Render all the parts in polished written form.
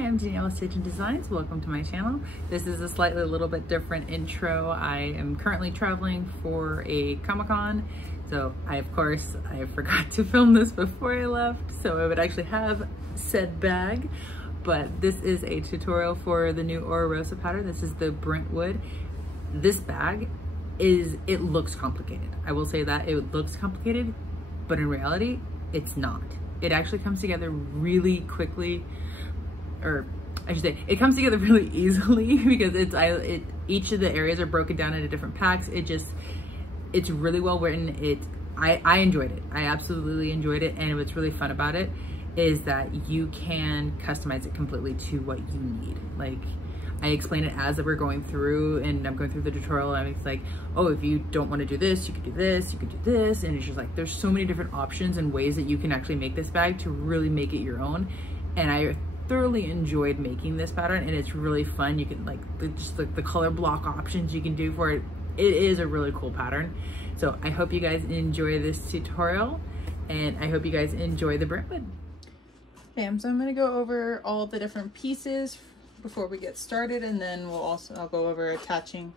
I'm Danielle with Stitch and Designs. Welcome to my channel. This is a slightly little bit different intro. I am currently traveling for a Comic-Con. So I forgot to film this before I left, so I would actually have said bag. But this is a tutorial for the new Oro Rosa pattern. This is the Brentwood. This bag it looks complicated. I will say that it looks complicated, but in reality, it's not. It actually comes together really quickly, or I should say, it comes together really easily because each of the areas are broken down into different packs. It's really well written. I enjoyed it. I absolutely enjoyed it, and what's really fun about it is that you can customize it completely to what you need. Like, I explain it as we're going through, and I'm going through the tutorial, and it's like, oh, if you don't want to do this, you could do this, you could do this, and it's just like, there's so many different options and ways that you can actually make this bag to really make it your own. And I thoroughly enjoyed making this pattern, and it's really fun. You can just the color block options you can do for it. It is a really cool pattern. So I hope you guys enjoy this tutorial, and I hope you guys enjoy the Brentwood. Okay, so I'm gonna go over all the different pieces before we get started, and then I'll go over attaching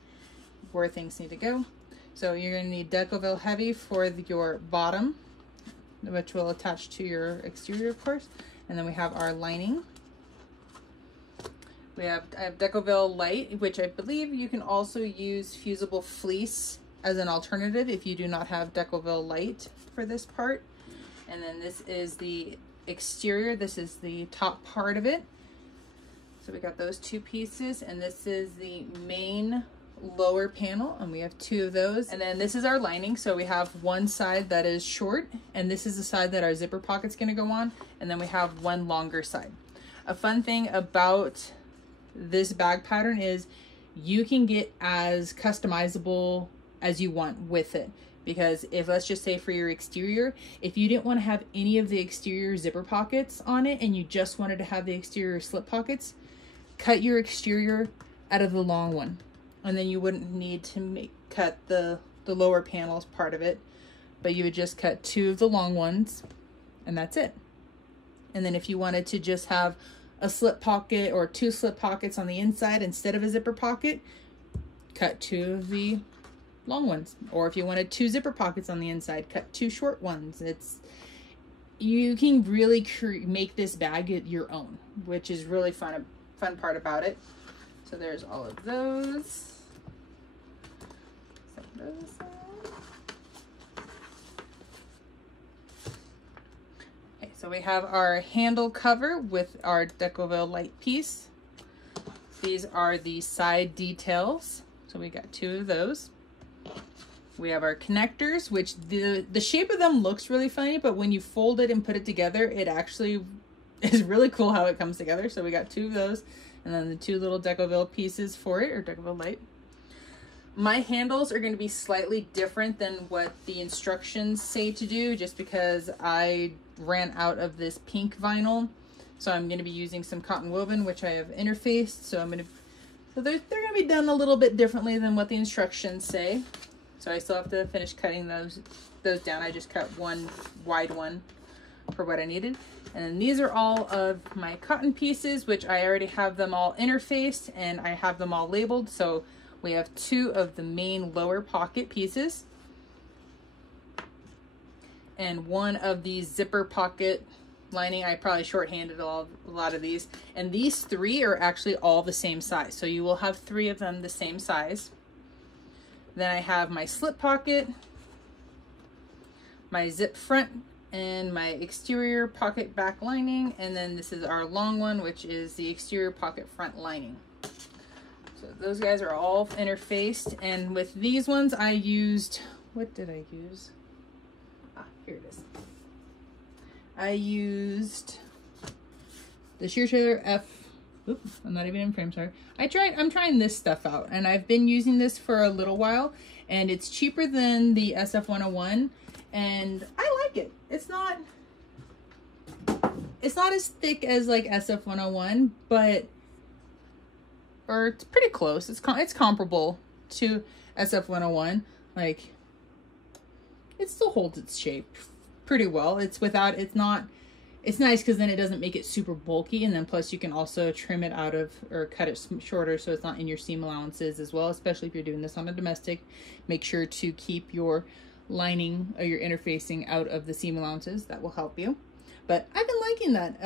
where things need to go. So you're going to need Decoville Heavy for your bottom, which will attach to your exterior, of course. And then we have our lining. I have Decoville Light, which I believe you can also use fusible fleece as an alternative if you do not have Decoville Light for this part. And then this is the exterior. This is the top part of it. So we got those two pieces, and this is the main lower panel, and we have two of those. And then this is our lining. So we have one side that is short, and this is the side that our zipper pocket's gonna go on, and then we have one longer side. A fun thing about this bag pattern is you can get as customizable as you want with it. Because if, let's just say for your exterior, if you didn't want to have any of the exterior zipper pockets on it, and you just wanted to have the exterior slip pockets, cut your exterior out of the long one, and then you wouldn't need to cut the lower panels part of it, but you would just cut two of the long ones, and that's it. And then if you wanted to just have a slip pocket or two slip pockets on the inside instead of a zipper pocket, cut two of the long ones. Or if you wanted two zipper pockets on the inside, cut two short ones. You can really make this bag your own, which is really fun part about it. So there's all of those. Set those aside. Okay, so we have our handle cover with our Decoville Light piece. These are the side details. So we got two of those. We have our connectors, which the shape of them looks really funny, but when you fold it and put it together, it actually is really cool how it comes together. So we got two of those, and then the two little Decoville pieces for it, or Decoville Light. My handles are going to be slightly different than what the instructions say to do, just because I ran out of this pink vinyl. So I'm going to be using some cotton woven, which I have interfaced. So they're going to be done a little bit differently than what the instructions say. So I still have to finish cutting those down. I just cut one wide one for what I needed. And then these are all of my cotton pieces, which I already have them all interfaced, and I have them all labeled. So we have two of the main lower pocket pieces and one of the zipper pocket lining. I probably shorthanded a lot of these. And these three are actually all the same size. So you will have three of them the same size. Then I have my slip pocket, my zip front, and my exterior pocket back lining. And then this is our long one, which is the exterior pocket front lining. So those guys are all interfaced. And with these ones, I used, what did I use? Ah, here it is. I used the Sheer Trailer F. Oops, I'm not even in frame, sorry. I'm trying this stuff out, and I've been using this for a little while, and it's cheaper than the SF101, and I like it. It's not as thick as like SF101, or it's pretty close. It's comparable to SF101. Like, it still holds its shape pretty well. It's not it's nice because then it doesn't make it super bulky, and then plus you can also trim it out of, or cut it shorter so it's not in your seam allowances as well, especially if you're doing this on a domestic. Make sure to keep your lining or your interfacing out of the seam allowances. That will help you. But I've been liking that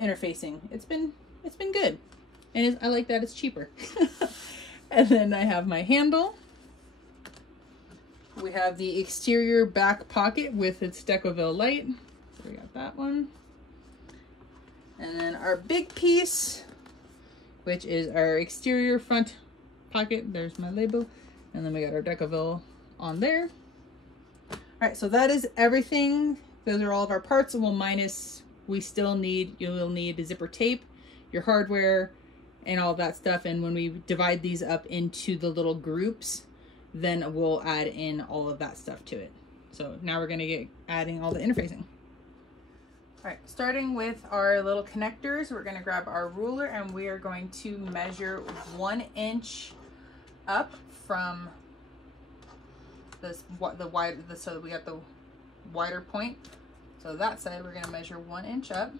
interfacing. It's been good, and I like that it's cheaper. And then I have my handle. We have the exterior back pocket with its Decoville light. So we got that one. And then our big piece, which is our exterior front pocket. There's my label. And then we got our Decoville on there. All right, so that is everything. Those are all of our parts. Well, minus we still need, you'll need zipper tape, your hardware, and all that stuff. And when we divide these up into the little groups, then we'll add in all of that stuff to it. So now we're gonna get adding all the interfacing. All right, starting with our little connectors, we're gonna grab our ruler and we are going to measure 1 inch up from this, so we got the wider point. So that side, we're gonna measure 1 inch up.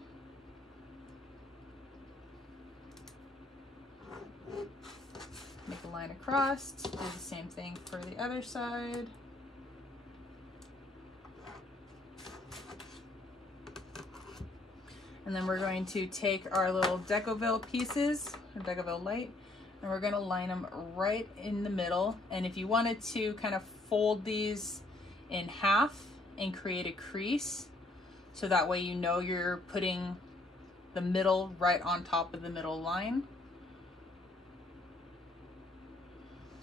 Make a line across, do the same thing for the other side. And then we're going to take our little Decoville pieces, or Decoville light, and we're gonna line them right in the middle. And if you wanted to kind of fold these in half and create a crease, so that way you know you're putting the middle right on top of the middle line.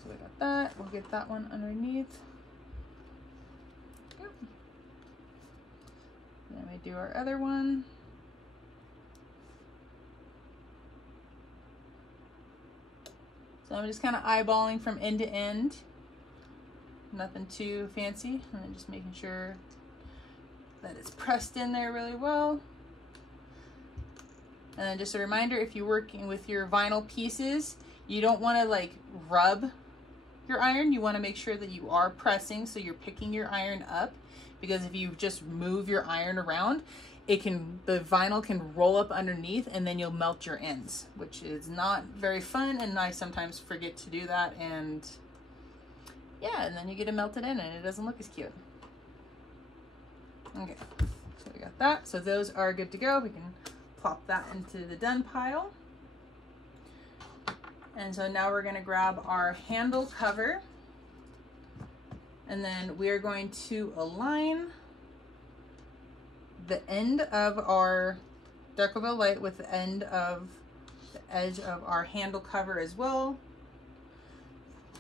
So we got that, we'll get that one underneath. Yep. Then we do our other one. So I'm just kind of eyeballing from end to end. Nothing too fancy. And then just making sure that it's pressed in there really well. And then just a reminder, if you're working with your vinyl pieces, you don't want to like rub your iron. You want to make sure that you are pressing, so you're picking your iron up, because if you just move your iron around, the vinyl can roll up underneath and then you'll melt your ends, which is not very fun, and I sometimes forget to do that, and yeah, and then you get it melted in and it doesn't look as cute. Okay, so we got that. So those are good to go. We can plop that into the done pile. And so now we're gonna grab our handle cover, and then we are going to align the end of our Decoville light with the end of the edge of our handle cover as well.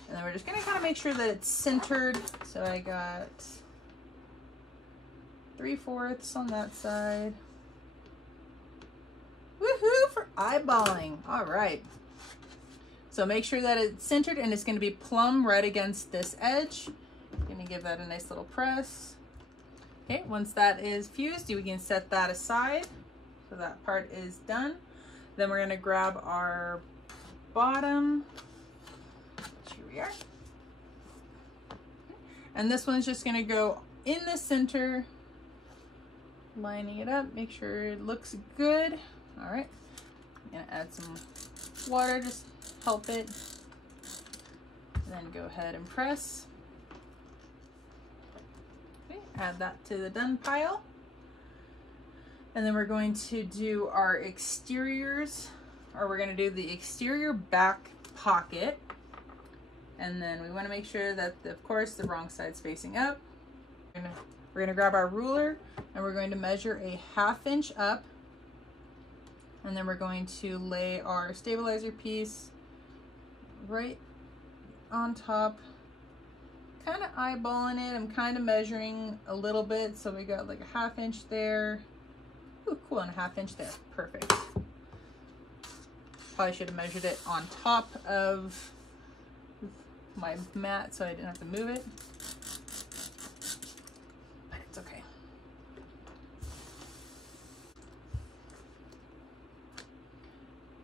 And then we're just gonna kind of make sure that it's centered. So I got 3/4 on that side. Woohoo for eyeballing. All right. So make sure that it's centered, and it's gonna be plumb right against this edge. Gonna give that a nice little press. Okay, once that is fused, we can set that aside. So that part is done. Then we're gonna grab our bottom. Here we are. And this one's just gonna go in the center, lining it up, make sure it looks good. All right, I'm gonna add some water, just help it. And then go ahead and press. Add that to the done pile. And then we're going to do our exteriors, or we're going to do the exterior back pocket. And then we want to make sure that, of course, the wrong side's facing up. We're going to grab our ruler and we're going to measure a 1/2 inch up. And then we're going to lay our stabilizer piece right on top. Kind of eyeballing it. I'm kind of measuring a little bit, so we got like a 1/2 inch there. Ooh, cool, and a 1/2 inch there. Perfect. Probably should have measured it on top of my mat so I didn't have to move it, but it's okay.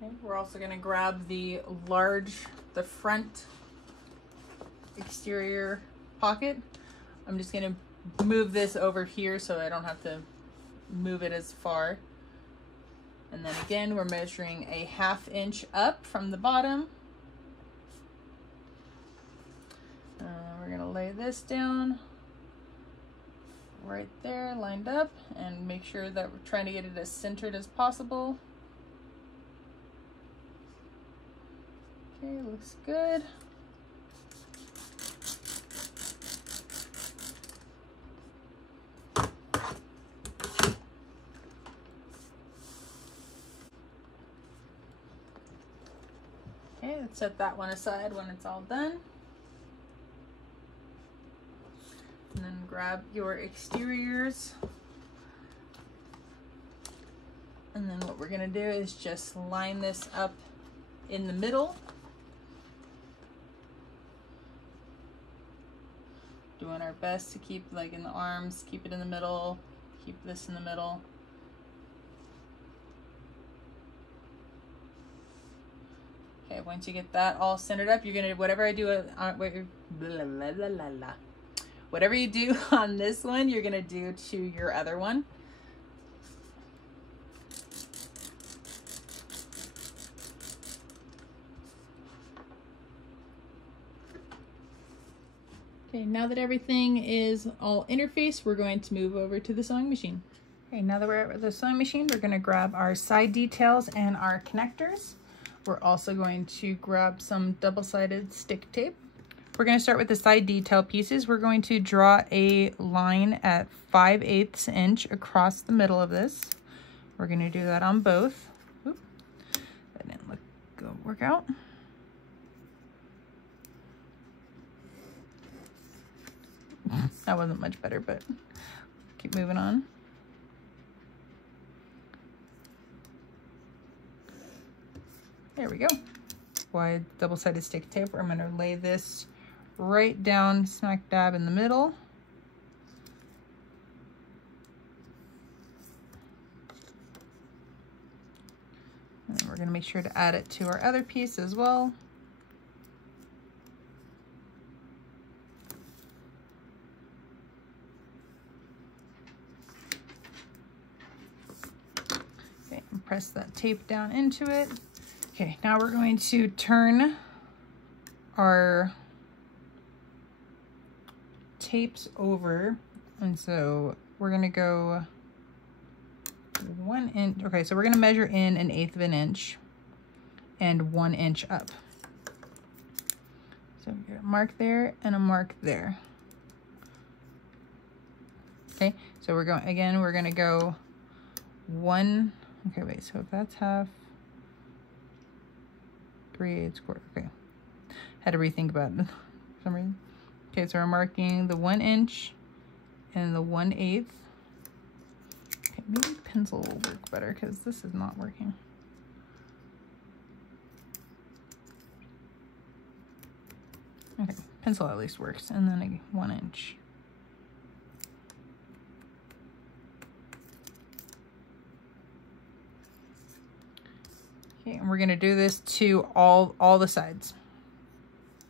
Okay, we're also going to grab the front exterior pocket. I'm just going to move this over here so I don't have to move it as far. And then again, we're measuring a 1/2 inch up from the bottom. We're gonna lay this down right there, lined up, and make sure that we're trying to get it as centered as possible. Okay, looks good. Okay, let's set that one aside when it's all done. And then grab your exteriors. And then what we're gonna do is just line this up in the middle. Doing our best to keep, like in the arms, keep it in the middle, keep this in the middle. Okay, once you get that all centered up, you're gonna, whatever I do, whatever you do on this one, you're gonna do to your other one. Okay, now that everything is all interfaced, we're going to move over to the sewing machine. Okay, now that we're at the sewing machine, we're gonna grab our side details and our connectors. We're also going to grab some double-sided stick tape. We're going to start with the side detail pieces. We're going to draw a line at 5/8 inch across the middle of this. We're going to do that on both. Oop, that didn't work out. That wasn't much better, but keep moving on. There we go. Wide double-sided stick tape. I'm going to lay this right down smack dab in the middle. And then we're going to make sure to add it to our other piece as well. Okay, and press that tape down into it. Okay, now we're going to turn our tapes over, and so we're going to go 1 inch. Okay, so we're going to measure in 1/8 of an inch and 1 inch up. So we got a mark there and a mark there. Okay, so we're going, again, we're going to go 1. Okay, wait, so if that's half, 3/8 quarter. Okay, had to rethink about it for some reason. Okay, so we're marking the 1 inch and the 1/8. Okay, maybe pencil will work better because this is not working. Okay, pencil at least works, and then a 1 inch. Okay, and we're going to do this to all the sides.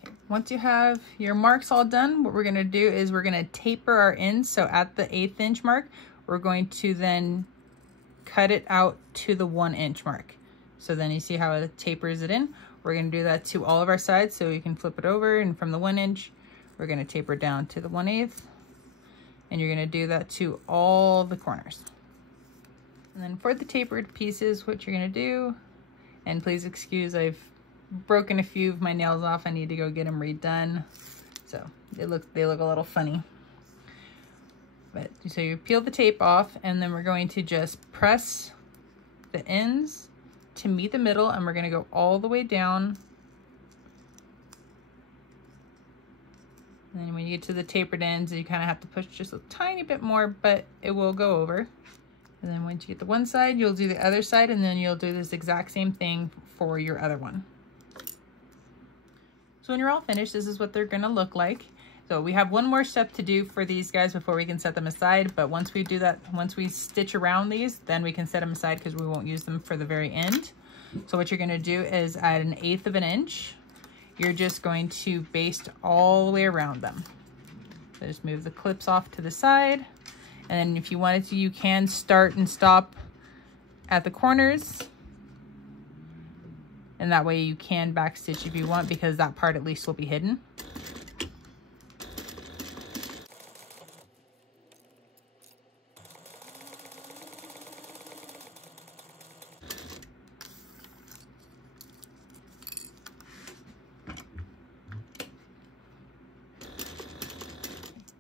Okay, once you have your marks all done, what we're going to do is we're going to taper our ends. So at the 1/8 inch mark, we're going to then cut it out to the 1 inch mark. So then you see how it tapers it in. We're going to do that to all of our sides. So you can flip it over, and from the 1 inch, we're going to taper down to the 1/8. And you're going to do that to all the corners. And then for the tapered pieces, what you're going to do, and please excuse, I've broken a few of my nails off. I need to go get them redone. So they look a little funny. But so you peel the tape off, and then we're going to just press the ends to meet the middle, and we're going to go all the way down. And then when you get to the tapered ends, you kind of have to push just a tiny bit more, but it will go over. And then once you get the one side, you'll do the other side, and then you'll do this exact same thing for your other one. So when you're all finished, this is what they're gonna look like. So we have one more step to do for these guys before we can set them aside, but once we do that, once we stitch around these, then we can set them aside because we won't use them for the very end. So what you're gonna do is at 1/8 of an inch, you're just going to baste all the way around them. So just move the clips off to the side. And then if you wanted to, you can start and stop at the corners. And that way you can backstitch if you want, because that part at least will be hidden.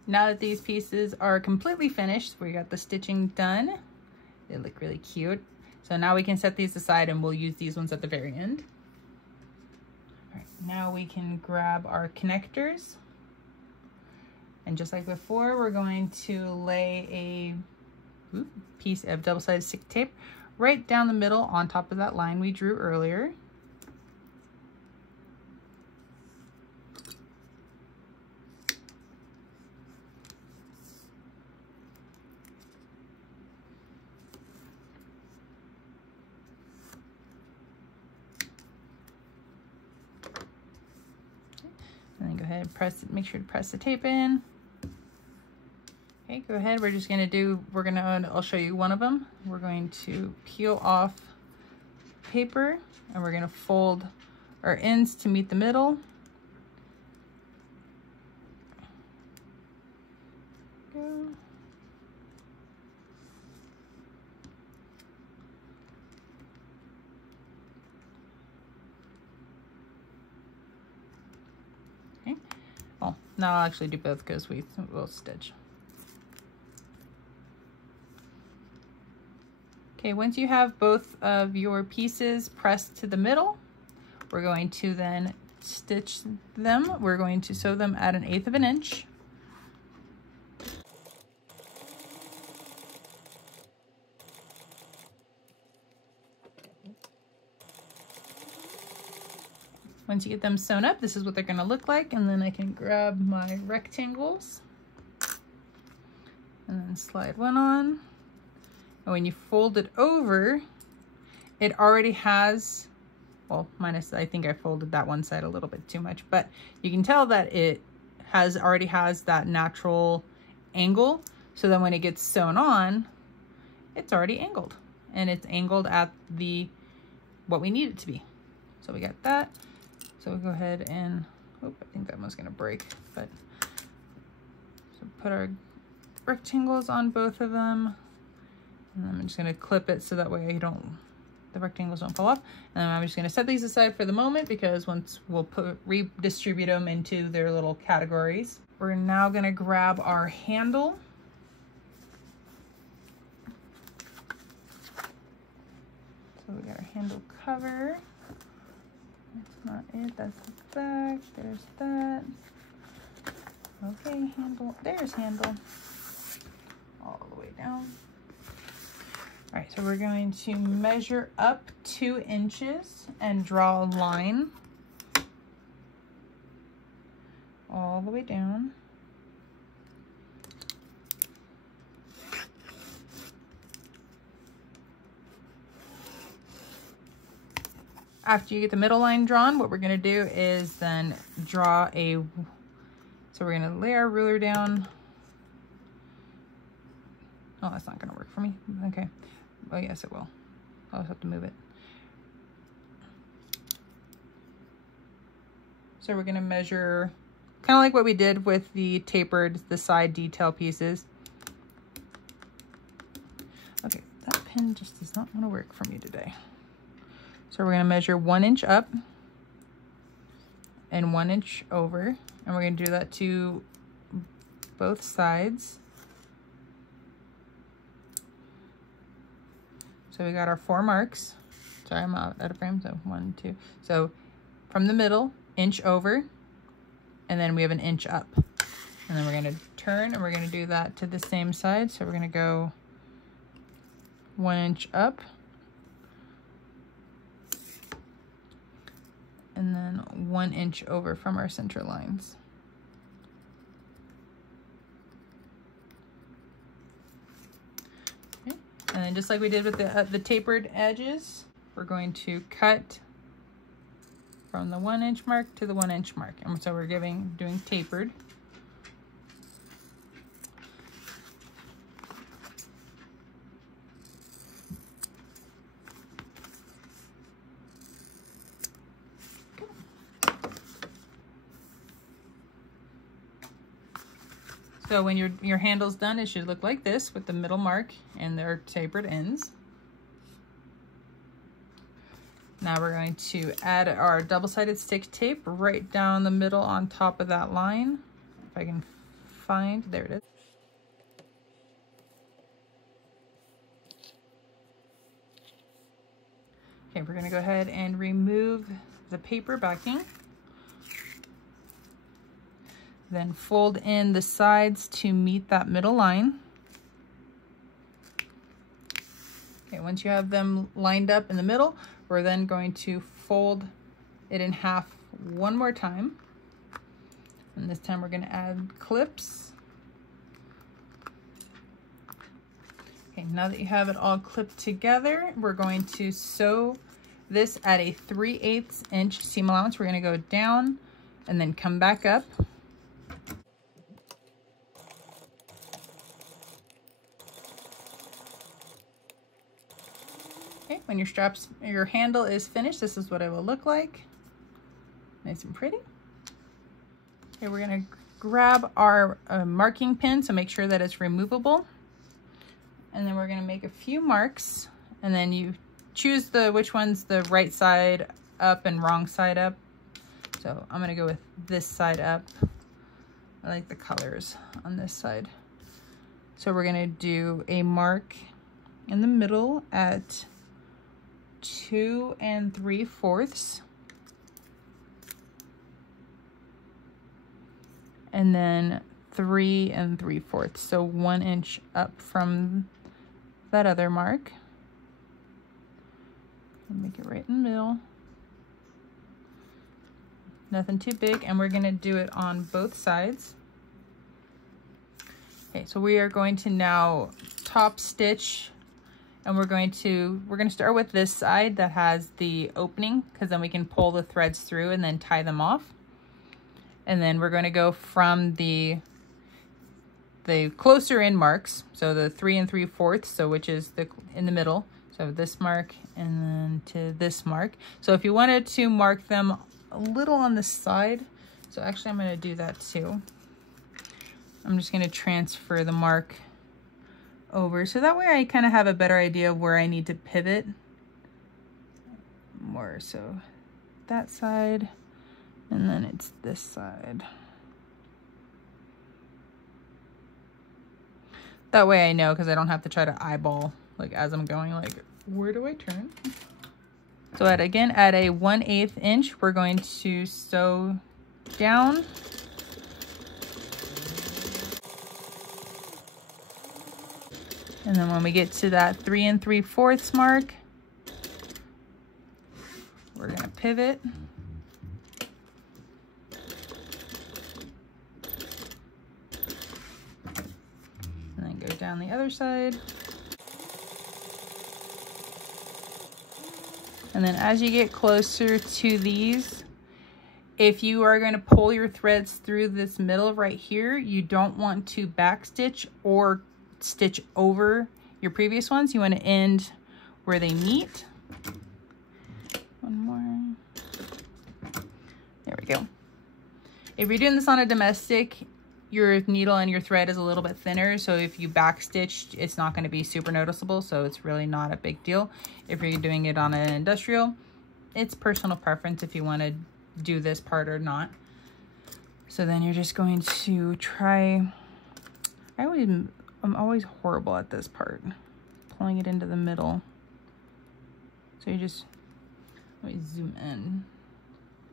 Now that these pieces are completely finished, we got the stitching done. They look really cute. So now we can set these aside and we'll use these ones at the very end. All right, now we can grab our connectors. And just like before, we're going to lay a piece of double-sided stick tape right down the middle on top of that line we drew earlier. And then go ahead and press it, make sure to press the tape in. Okay, go ahead. We're just gonna do, I'll show you one of them. We're going to peel off paper and we're gonna fold our ends to meet the middle. Go. Okay. Well, now I'll actually do both because we will stitch. Okay, once you have both of your pieces pressed to the middle, we're going to then stitch them. We're going to sew them at 1/8 of an inch. Once you get them sewn up, this is what they're gonna look like, and then I can grab my rectangles and then slide one on. And when you fold it over, it already has, well, minus, I think I folded that one side a little bit too much, but you can tell that it already has that natural angle. So then when it gets sewn on, it's already angled, and it's angled at what we need it to be. So we got that. So we'll go ahead and, I think that one's gonna break, but so put our rectangles on both of them. And I'm just gonna clip it so that way the rectangles don't fall off. And I'm just gonna set these aside for the moment because once we'll redistribute them into their little categories. We're now gonna grab our handle. So we got our handle cover. That's not it, that's the back, there's that. Okay, handle, there's handle. All the way down. All right, so we're going to measure up 2 inches and draw a line all the way down. After you get the middle line drawn, what we're gonna do is then draw so we're gonna lay our ruler down. Oh, that's not gonna work for me. Okay. Oh, yes, it will. I'll just have to move it. So we're gonna measure, kind of like what we did with the tapered, the side detail pieces. Okay, that pin just does not want to work for me today. So we're gonna measure 1 inch up and 1 inch over, and we're gonna do that to both sides. So we got our 4 marks. Sorry, I'm out of frame. So 1, 2. So from the middle, inch over, and then we have an inch up. And then we're gonna turn and we're gonna do that to the same side. So we're gonna go 1 inch up, and then 1 inch over from our center lines. Okay. And then just like we did with the tapered edges, we're going to cut from the 1 inch mark to the 1 inch mark. And so we're doing tapered. So when your handle's done, it should look like this with the middle mark and their tapered ends. Now we're going to add our double-sided stick tape right down the middle on top of that line. If I can find, there it is. Okay, we're gonna go ahead and remove the paper backing. Then fold in the sides to meet that middle line. Okay, once you have them lined up in the middle, we're then going to fold it in half one more time. And this time we're gonna add clips. Okay, now that you have it all clipped together, we're going to sew this at a 3/8 inch seam allowance. We're gonna go down and then come back up. Okay, when your handle is finished, this is what it will look like. Nice and pretty. Okay, we're gonna grab our marking pin, so make sure that it's removable. And then we're gonna make a few marks, and then you choose which one's the right side up and wrong side up. So I'm gonna go with this side up. I like the colors on this side. So we're gonna do a mark in the middle at 2 3/4. And then 3 3/4. So 1 inch up from that other mark. Make it right in the middle. Nothing too big, and we're gonna do it on both sides. Okay, so we are going to now top stitch, and we're gonna start with this side that has the opening, because then we can pull the threads through and then tie them off. And then we're gonna go from the closer in marks, so the 3 3/4, so which is in the middle. So this mark and then to this mark. So if you wanted to mark them a little on the side, so actually I'm gonna do that too. I'm just gonna transfer the mark over, so that way I kind of have a better idea of where I need to pivot more. So that side, and then it's this side. That way I know, because I don't have to try to eyeball like as I'm going, like, where do I turn? So at a 1/8 inch, we're going to sew down. And then when we get to that 3 3/4 mark, we're gonna pivot. And then go down the other side. And then as you get closer to these, if you are going to pull your threads through this middle right here, you don't want to back stitch or stitch over your previous ones. You want to end where they meet. One more. There we go. If you're doing this on a domestic, your needle and your thread is a little bit thinner, so if you back stitched, it's not going to be super noticeable, so it's really not a big deal. If you're doing it on an industrial, it's personal preference if you want to do this part or not. So then you're just going to try, I'm always horrible at this part, pulling it into the middle. So you just, let me zoom in.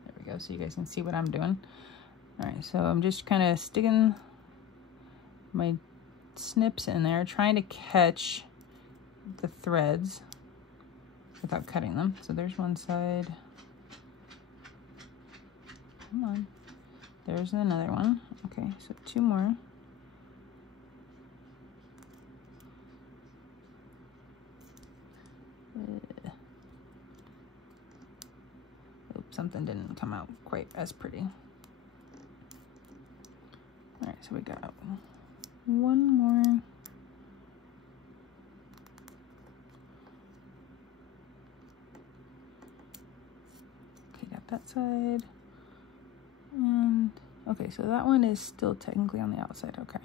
There we go, so you guys can see what I'm doing. All right, so I'm just kind of sticking my snips in there, trying to catch the threads without cutting them. So there's one side. Come on. There's another one. Okay, so 2 more. Oops, something didn't come out quite as pretty. All right, so we got 1 more. Okay, got that side. And okay, so that one is still technically on the outside. Okay,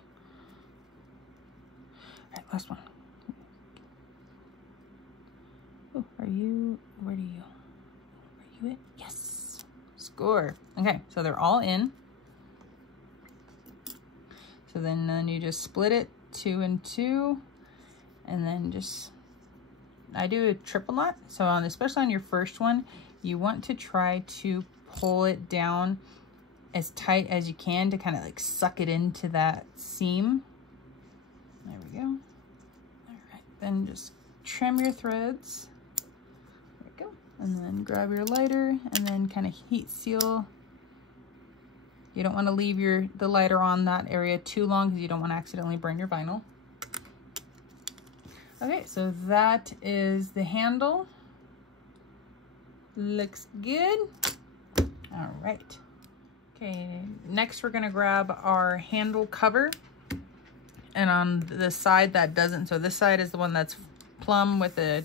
last one. Oh, where are you at? Yes, score. Okay, so they're all in. So then you just split it 2 and 2, and then just, I do a triple knot. So especially on your first one, you want to try to pull it down as tight as you can to kind of like suck it into that seam. There we go. All right, then just trim your threads. There we go. And then grab your lighter and then kind of heat seal. You don't want to leave the lighter on that area too long because you don't want to accidentally burn your vinyl. Okay, so that is the handle. Looks good. All right. Okay, next we're gonna grab our handle cover. And on the side that doesn't, so this side is the one that's plumb with the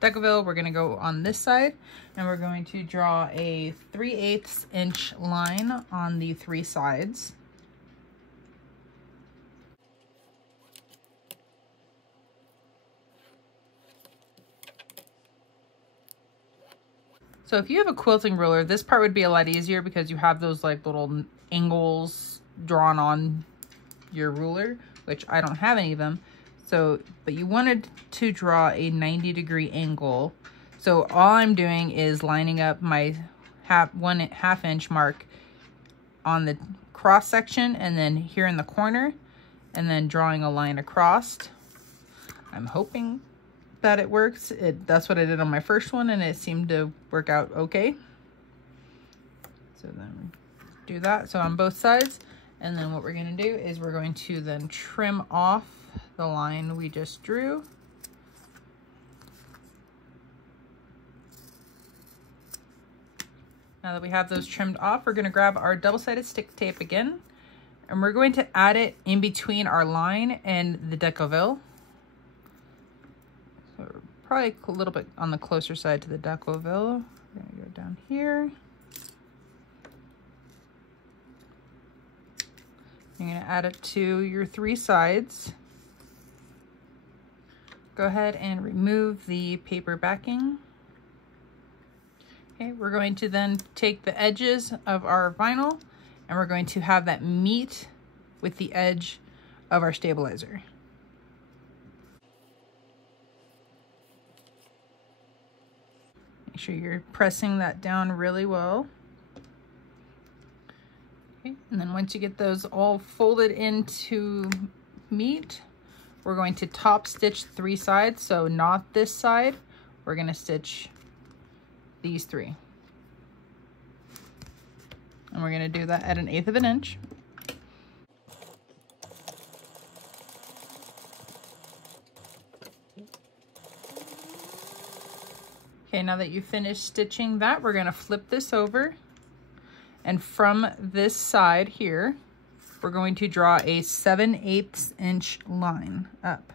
Decoville. We're gonna go on this side and we're going to draw a 3/8 inch line on the 3 sides. So if you have a quilting ruler, this part would be a lot easier because you have those like little angles drawn on your ruler, which I don't have any of them. So, but you wanted to draw a 90-degree angle. So all I'm doing is lining up my 1/2 inch mark on the cross section and then here in the corner and then drawing a line across. I'm hoping that it works. That's what I did on my first one and it seemed to work out okay. So then do that. So on both sides. And then what we're going to do is we're going to then trim off the line we just drew. Now that we have those trimmed off, we're going to grab our double-sided stick tape again, and we're going to add it in between our line and the Decoville. So we're probably a little bit on the closer side to the Decoville. We're going to go down here. You're going to add it to your 3 sides. Go ahead and remove the paper backing. Okay, we're going to then take the edges of our vinyl and we're going to have that meet with the edge of our stabilizer. Make sure you're pressing that down really well. Okay, and then once you get those all folded into meet, we're going to top stitch 3 sides. So not this side, we're going to stitch these 3. And we're going to do that at 1/8 of an inch. Okay, now that you've finished stitching that, we're going to flip this over. And from this side here, we're going to draw a 7/8 inch line up.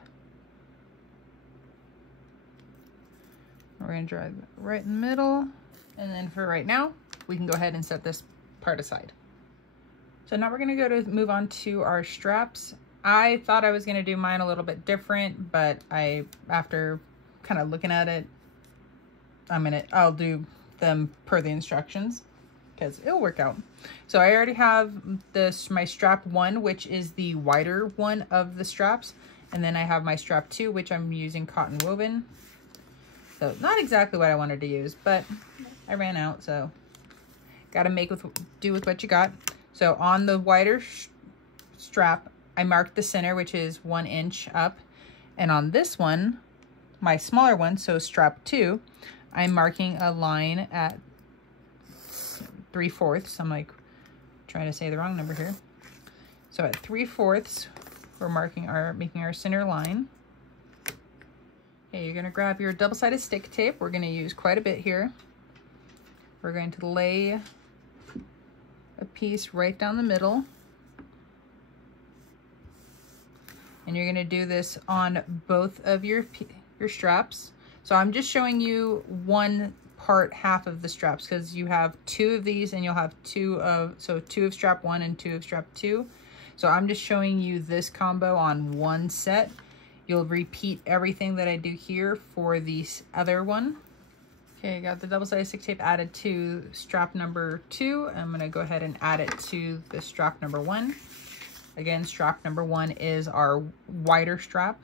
We're going to draw it right in the middle. And then for right now, we can go ahead and set this part aside. So now we're going to move on to our straps. I thought I was going to do mine a little bit different, but after kind of looking at it, I'll do them per the instructions because it'll work out. So I already have my strap 1, which is the wider one of the straps. And then I have my strap 2, which I'm using cotton woven. So not exactly what I wanted to use, but I ran out, so got to do with what you got. So on the wider strap, I marked the center, which is 1 inch up. And on this one, my smaller one, so strap 2, I'm marking a line at 3/4. I'm like trying to say the wrong number here. So at 3/4, we're making our center line. Okay, you're gonna grab your double-sided stick tape. We're gonna use quite a bit here. We're going to lay a piece right down the middle. And you're gonna do this on both of your straps. So I'm just showing you half of the straps because you have 2 of these and you'll have 2 of strap 1 and 2 of strap 2. So I'm just showing you this combo on one set. You'll repeat everything that I do here for the other one. Okay, I got the double-sided stick tape added to strap number 2. I'm gonna go ahead and add it to the strap number 1. Again, strap number 1 is our wider strap.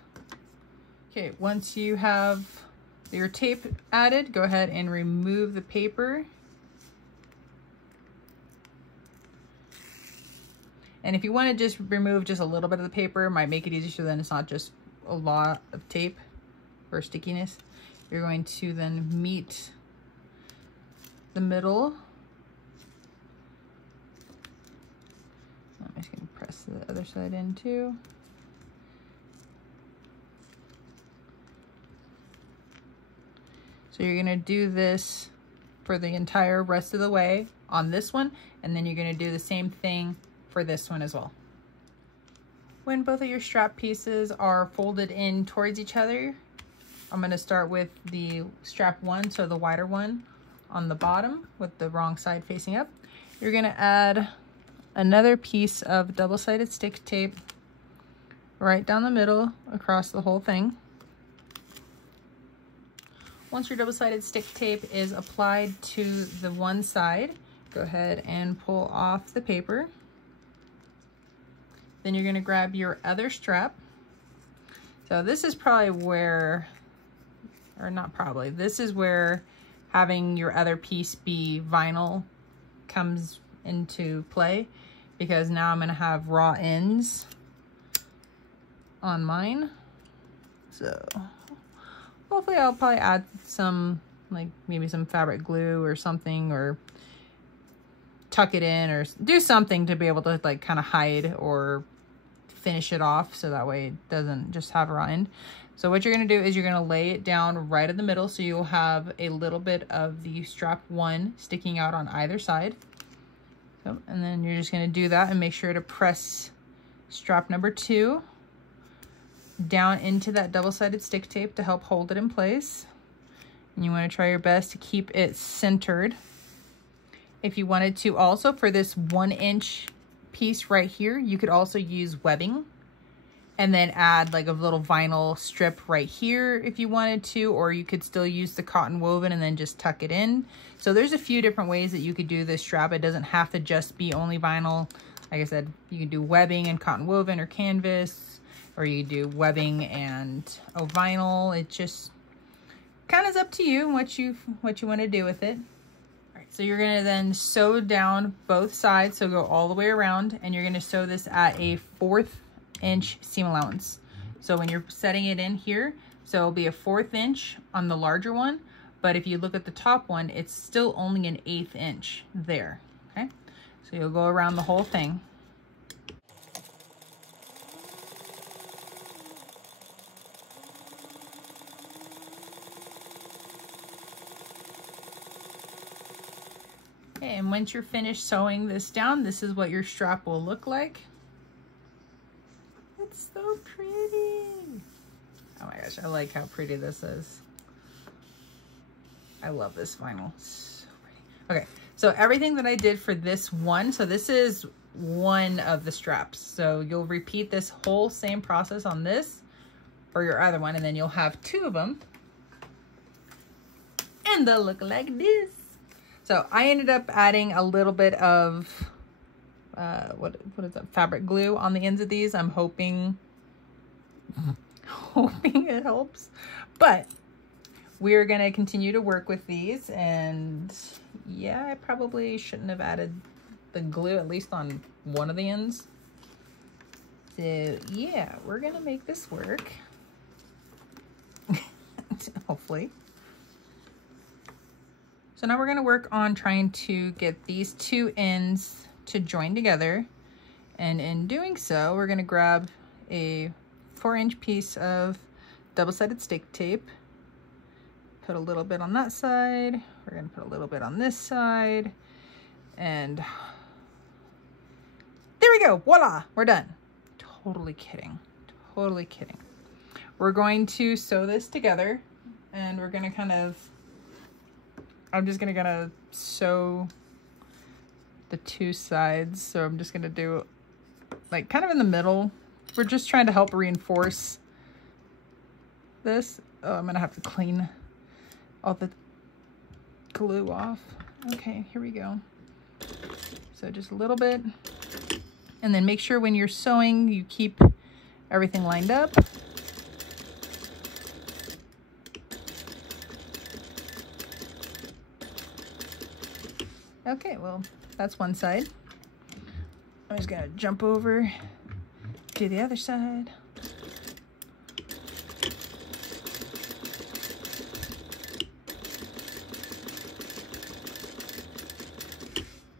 Okay, once you have your tape added, go ahead and remove the paper. And if you want to just remove just a little bit of the paper, it might make it easier so then it's not just a lot of tape or stickiness. You're going to then meet the middle. I'm just going to press the other side in too. So you're going to do this for the entire rest of the way on this one, and then you're going to do the same thing for this one as well. When both of your strap pieces are folded in towards each other, I'm going to start with the strap 1, so the wider one on the bottom with the wrong side facing up. You're going to add another piece of double-sided stick tape right down the middle across the whole thing. Once your double-sided stick tape is applied to the one side, go ahead and pull off the paper. Then you're going to grab your other strap. So this is probably where, or not probably, this is where having your other piece be vinyl comes into play, because now I'm going to have raw ends on mine. So hopefully I'll probably add some, like maybe some fabric glue or something, or tuck it in or do something to be able to like kind of hide or finish it off, so that way it doesn't just have a raw end. So what you're going to do is you're going to lay it down right in the middle, so you'll have a little bit of the strap 1 sticking out on either side. So, and then you're just going to do that and make sure to press strap number 2 down into that double-sided stick tape to help hold it in place. And you want to try your best to keep it centered. If you wanted to also, for this 1-inch piece right here, you could also use webbing and then add like a little vinyl strip right here if you wanted to, or you could still use the cotton woven and then just tuck it in. So there's a few different ways that you could do this strap. It doesn't have to just be only vinyl. Like I said, you can do webbing and cotton woven or canvas, or you do webbing and vinyl. It just kind of is up to you what you want to do with it. So you're going to then sew down both sides, so go all the way around, and you're going to sew this at a 1/4 inch seam allowance. So when you're setting it in here, so it'll be a 1/4 inch on the larger one, but if you look at the top one, it's still only an 1/8 inch there, okay? So you'll go around the whole thing. Okay, and once you're finished sewing this down, this is what your strap will look like. It's so pretty. Oh my gosh, I like how pretty this is. I love this vinyl. So pretty. Okay, so everything that I did for this one, so this is one of the straps. So you'll repeat this whole same process on this for your other one, and then you'll have 2 of them. And they'll look like this. So I ended up adding a little bit of, what is that, fabric glue on the ends of these. I'm hoping it helps. But we're going to continue to work with these. And yeah, I probably shouldn't have added the glue, at least on one of the ends. So yeah, we're going to make this work. Hopefully. So now we're going to work on trying to get these 2 ends to join together. And in doing so, we're going to grab a 4-inch piece of double-sided stick tape. Put a little bit on that side. We're going to put a little bit on this side. And there we go. Voila, we're done. Totally kidding. Totally kidding. We're going to sew this together, and we're going to kind of, I'm just gonna sew the 2 sides. So I'm just gonna do like kind of in the middle. We're just trying to help reinforce this. Oh, I'm gonna have to clean all the glue off. Okay, here we go. So just a little bit. And then make sure when you're sewing, you keep everything lined up. Okay, well, that's one side. I'm just gonna jump over to the other side.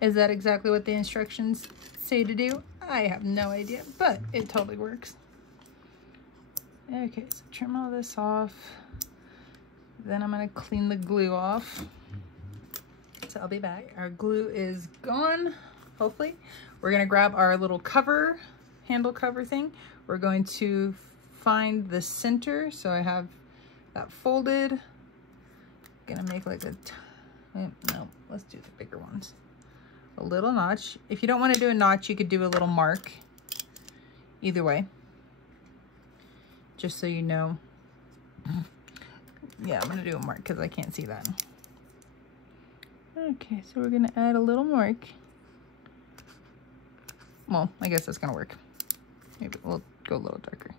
Is that exactly what the instructions say to do? I have no idea, but it totally works. Okay, so trim all this off. Then I'm gonna clean the glue off. So I'll be back. Our glue is gone, hopefully. We're gonna grab our little cover, handle cover thing. We're going to find the center. So I have that folded. Gonna make like a, no, let's do the bigger ones. A little notch. If you don't want to do a notch, you could do a little mark. Either way. Just so you know. Yeah, I'm going to do a mark because I can't see that. Okay, so we're going to add a little mark. Well, I guess that's going to work. Maybe we'll go a little darker.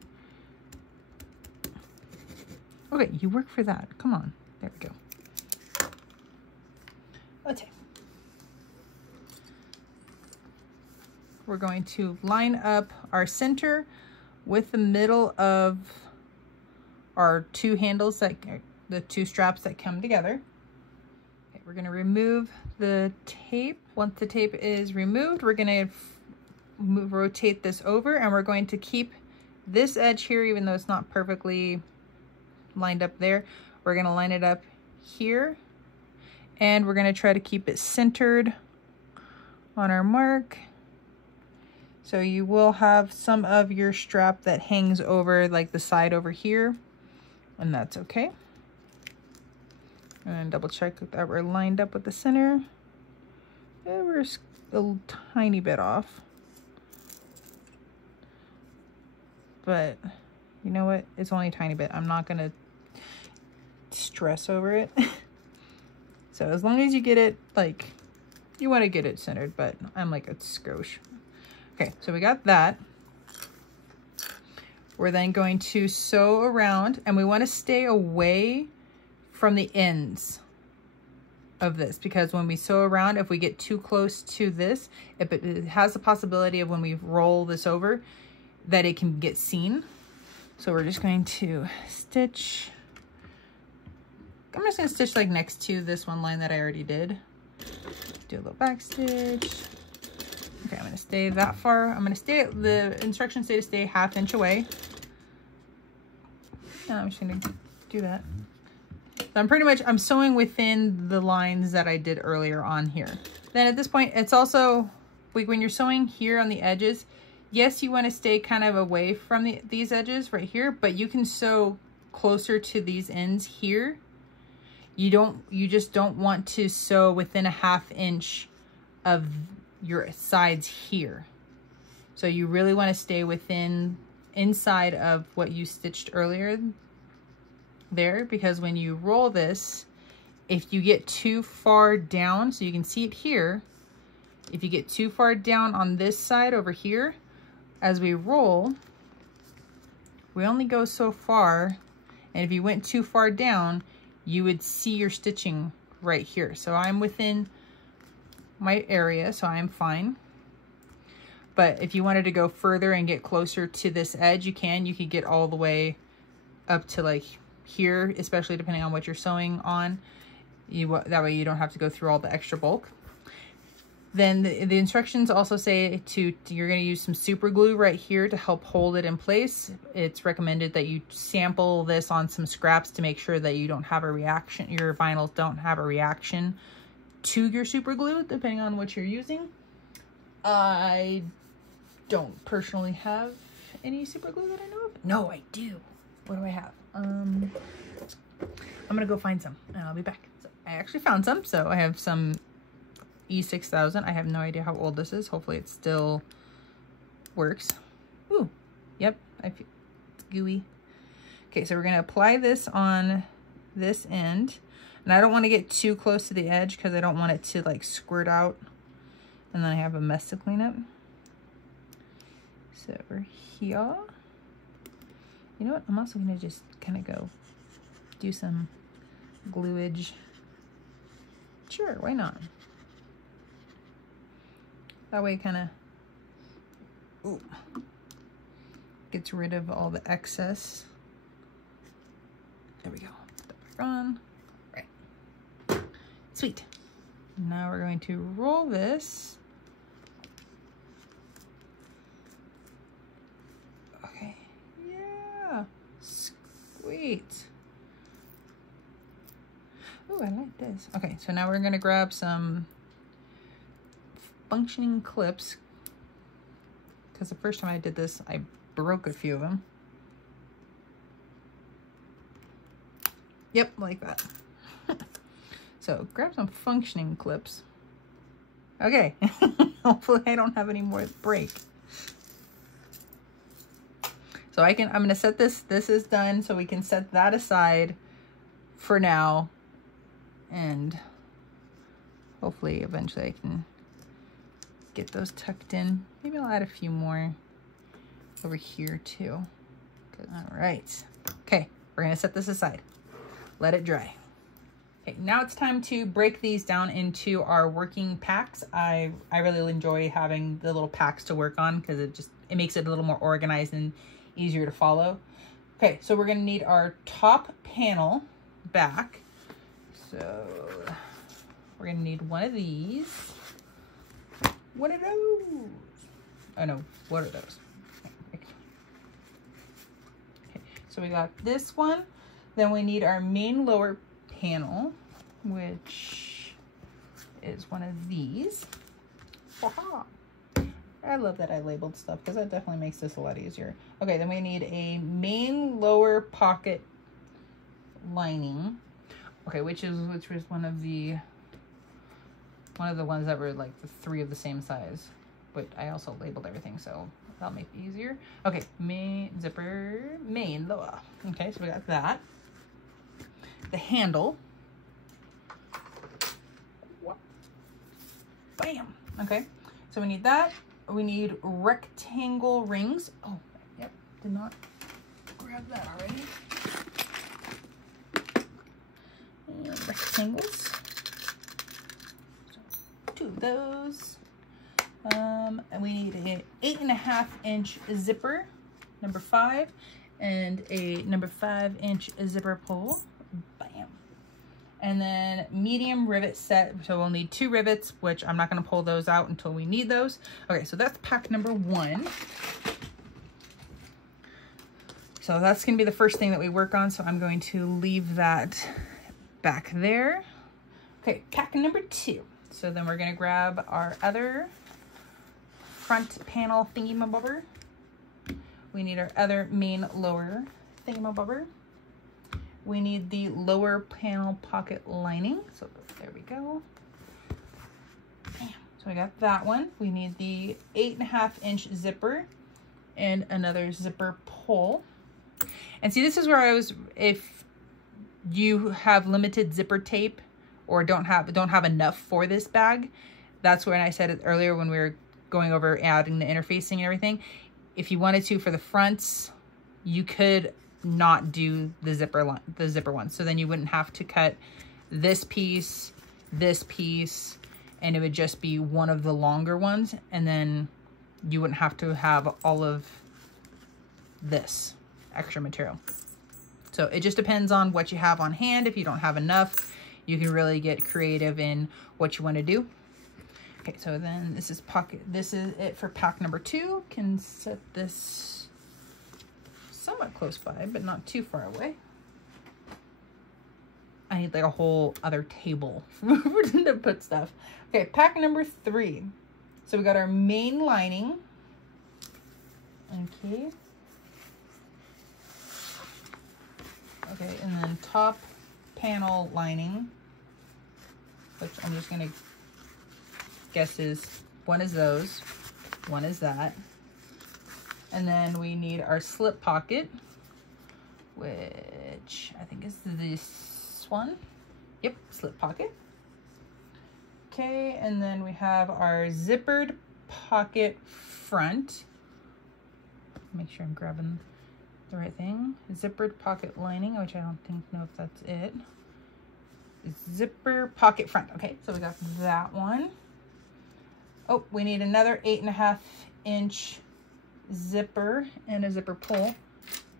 Okay, you work for that. Come on. There we go. Okay. We're going to line up our center with the middle of our two handles, that the two straps that come together. Okay, we're going to remove the tape. Once the tape is removed, we're going to rotate this over, and we're going to keep this edge here, even though it's not perfectly lined up there. We're going to line it up here, and we're going to try to keep it centered on our mark. So you will have some of your strap that hangs over, like the side over here, and that's okay. And double check that we're lined up with the center. Yeah, we're a tiny bit off. But you know what? It's only a tiny bit. I'm not gonna stress over it. So as long as you get it, like, you want to get it centered, but I'm like a skosh. Okay, so we got that. We're then going to sew around, and we want to stay away from the ends of this, because when we sew around, if we get too close to this, it has the possibility of when we roll this over that it can get seen. So we're just going to stitch. I'm just going to stitch like next to this one line that I already did. Do a little back stitch. Okay, I'm going to stay that far. I'm going to stay, the instructions say to stay 1/2 inch away. And I'm just going to do that. So I'm sewing within the lines that I did earlier on here. Then at this point, it's also, like when you're sewing here on the edges, yes, you want to stay kind of away from these edges right here, but you can sew closer to these ends here. You just don't want to sew within 1/2 inch of your sides here. So you really want to stay inside of what you stitched earlier there, because when you roll this, if you get too far down, so you can see it here, if you get too far down on this side over here, as we roll, we only go so far, and if you went too far down, you would see your stitching right here. So I'm within my area, so I'm fine. But if you wanted to go further and get closer to this edge, you can. You could get all the way up to like here, especially depending on what you're sewing on. That way you don't have to go through all the extra bulk. Then the instructions also say you're going to use some super glue right here to help hold it in place. It's recommended that you sample this on some scraps to make sure that you don't have a reaction, your vinyls don't have a reaction to your super glue, depending on what you're using. I don't personally have any super glue that I know of. No, I do. What do I have? I'm going to go find some and I'll be back. So I actually found some. So I have some E6000. I have no idea how old this is. Hopefully it still works. Ooh, yep. I feel it's gooey. Okay, so we're gonna apply this on this end. And I don't wanna get too close to the edge because I don't want it to like squirt out. And then I have a mess to clean up. So over here. You know what? I'm also gonna just kind of go do some gluage. Sure, why not? That way it kind of gets rid of all the excess. There we go. Put that back on. Right. Sweet. Now we're going to roll this. Okay. Yeah. Sweet. Oh, I like this. Okay, so now we're gonna grab some functioning clips because the first time I did this, I broke a few of them. Yep, like that. So grab some functioning clips. Okay, hopefully I don't have any more break. So I'm gonna set this is done, so we can set that aside for now. And hopefully eventually I can get those tucked in. Maybe I'll add a few more over here too. All right. Okay, we're gonna set this aside. Let it dry. Okay, now it's time to break these down into our working packs. I really enjoy having the little packs to work on because it makes it a little more organized and easier to follow. Okay, so we're gonna need our top panel back. So we're gonna need one of these. What are those? Oh no, what are those? Okay, so we got this one. Then we need our main lower panel, which is one of these. Aha. I love that I labeled stuff because that definitely makes this a lot easier. Okay, then we need a main lower pocket lining. Okay, which was one of the ones that were like the 3 of the same size, but I also labeled everything, so that'll make it easier. Okay, main zipper, main lower. Okay, so we got that. The handle. Bam. Okay, so we need that. We need rectangle rings. Oh, yep, did not grab that already. And rectangles. So 2 of those. And we need an 8.5 inch zipper, number 5, and a number 5 inch zipper pull. Bam. And then medium rivet set. So we'll need 2 rivets, which I'm not going to pull those out until we need those. Okay, so that's pack number 1. So that's going to be the first thing that we work on. So I'm going to leave that back there. Okay, pack number 2. So then we're going to grab our other front panel thingy-mabobber. We need our other main lower thingy-mabobber. We need the lower panel pocket lining. So there we go. Bam. So we got that one. We need the 8.5 inch zipper and another zipper pull. And see, this is where I was, if you have limited zipper tape or don't have enough for this bag, that's when I said it earlier when we were going over adding the interfacing and everything. If you wanted to for the fronts, you could not do the zipper one. So then you wouldn't have to cut this piece, and it would just be one of the longer ones. And then you wouldn't have to have all of this extra material. So it just depends on what you have on hand. If you don't have enough, you can really get creative in what you want to do. Okay, so then this is it for pack number 2. Can set this somewhat close by, but not too far away. I need like a whole other table to put stuff. Okay, pack number 3. So we got our main lining. Okay. Okay, and then top panel lining, which I'm just gonna guess is one is those, one is that. And then we need our slip pocket, which I think is this one. Yep, slip pocket. Okay, and then we have our zippered pocket front. Make sure I'm grabbing the right thing. Zippered pocket lining, which I don't know if that's it. Zipper pocket front. Okay, so we got that one. Oh, we need another 8.5 inch zipper and a zipper pull.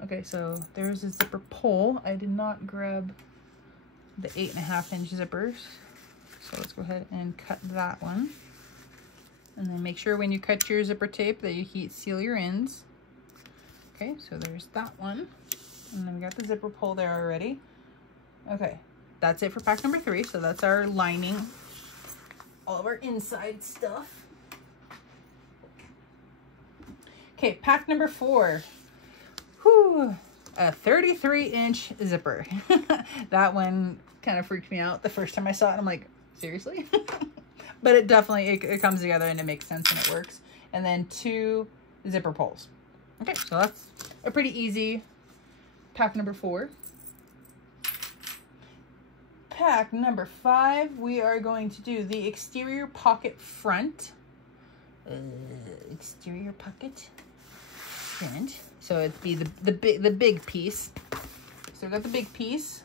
Okay, so there's a zipper pull. I did not grab the 8.5 inch zippers. So let's go ahead and cut that one. And then make sure when you cut your zipper tape that you heat seal your ends. Okay, so there's that one. And then we got the zipper pull there already. Okay, that's it for pack number 3. So that's our lining, all of our inside stuff. Okay, pack number 4. Whew, a 33 inch zipper. That one kind of freaked me out the first time I saw it. I'm like, seriously? But it definitely, it comes together and it makes sense and it works. And then 2 zipper pulls. Okay, so that's a pretty easy pack number 4. Pack number 5, we are going to do the exterior pocket front. Exterior pocket front. So it'd be the big piece. So we've got the big piece.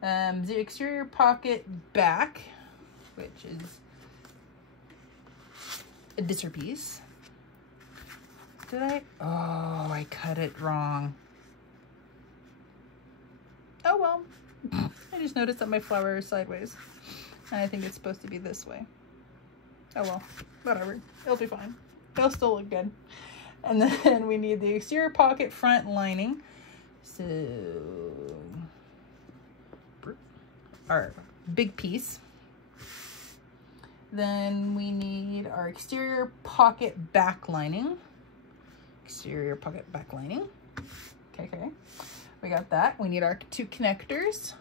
The exterior pocket back, which is a disser piece. Did I? Oh, I cut it wrong. Oh well. I just noticed that my flower is sideways. And I think it's supposed to be this way. Oh well, whatever. It'll be fine. It'll still look good. And then we need the exterior pocket front lining. So our big piece. Then we need our exterior pocket back lining. Exterior pocket back lining. Okay. We got that. We need our 2 connectors.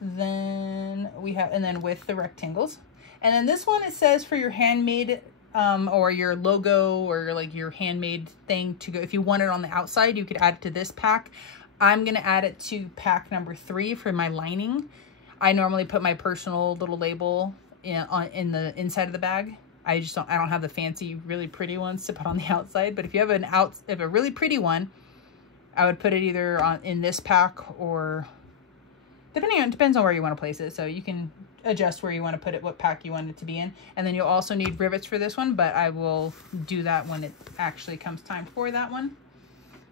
Then we have, and then with the rectangles. And then this one, it says for your handmade or your logo or like your handmade thing to go. If you want it on the outside, you could add it to this pack. I'm going to add it to pack number 3 for my lining. I normally put my personal little label in the inside of the bag. I don't have the fancy, really pretty ones to put on the outside. But if you have a really pretty one, I would put it either in this pack or depends on where you want to place it. So you can adjust where you want to put it, what pack you want it to be in. And then you'll also need rivets for this one, but I will do that when it actually comes time for that one.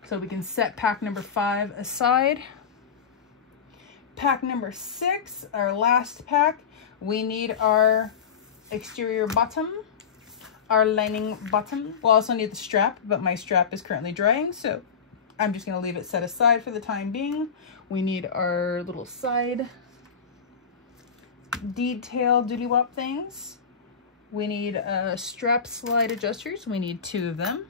So we can set pack number 5 aside. Pack number 6, our last pack, we need our exterior bottom, our lining bottom. We'll also need the strap, but my strap is currently drying, so I'm just going to leave it set aside for the time being. We need our little side detail doody-wop things. We need strap slide adjusters. We need 2 of them.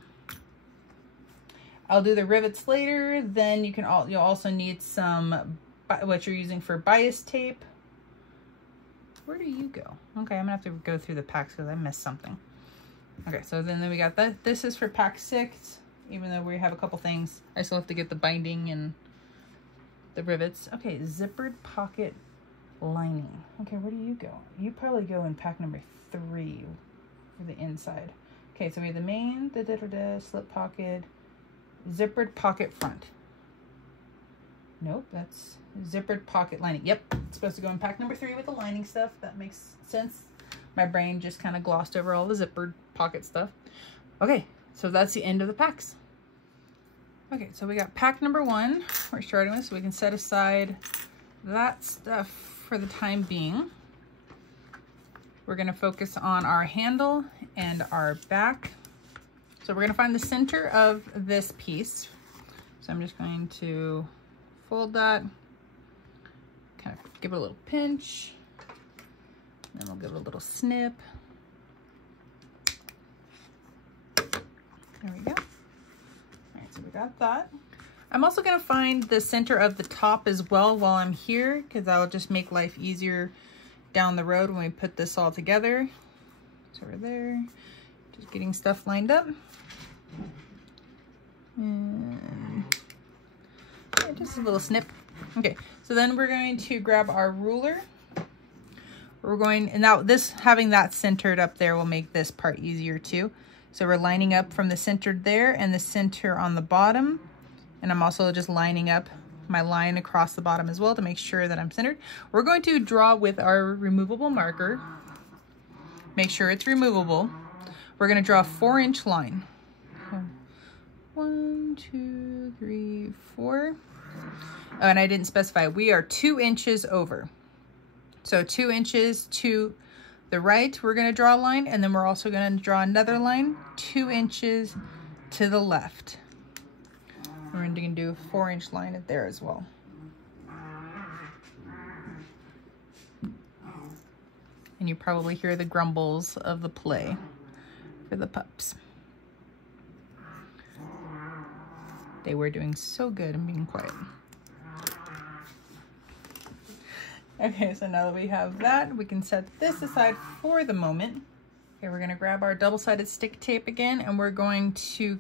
I'll do the rivets later. Then you'll also need some what you're using for bias tape. Where do you go? Okay, I'm gonna have to go through the packs because I missed something. Okay, so then we got that. This is for pack 6. Even though we have a couple things, I still have to get the binding and the rivets. Okay, zippered pocket lining. Okay, where do you go? You probably go in pack number 3 for the inside. Okay, so we have the main, slip pocket, zippered pocket front. Nope, that's zippered pocket lining. Yep, it's supposed to go in pack number 3 with the lining stuff. That makes sense. My brain just kind of glossed over all the zippered pocket stuff. Okay, so that's the end of the packs. Okay, so we got pack number 1 we're starting with, so we can set aside that stuff for the time being. We're gonna focus on our handle and our back. So we're gonna find the center of this piece. So I'm just going to fold that, kind of give it a little pinch, then we'll give it a little snip. There we go. All right, so we got that. I'm also gonna find the center of the top as well while I'm here, because that'll just make life easier down the road when we put this all together. So we're there, just getting stuff lined up. And yeah, just a little snip. Okay, so then we're going to grab our ruler. We're going, and now this, having that centered up there will make this part easier too. So we're lining up from the center there and the center on the bottom. And I'm also just lining up my line across the bottom as well to make sure that I'm centered. We're going to draw with our removable marker. Make sure it's removable. We're going to draw a 4-inch line. 1, 2, 3, 4. Oh, and I didn't specify. We are 2 inches over. So 2 inches to the right, we're going to draw a line, and then we're also going to draw another line 2 inches to the left. We're going to do a 4-inch line at there as well. And you probably hear the grumbles of the play for the pups. They were doing so good and being quiet. Okay, so now that we have that, we can set this aside for the moment. Okay, we're gonna grab our double-sided stick tape again, and we're going to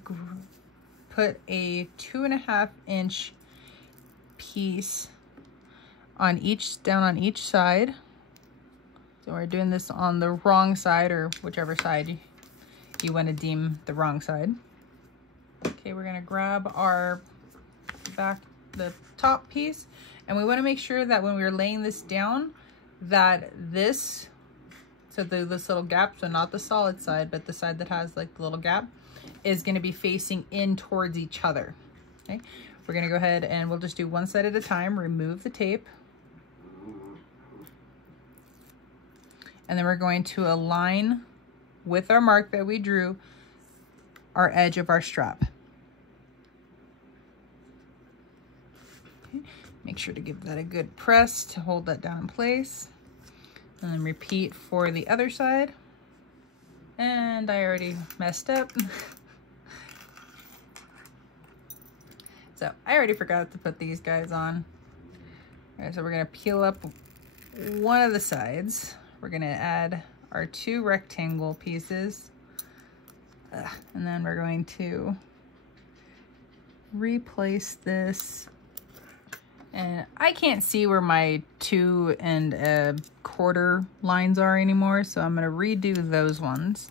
put a 2.5-inch piece on down on each side. So we're doing this on the wrong side, or whichever side you want to deem the wrong side. Okay, we're gonna grab our the top piece, and we want to make sure that when we're laying this down, that this, so this little gap, so not the solid side, but the side that has like the little gap, is going to be facing in towards each other. Okay, we're going to go ahead and we'll just do one side at a time. Remove the tape, and then we're going to align with our mark that we drew our edge of our strap. Okay. Make sure to give that a good press to hold that down in place. And then repeat for the other side. And I already messed up. So I already forgot to put these guys on. All right, so we're gonna peel up one of the sides. We're gonna add our 2 rectangle pieces. And then we're going to replace this. And I can't see where my 2 1/4 lines are anymore, so I'm gonna redo those ones.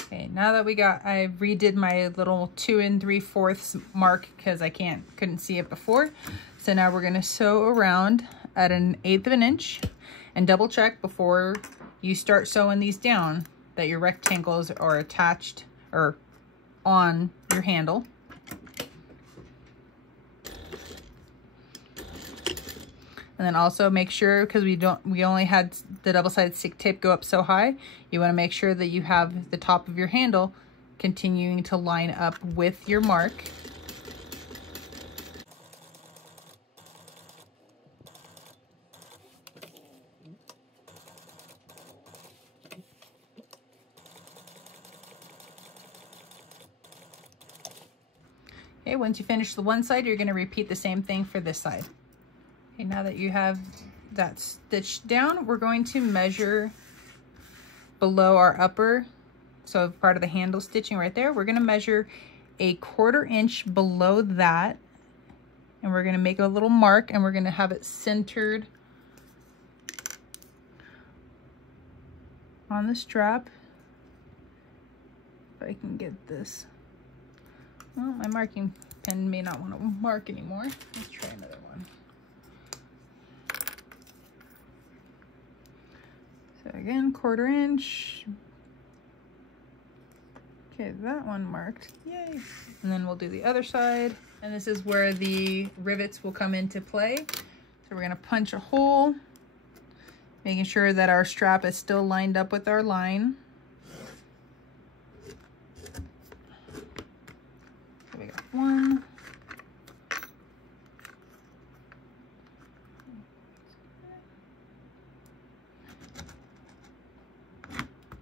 Okay, now that I redid my little 2 3/4 mark because I couldn't see it before. So now we're gonna sew around at 1/8 of an inch and double check before you start sewing these down that your rectangles are attached or on your handle. And then also make sure, because we only had the double-sided stick tape go up so high, you want to make sure that you have the top of your handle continuing to line up with your mark. Okay, once you finish the one side, you're going to repeat the same thing for this side. Okay, now that you have that stitched down, we're going to measure below our upper, so part of the handle stitching right there, we're going to measure 1/4 inch below that, and we're going to make a little mark, and we're going to have it centered on the strap. If I can get this. Well, my marking pen may not want to mark anymore. Let's try another one. So again, 1/4 inch. Okay, that one marked. Yay. And then we'll do the other side. And this is where the rivets will come into play. So we're going to punch a hole, making sure that our strap is still lined up with our line. So we got 1.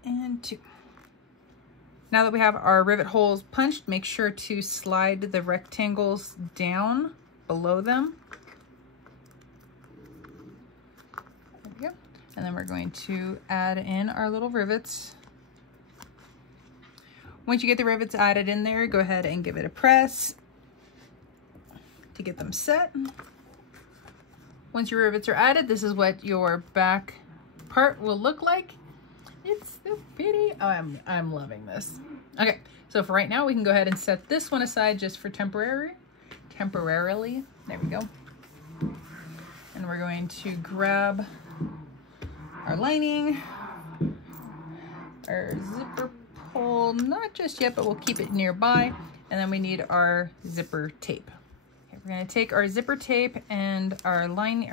And 2. Now that we have our rivet holes punched, make sure to slide the rectangles down below them. There we go. And then we're going to add in our little rivets. Once you get the rivets added in there, go ahead and give it a press to get them set. Once your rivets are added, this is what your back part will look like. It's so pretty. Oh, I'm loving this. Okay, so for right now, we can go ahead and set this one aside just for temporarily. There we go. And we're going to grab our lining, our zipper pull, not just yet, but we'll keep it nearby. And then we need our zipper tape. Okay, we're gonna take our zipper tape and our line,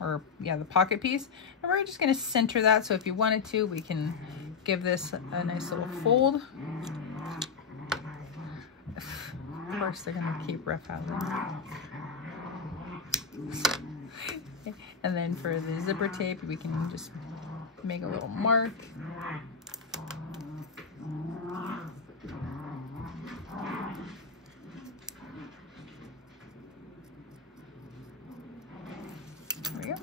the pocket piece, and we're just gonna center that. So if you wanted to, we can give this a nice little fold. Of course, they're gonna keep roughhousing. And then for the zipper tape, we can just make a little mark. There we go.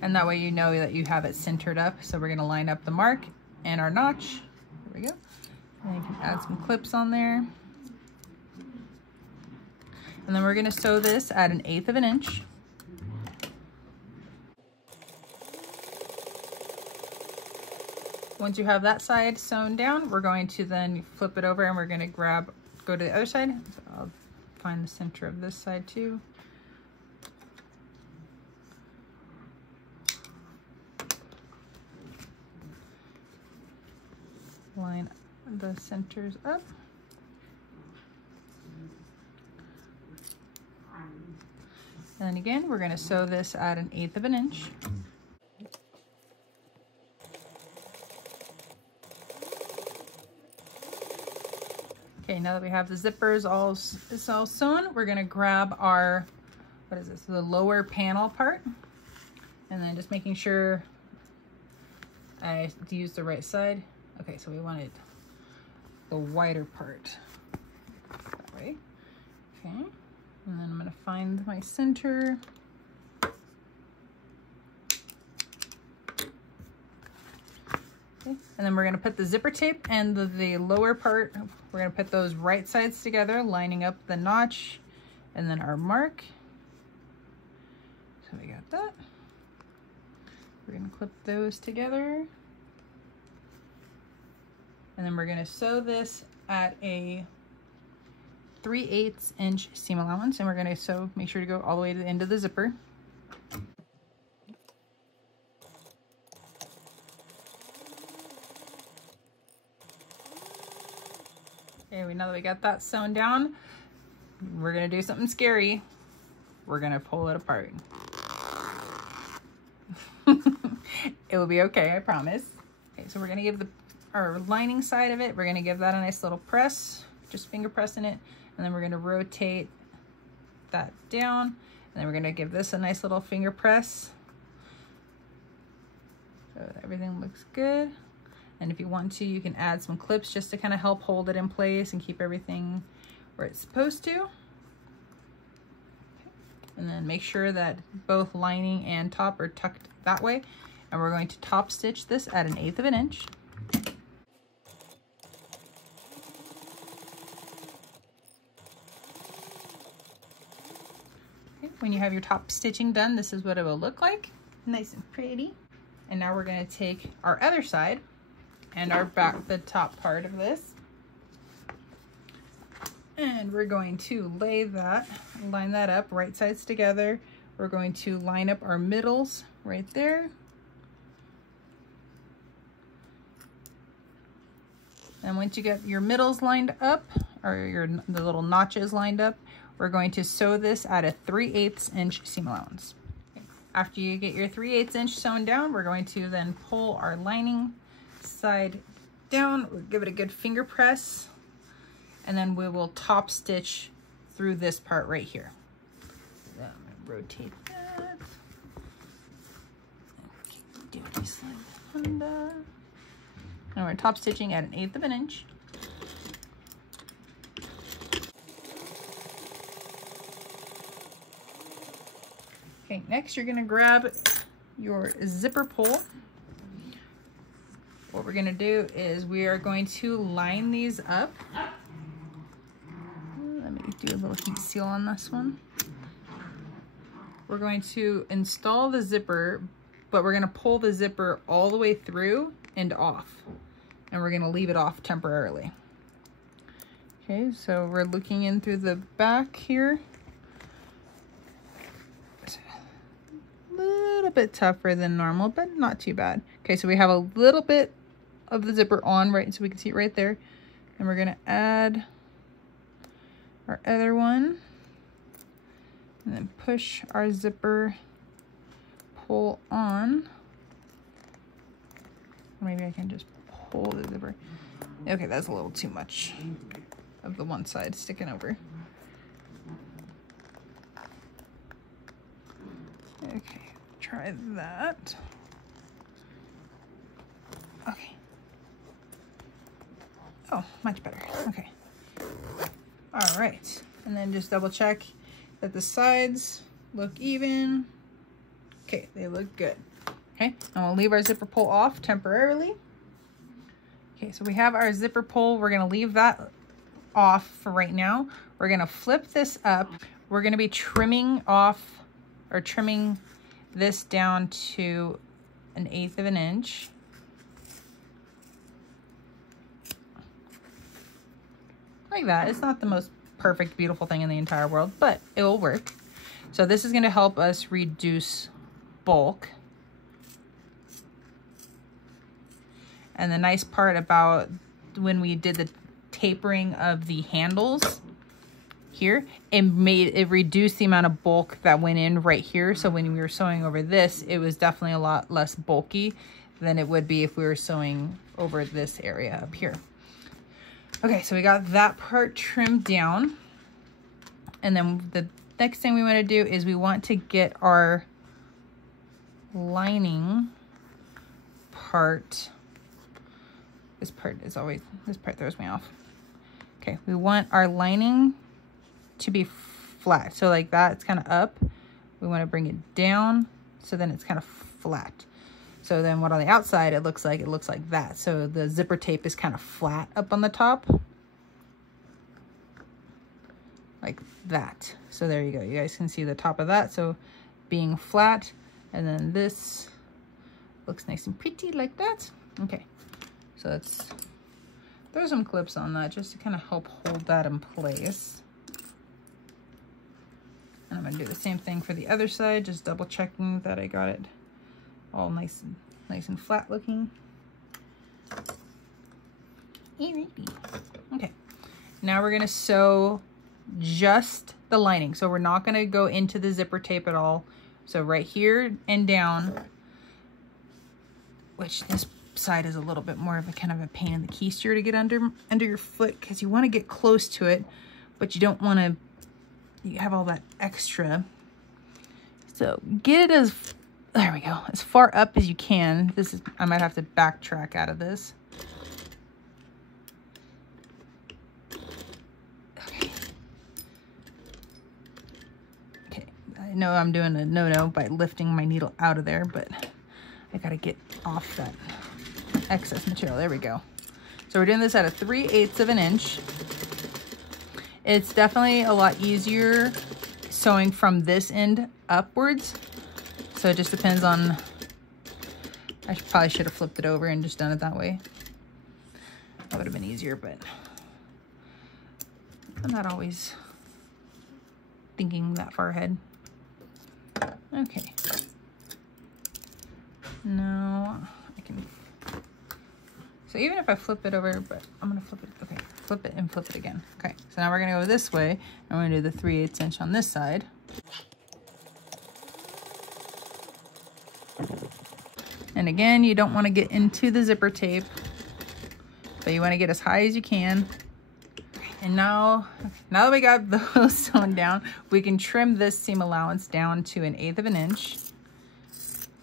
And that way you know that you have it centered up. So we're gonna line up the mark and our notch. There we go. And you can add some clips on there. And then we're gonna sew this at 1/8 of an inch. Once you have that side sewn down, we're going to then flip it over and we're gonna go to the other side. So I'll find the center of this side too. Line the centers up. And then again, we're gonna sew this at 1/8 of an inch. Okay, now that we have the zippers all sewn, we're gonna grab our, what is this, the lower panel part. And then just making sure I use the right side. Okay, so we wanted the wider part that way. Okay. And then I'm gonna find my center. Okay. And then we're gonna put the zipper tape and the lower part, we're gonna put those right sides together, lining up the notch and then our mark. So we got that. We're gonna clip those together. And then we're gonna sew this at a 3/8 inch seam allowance, and we're going to make sure to go all the way to the end of the zipper. Okay, now that we got that sewn down, we're going to do something scary. We're going to pull it apart. It will be okay, I promise. Okay, so we're going to give our lining side of it, we're going to give that a nice little press, just finger pressing it. And then we're going to rotate that down. And then we're going to give this a nice little finger press. So everything looks good. And if you want to, you can add some clips just to kind of help hold it in place and keep everything where it's supposed to. Okay. And then make sure that both lining and top are tucked that way. And we're going to top stitch this at 1/8 of an inch. When you have your top stitching done, this is what it will look like. Nice and pretty. And now we're going to take our other side and the top part of this. And we're going to line that up, right sides together. We're going to line up our middles right there. And once you get your middles lined up, or the little notches lined up, we're going to sew this at a 3/8 inch seam allowance. After you get your 3/8 inch sewn down, we're going to then pull our lining side down. We'll give it a good finger press, and then we will top stitch through this part right here. So I'm gonna rotate that. Okay, do this like Honda. And we're top stitching at 1/8 of an inch. Okay, next you're gonna grab your zipper pull, what we're gonna do is we are going to line these up. Let me do a little heat seal on this one. We're going to install the zipper, but we're gonna pull the zipper all the way through and off. And we're gonna leave it off temporarily. Okay, so we're looking in through the back here. It's a little bit tougher than normal, but not too bad. Okay, so we have a little bit of the zipper on, right, so we can see it right there. And we're gonna add our other one. And then push our zipper pull on. Maybe I can just pull the zipper. Okay, that's a little too much of the one side sticking over. Okay, try that. Okay. Oh, much better. Okay. All right. And then just double check that the sides look even. Okay, they look good. Okay, and we'll leave our zipper pull off temporarily. Okay, so we have our zipper pull. We're gonna leave that off for right now. We're gonna flip this up. We're gonna be trimming off or trimming this down to 1/8 of an inch. Like that. It's not the most perfect, beautiful thing in the entire world, but it will work. So this is gonna help us reduce bulk. And the nice part about when we did the tapering of the handles here, it reduced the amount of bulk that went in right here. So when we were sewing over this, it was definitely a lot less bulky than it would be if we were sewing over this area up here. Okay, so we got that part trimmed down. And then the next thing we want to do is we want to get our lining part. This part throws me off. Okay, we want our lining to be flat. So like that, it's kind of up. We want to bring it down so then it's kind of flat. So then what on the outside it looks like that. So the zipper tape is kind of flat up on the top. Like that. So there you go. You guys can see the top of that. So being flat, and then this looks nice and pretty like that. Okay. So let's throw some clips on that just to kind of help hold that in place. And I'm going to do the same thing for the other side, just double checking that I got it all nice and flat looking. Okay, now we're going to sew just the lining. So we're not going to go into the zipper tape at all. So right here and down, which this side is a little bit more of a kind of a pain in the keister to get under your foot, because you want to get close to it, but you don't want to, you have all that extra. So get it as, there we go, as far up as you can. This is, I might have to backtrack out of this. Okay, I know I'm doing a no-no by lifting my needle out of there, but I gotta get off that excess material. There we go. So we're doing this at a 3/8 of an inch. It's definitely a lot easier sewing from this end upwards. So it just depends on, I probably should have flipped it over and just done it that way. That would have been easier, but I'm not always thinking that far ahead. Okay. Now I can, so even if I flip it over, but I'm gonna flip it, okay, flip it and flip it again. Okay, so now we're gonna go this way, and we're gonna do the 3/8 inch on this side. And again, you don't wanna get into the zipper tape, but you wanna get as high as you can. And now that we got those sewn down, we can trim this seam allowance down to 1/8 of an inch.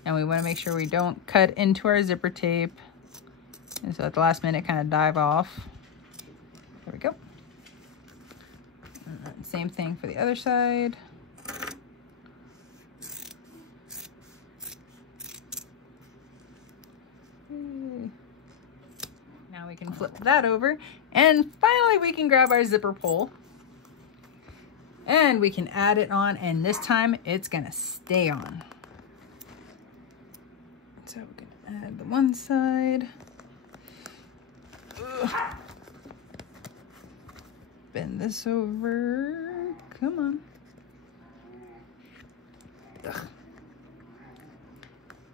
And we want to make sure we don't cut into our zipper tape. And so at the last minute, kind of dive off. There we go. And same thing for the other side. we can flip that over. And finally we can grab our zipper pull. And we can add it on, and this time it's gonna stay on. So we're gonna add the one side. Ugh. Bend this over. Come on. Ugh.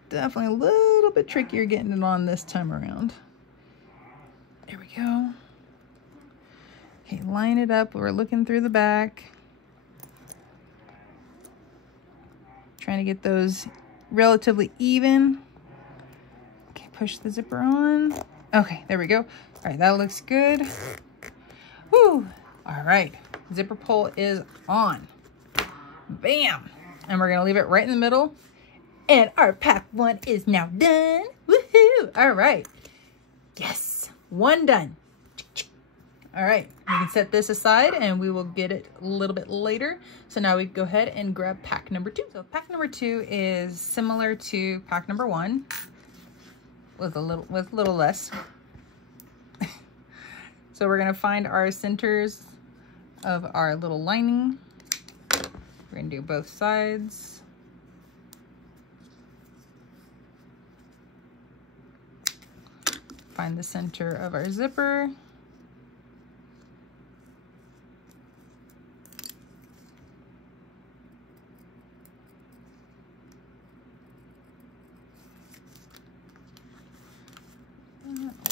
Definitely a little bit trickier getting it on this time around. There we go. Okay, line it up. We're looking through the back. Trying to get those relatively even. Okay, push the zipper on. Okay, there we go. All right, that looks good. Woo! All right, zipper pull is on. Bam! And we're gonna leave it right in the middle. And our pack one is now done. Woohoo! All right. Yes, one done. All right, we can set this aside and we will get it a little bit later. So now we go ahead and grab pack number 2. So pack number 2 is similar to pack number 1 with a little less. So we're gonna find our centers of our little lining. We're gonna do both sides. Find the center of our zipper.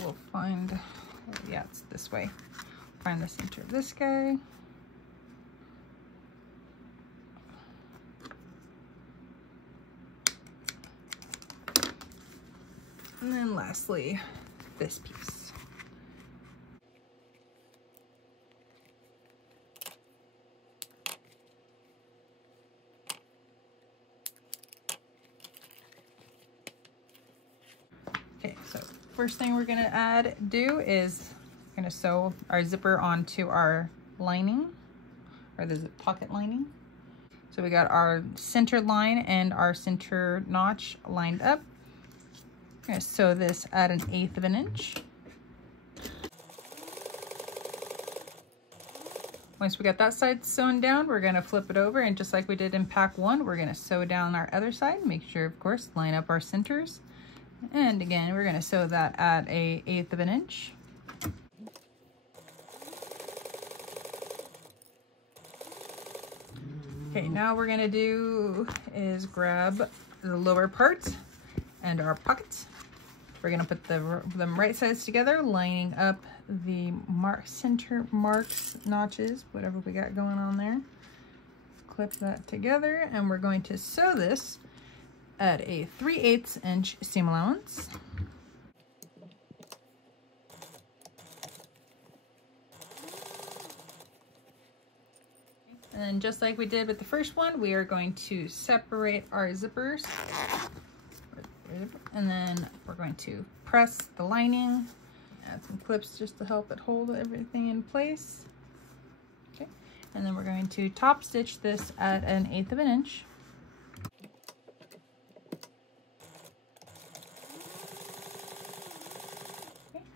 We'll find, yeah, it's this way. Find the center of this guy. And then lastly, this piece. Okay, so first thing we're gonna do is we're gonna sew our zipper onto our lining, or the pocket lining. So we got our center line and our center notch lined up. I'm gonna sew this at 1/8 of an inch. Once we got that side sewn down, we're gonna flip it over, and just like we did in pack 1, we're gonna sew down our other side. Make sure, of course, line up our centers. And again, we're gonna sew that at 1/8 of an inch. Okay, now we're gonna do is grab the lower part and our pockets. We're gonna put them right sides together, lining up the center marks, notches, whatever we got going on there. Clip that together, and we're going to sew this at a 3/8 inch seam allowance. And then just like we did with the first one, we are going to separate our zippers. And then we're going to press the lining, add some clips just to help it hold everything in place. Okay, and then we're going to top stitch this at 1/8 of an inch. Okay.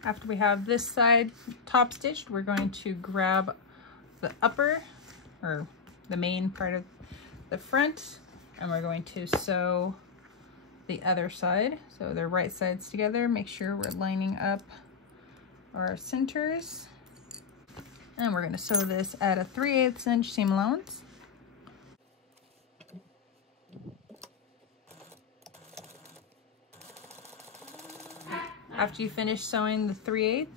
After we have this side top stitched, we're going to grab the upper, or the main part of the front, and we're going to sew the other side. So they're right sides together. Make sure we're lining up our centers. And we're going to sew this at a 3/8 inch seam allowance. After you finish sewing the 3/8,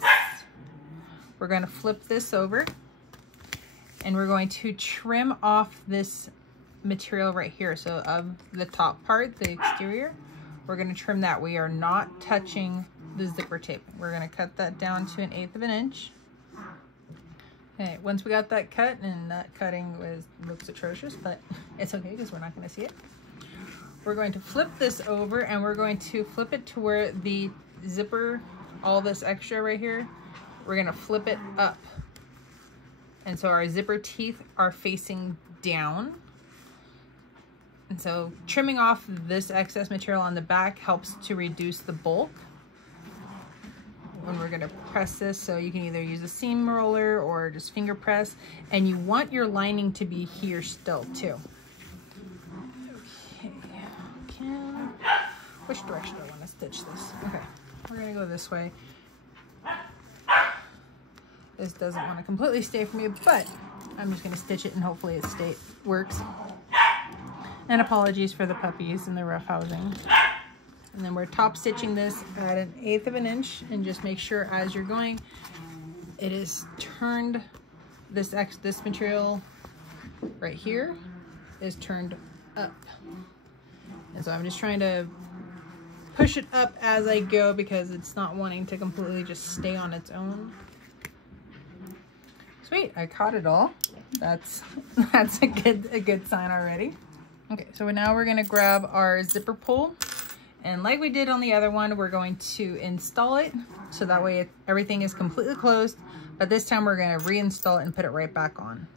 we're going to flip this over, and we're going to trim off this material right here. So of the top part, the exterior, we're going to trim that. We are not touching the zipper tape. We're going to cut that down to 1/8 of an inch. Okay, once we got that cut, and that cutting looks atrocious, but it's okay because we're not going to see it. We're going to flip this over, and we're going to flip it to where the zipper, all this extra right here, we're going to flip it up. And so our zipper teeth are facing down. And so trimming off this excess material on the back helps to reduce the bulk. when we're gonna press this. So you can either use a seam roller or just finger press, and you want your lining to be here still too. Okay, which direction do I want to stitch this? Okay, we're gonna go this way. This doesn't want to completely stay for me, but I'm just gonna stitch it and hopefully it works. And apologies for the puppies and the rough housing. And then we're top stitching this at 1/8 of an inch, and just make sure as you're going, it is turned, this material right here is turned up. And so I'm just trying to push it up as I go because it's not wanting to completely just stay on its own. Sweet, I caught it all. That's a good sign already. Okay, so now we're gonna grab our zipper pull. And like we did on the other one, we're going to install it so that way everything is completely closed, but this time we're gonna reinstall it and put it right back on.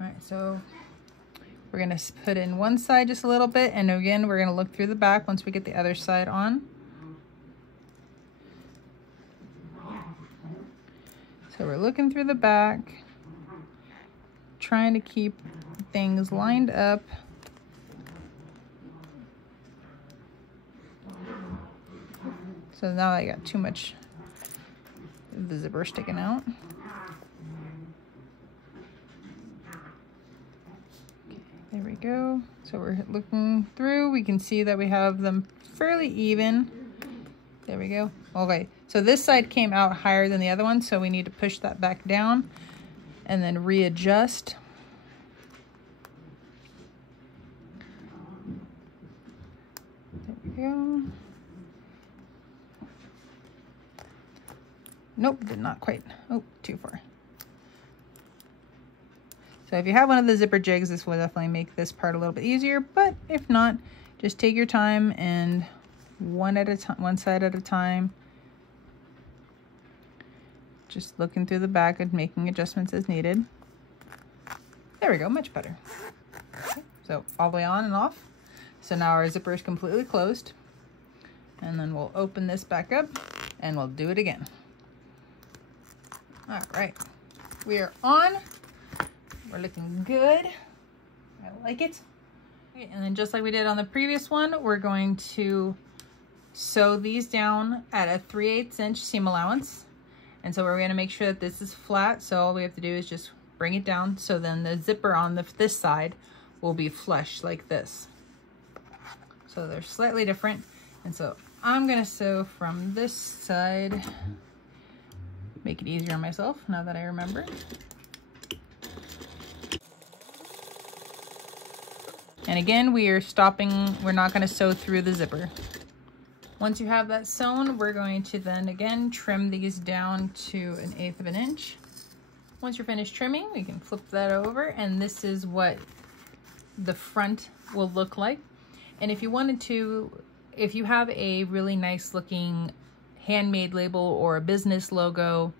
All right, so we're gonna put in one side just a little bit, and again, we're gonna look through the back once we get the other side on. So we're looking through the back, trying to keep things lined up. So now I got too much of the zipper sticking out. Okay, there we go. So we're looking through, we can see that we have them fairly even. There we go. Okay, so this side came out higher than the other one, so we need to push that back down and then readjust. There we go. Nope, did not quite. Oh, too far. So if you have one of the zipper jigs, this will definitely make this part a little bit easier, but if not, just take your time and one side at a time. Just looking through the back and making adjustments as needed. There we go, much better. Okay, so all the way on and off. So now our zipper is completely closed. And then we'll open this back up and we'll do it again. All right, we are on. We're looking good. I like it. Okay, and then just like we did on the previous one, we're going to sew these down at a 3/8 inch seam allowance. And so we're going to make sure that this is flat. So all we have to do is just bring it down. So then the zipper on this side will be flush like this. So they're slightly different. And so I'm going to sew from this side. Make it easier on myself now that I remember. And again, we are stopping, we're not going to sew through the zipper. Once you have that sewn, we're going to then again trim these down to 1/8 of an inch. Once you're finished trimming, we can flip that over, and this is what the front will look like. And if you wanted to, if you have a really nice looking handmade label or a business logo,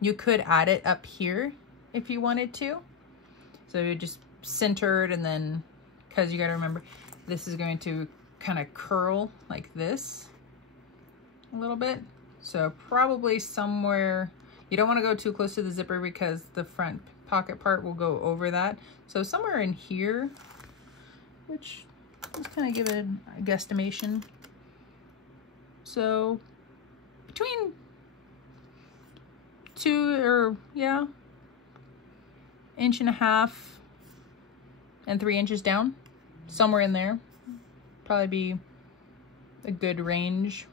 you could add it up here if you wanted to. So you just center it, and then, because you got to remember, this is going to kind of curl like this a little bit. So probably somewhere, you don't want to go too close to the zipper because the front pocket part will go over that. So somewhere in here, which let's kind of give it a guesstimation. So between 2 1.5 inches and 3 inches down, somewhere in there. Probably be a good range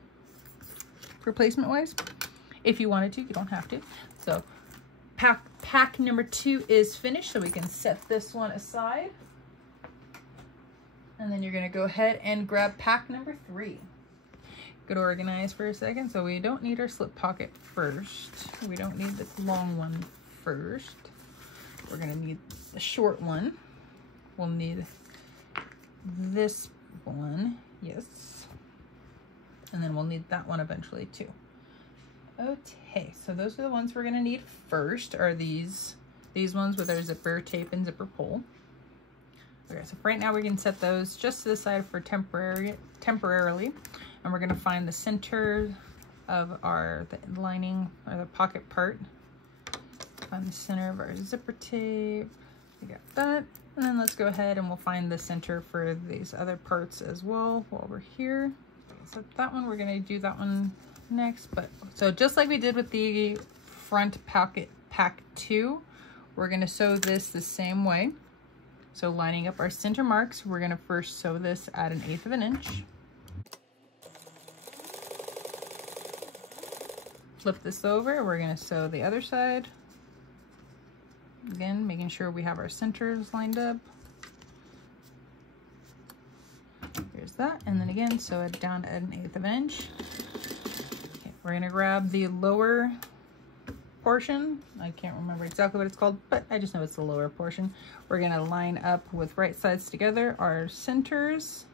for placement wise. If you wanted to, you don't have to. So pack number 2 is finished, so we can set this one aside. And then you're gonna go ahead and grab pack number 3. Good organize for a second. So we don't need our slip pocket first. We don't need the long one first. We're gonna need the short one. We'll need this one, yes. And then we'll need that one eventually too. Okay, so those are the ones we're gonna need first, are these ones with our zipper tape and zipper pull. Okay, so for right now we can set those just to the side for temporarily. And we're gonna find the center of the lining or the pocket part. Find the center of our zipper tape. We got that. And then let's go ahead and we'll find the center for these other parts as well while we're here. So that one, we're gonna do that one next. But so just like we did with the front pocket pack 2, we're gonna sew this the same way. So lining up our center marks, we're gonna first sew this at 1/8 of an inch. Flip this over, we're gonna sew the other side. Again, making sure we have our centers lined up. Here's that, and then again, sew it down at 1/8 of an inch. Okay, we're gonna grab the lower portion. I can't remember exactly what it's called, but I just know it's the lower portion. We're gonna line up with right sides together our centers.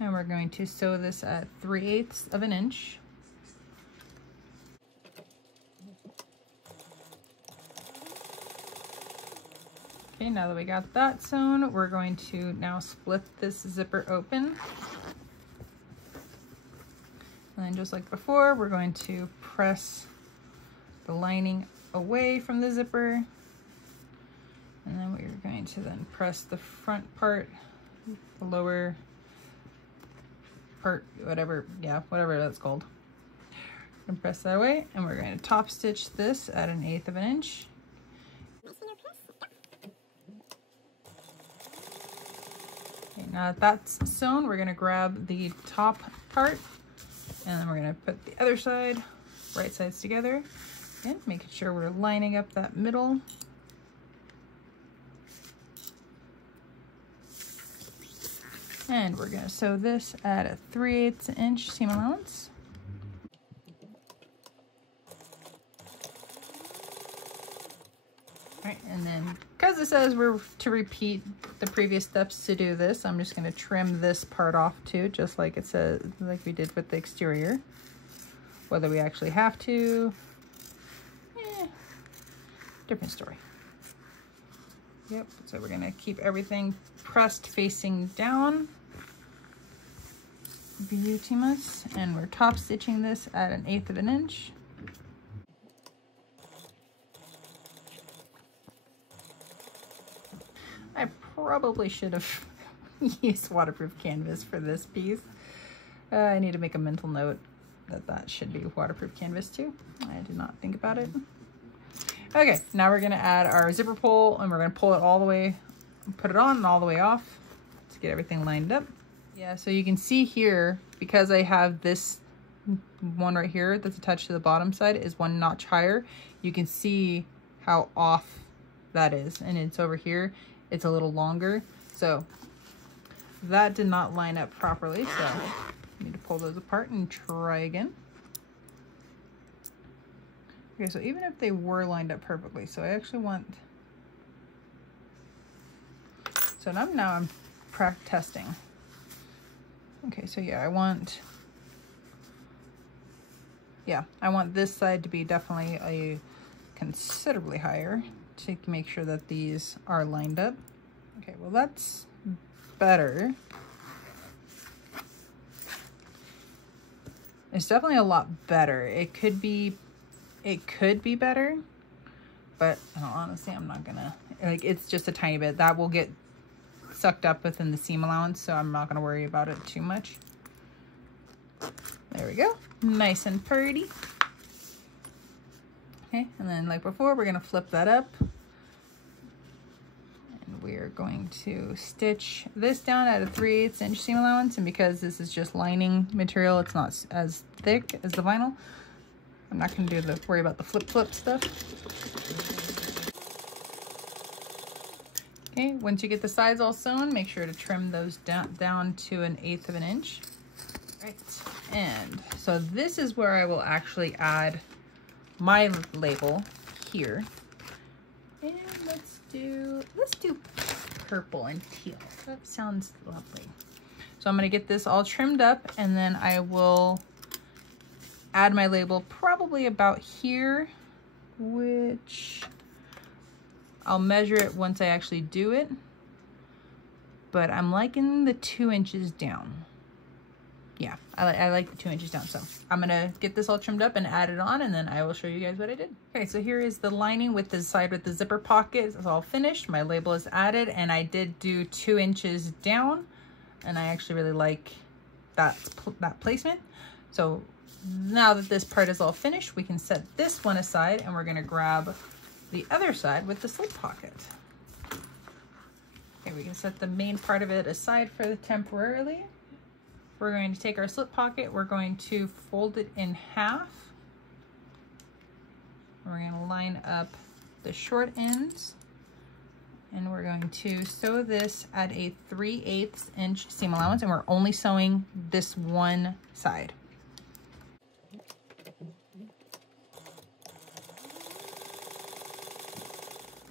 And we're going to sew this at 3/8 of an inch. Okay, now that we got that sewn, we're going to now split this zipper open. And then just like before, we're going to press the lining away from the zipper. And then we're going to then press the front part, the lower part, whatever that's called. And press that away, and we're going to top stitch this at 1/8 of an inch. Okay, now that that's sewn, we're going to grab the top part, and then we're going to put the other side, right sides together, and making sure we're lining up that middle. And we're going to sew this at a 3/8 inch seam allowance. All right, and then because it says we're to repeat the previous steps to do this, I'm just going to trim this part off too, just like it says, like we did with the exterior. Whether we actually have to, different story. Yep, so we're going to keep everything pressed facing down. Beautimous, and we're top stitching this at 1/8 of an inch. I probably should have used waterproof canvas for this piece. I need to make a mental note that that should be waterproof canvas too. I did not think about it. Okay, now we're gonna add our zipper pull, and we're gonna pull it all the way, put it on and all the way off to get everything lined up. Yeah, so you can see here, because I have this one right here that's attached to the bottom side is 1 notch higher, you can see how off that is. And it's over here, it's a little longer. So that did not line up properly, so I need to pull those apart and try again. Okay, so even if they were lined up perfectly, so I actually want, so now I'm testing. Okay, so yeah, I want this side to be definitely a considerably higher to make sure that these are lined up. Okay, well that's better. It's definitely a lot better. It could be better, but honestly, I'm not gonna, like, it's just a tiny bit. That will get sucked up within the seam allowance, so I'm not gonna worry about it too much. There we go, nice and pretty. Okay, and then like before, we're gonna flip that up, and we're going to stitch this down at a 3/8 inch seam allowance. And because this is just lining material, it's not as thick as the vinyl, I'm not gonna worry about the flip stuff. Okay, once you get the sides all sewn, make sure to trim those down to 1/8 of an inch. Right, and so this is where I will actually add my label here. And let's do purple and teal. That sounds lovely. So I'm gonna get this all trimmed up, and then I will add my label probably about here, which I'll measure it once I actually do it, but I'm liking the 2 inches down. yeah, I like the 2 inches down. So I'm gonna get this all trimmed up and add it on, and then I will show you guys what I did. Okay, so here is the lining with the side with the zipper pocket. It's all finished. My label is added, and I did do 2 inches down, and I actually really like that placement. So now that this part is all finished, we can set this one aside, and we're gonna grab the other side with the slip pocket. Okay, we can set the main part of it aside for the temporarily. We're going to take our slip pocket, we're going to fold it in half. We're going to line up the short ends, and we're going to sew this at a 3/8 inch seam allowance, and we're only sewing this one side.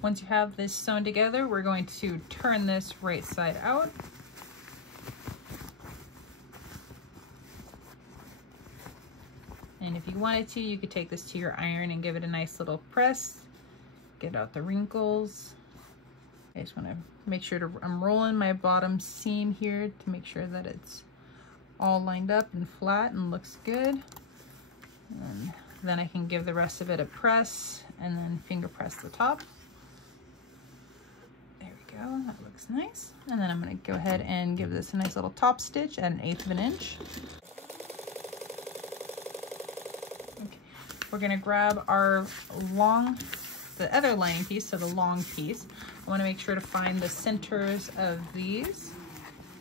Once you have this sewn together, we're going to turn this right side out. And if you wanted to, you could take this to your iron and give it a nice little press. Get out the wrinkles. I just want to make sure I'm rolling my bottom seam here to make sure that it's all lined up and flat and looks good. And then I can give the rest of it a press and then finger press the top. There we go, that looks nice. And then I'm going to go ahead and give this a nice little top stitch at 1/8 of an inch. We're gonna grab our the other lining piece, so the long piece. I wanna make sure to find the centers of these.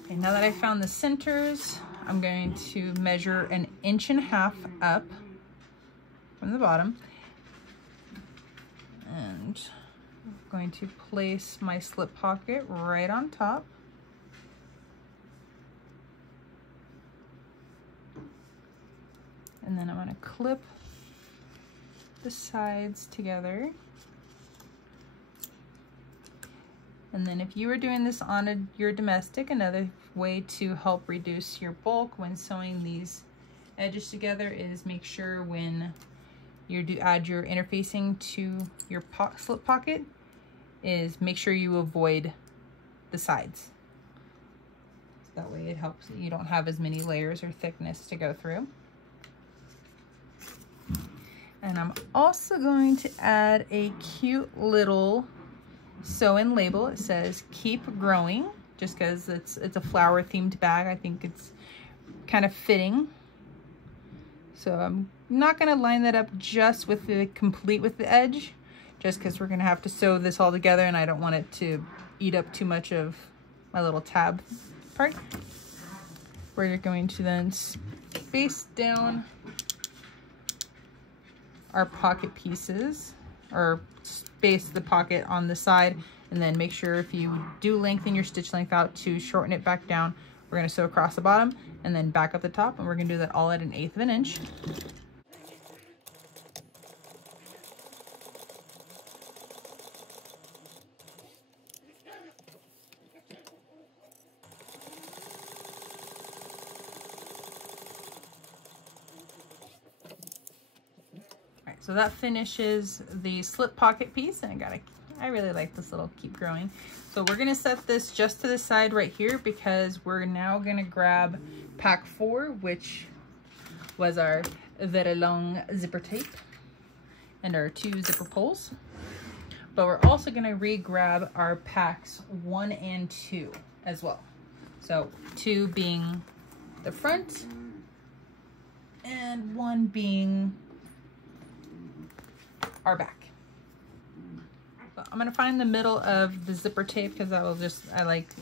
Okay, now that I found the centers, I'm going to measure 1.5 inches up from the bottom. And I'm going to place my slip pocket right on top. And then I'm gonna clip the sides together. And then if you were doing this on your domestic, another way to help reduce your bulk when sewing these edges together is make sure when you add your interfacing to your slip pocket is make sure you avoid the sides. So that way it helps, you don't have as many layers or thickness to go through. And I'm also going to add a cute little sew-in label. It says "Keep Growing," just because it's a flower themed bag. I think it's kind of fitting. So I'm not going to line that up just with the complete with the edge, just because we're going to have to sew this all together, and I don't want it to eat up too much of my little tab part. We're going to then space down our pocket pieces, or space the pocket on the side, and then make sure if you do lengthen your stitch length out to shorten it back down. We're going to sew across the bottom and then back up the top, and we're going to do that all at 1/8 of an inch. So that finishes the slip pocket piece, and I really like this little "Keep Growing." So we're gonna set this just to the side right here because we're now gonna grab pack 4, which was our very long zipper tape and our 2 zipper pulls. But we're also gonna re-grab our packs 1 and 2 as well. So 2 being the front and 1 being our back. So I'm gonna find the middle of the zipper tape because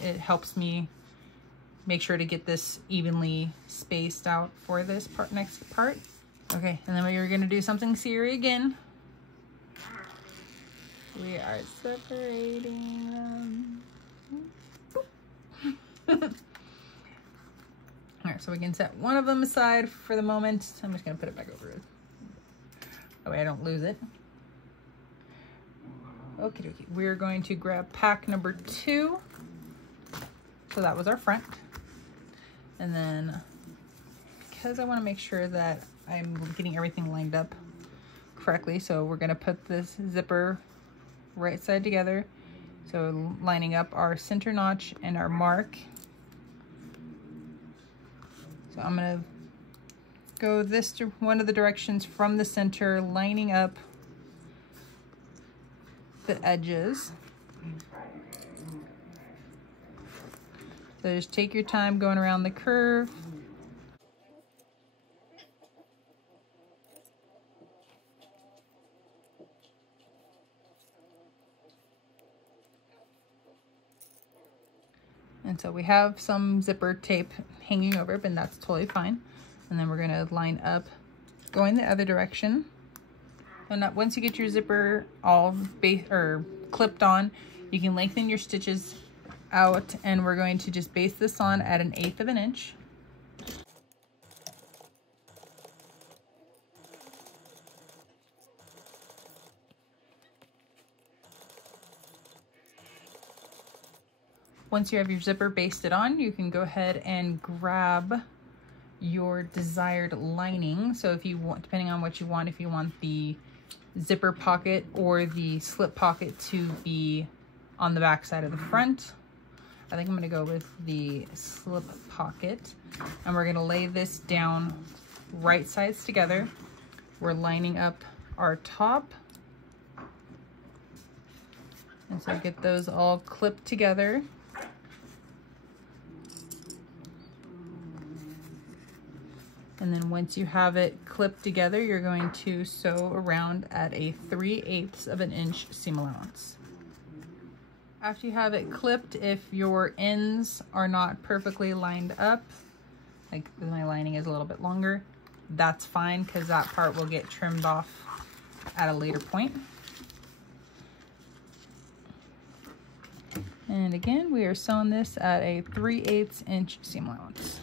it helps me make sure to get this evenly spaced out for this next part. Okay, and then we're gonna do something scary again. We are separating them. All right, so we can set one of them aside for the moment. I'm just gonna put it back over it. That way I don't lose it. Okay, we're going to grab pack number 2. So that was our front. And then, because I want to make sure that I'm getting everything lined up correctly, so we're going to put this zipper right side together. So lining up our center notch and our mark. So I'm gonna go one of the directions from the center, lining up the edges. So just take your time going around the curve. And so we have some zipper tape hanging over, but that's totally fine. And then we're gonna line up, going the other direction. And once you get your zipper all clipped on, you can lengthen your stitches out, and we're going to just base this on at 1/8 of an inch. Once you have your zipper basted on, you can go ahead and grab your desired lining. So if you want, depending on what you want, if you want the zipper pocket or the slip pocket to be on the back side of the front, I think I'm gonna go with the slip pocket. And we're gonna lay this down right sides together. We're lining up our top. And so get those all clipped together. And then once you have it clipped together, you're going to sew around at a 3/8 of an inch seam allowance. After you have it clipped, if your ends are not perfectly lined up, like my lining is a little bit longer, that's fine, because that part will get trimmed off at a later point. And again, we are sewing this at a 3/8 inch seam allowance.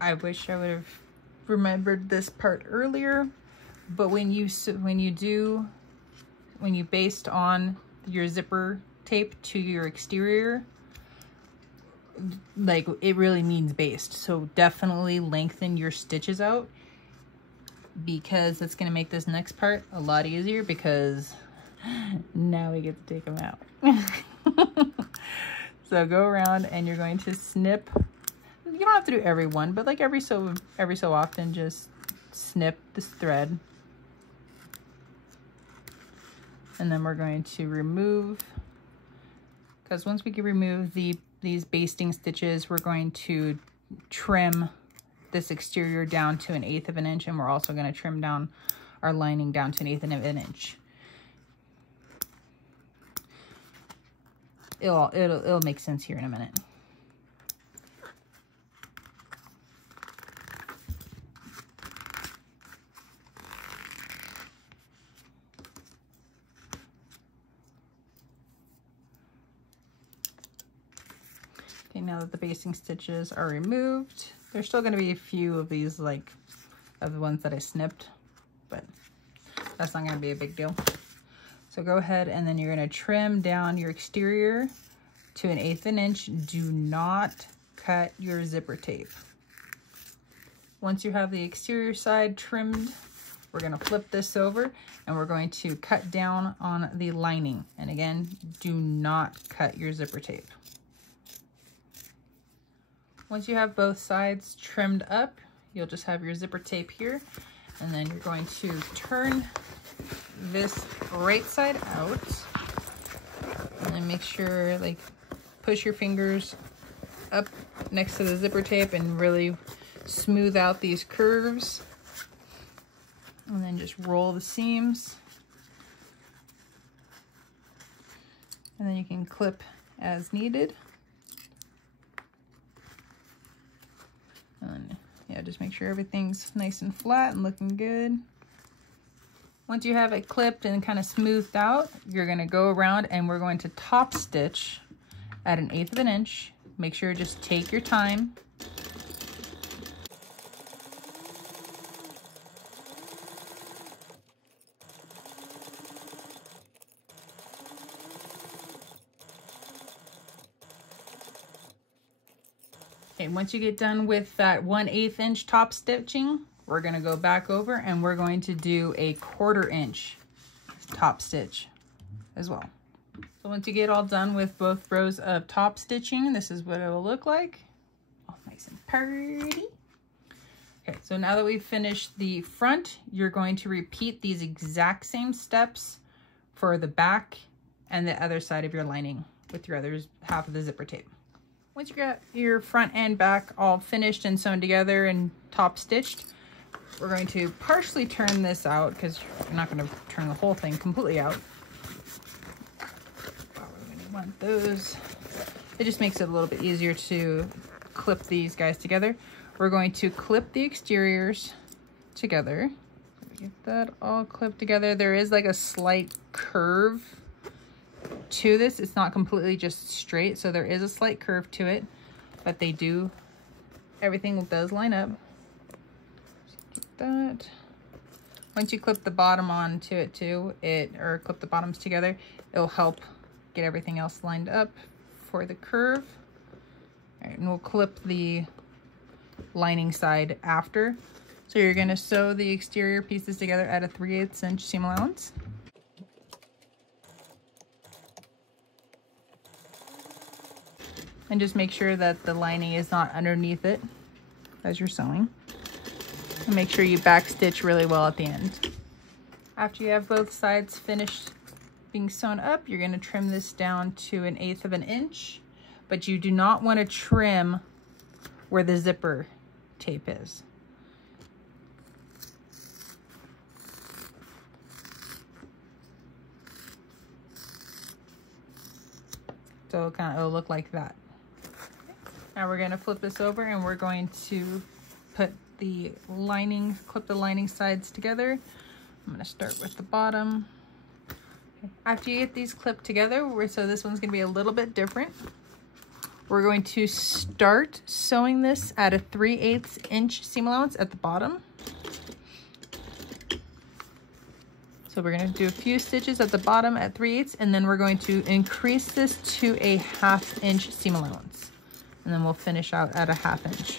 I wish I would have remembered this part earlier, but when you baste on your zipper tape to your exterior, like, it really means baste. So definitely lengthen your stitches out, because it's going to make this next part a lot easier, because now we get to take them out. So go around and you're going to snip. You don't have to do every one, but like every so often, just snip this thread. And then we're going to remove, because once we can remove these basting stitches, we're going to trim this exterior down to 1/8 of an inch, and we're also going to trim down our lining down to 1/8 of an inch. It'll make sense here in a minute. Okay, now that the basting stitches are removed, there's still going to be a few of these, like, of the ones that I snipped, but that's not going to be a big deal. So go ahead, and then you're going to trim down your exterior to 1/8 of an inch. Do not cut your zipper tape. Once you have the exterior side trimmed, we're going to flip this over, and we're going to cut down on the lining. And again, do not cut your zipper tape. Once you have both sides trimmed up, you'll just have your zipper tape here, and then you're going to turn this right side out, and then make sure, like, push your fingers up next to the zipper tape and really smooth out these curves, and then just roll the seams, and then you can clip as needed. And yeah, just make sure everything's nice and flat and looking good. Once you have it clipped and kind of smoothed out, you're going to go around and we're going to top stitch at 1/8 of an inch. Make sure, just take your time. Okay, once you get done with that 1/8 inch top stitching, we're gonna go back over and we're going to do a 1/4 inch top stitch as well. So once you get all done with both rows of top stitching, this is what it will look like. All nice and pretty. Okay, so now that we've finished the front, you're going to repeat these exact same steps for the back and the other side of your lining with your other half of the zipper tape. Once you got your front and back all finished and sewn together and top stitched, we're going to partially turn this out because you're not going to turn the whole thing completely out. We're going to want those. It just makes it a little bit easier to clip these guys together. We're going to clip the exteriors together. Get that all clipped together. There is like a slight curve to this. It's not completely just straight, so there is a slight curve to it, but everything does line up. Get that. Once you clip the bottom onto it too, or clip the bottoms together, it'll help get everything else lined up for the curve. All right, and we'll clip the lining side after. So you're going to sew the exterior pieces together at a 3/8 inch seam allowance. And just make sure that the lining is not underneath it as you're sewing. And make sure you back stitch really well at the end. After you have both sides finished being sewn up, you're going to trim this down to 1/8 of an inch, but you do not want to trim where the zipper tape is. So it'll look like that. Now we're going to flip this over and we're going to put the lining, clip the lining sides together. I'm going to start with the bottom. After you get these clipped together, so this one's going to be a little bit different. We're going to start sewing this at a 3/8 inch seam allowance at the bottom. So we're going to do a few stitches at the bottom at 3/8, and then we're going to increase this to a 1/2 inch seam allowance. And then we'll finish out at a 1/2 inch.